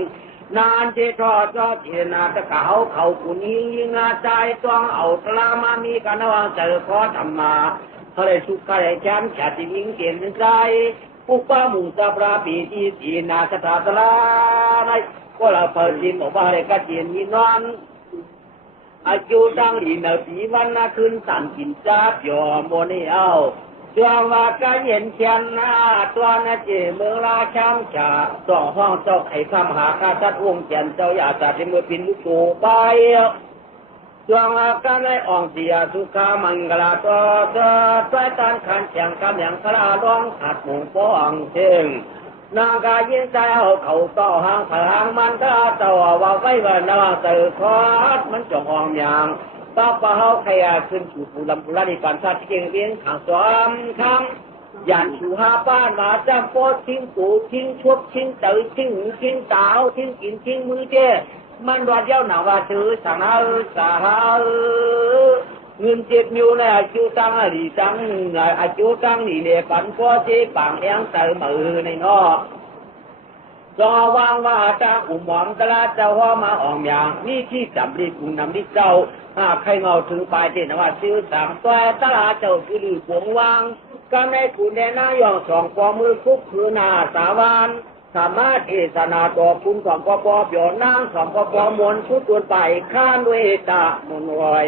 นานเจตอจอเจนาตะเก่าเขากุนี้ยิงอาใจต้องเอาตลามามีกันระวังเจอขอธรรมาเขาได้สุขเขาได้แชมป์ชาติยิงเกียรติใจปุกป้ามุงสัปราปีที่ตีนาสถาตลาในก็เราเปิดดินออกมาเลยก็เจียนมีนอนอายุดังดีเนปีวันนาคืนสั่นกินจ้าเปียวโมนี่เอาจวงว่าการเย็นเชียนนาตัวนาเจเมืองราชามชาต่อห้องเจ้าไข่คำหาคาทัดวงเจียนเจ้าอยาจัดที่มือปินลูกโตไปจวงว่าการในอ่องเสียสุขามังกลาตัวต้วยตันขันเชียงกำยังคลาร้องขัดหมูป้องเชิงนางกายินใจเอาเขาต่อหางผางมันถ้าเจ้าว่าไว้ว่านาเสือคอดมันจงอ่องอย่างป้าเขาขยายขึ้นสู่ผู้ลำพูลานิปันชาติเก่งเลี้ยงขางสวมคำยันสู่หาป้านมาจำโพทิ้งปูทิ้งชุบทิ้งเตยทิ้งสาวทิ้งกินทิ้งมือเจ้มันรอดเย้าหนาว่าซื้อสั่งเอาสาเงิน7 นิ้วเลยอายุตั้งหลีตั้งอายุตั้งหลีเลยปันก็เจ๊ปังเลี้ยงเตยมือในนอจอวางว่าตาอุ่มหอมตลาดเจ้าว่ามาอ่องอย่างนี่ที่จำรีปุ่งนำที่เจ้าใครเงาถือไปเจนว่าซื้อสั่งตัวตลาดเจ้าคือดื้อผงวางก็ในคุณแดนายอง2 ปอมือคุกคือนาสาวานสามารถเอสนาตัวคุณ2 ปอเปียวนาง2 ปอมวลชุดตัวไปข้านเวตามนรอย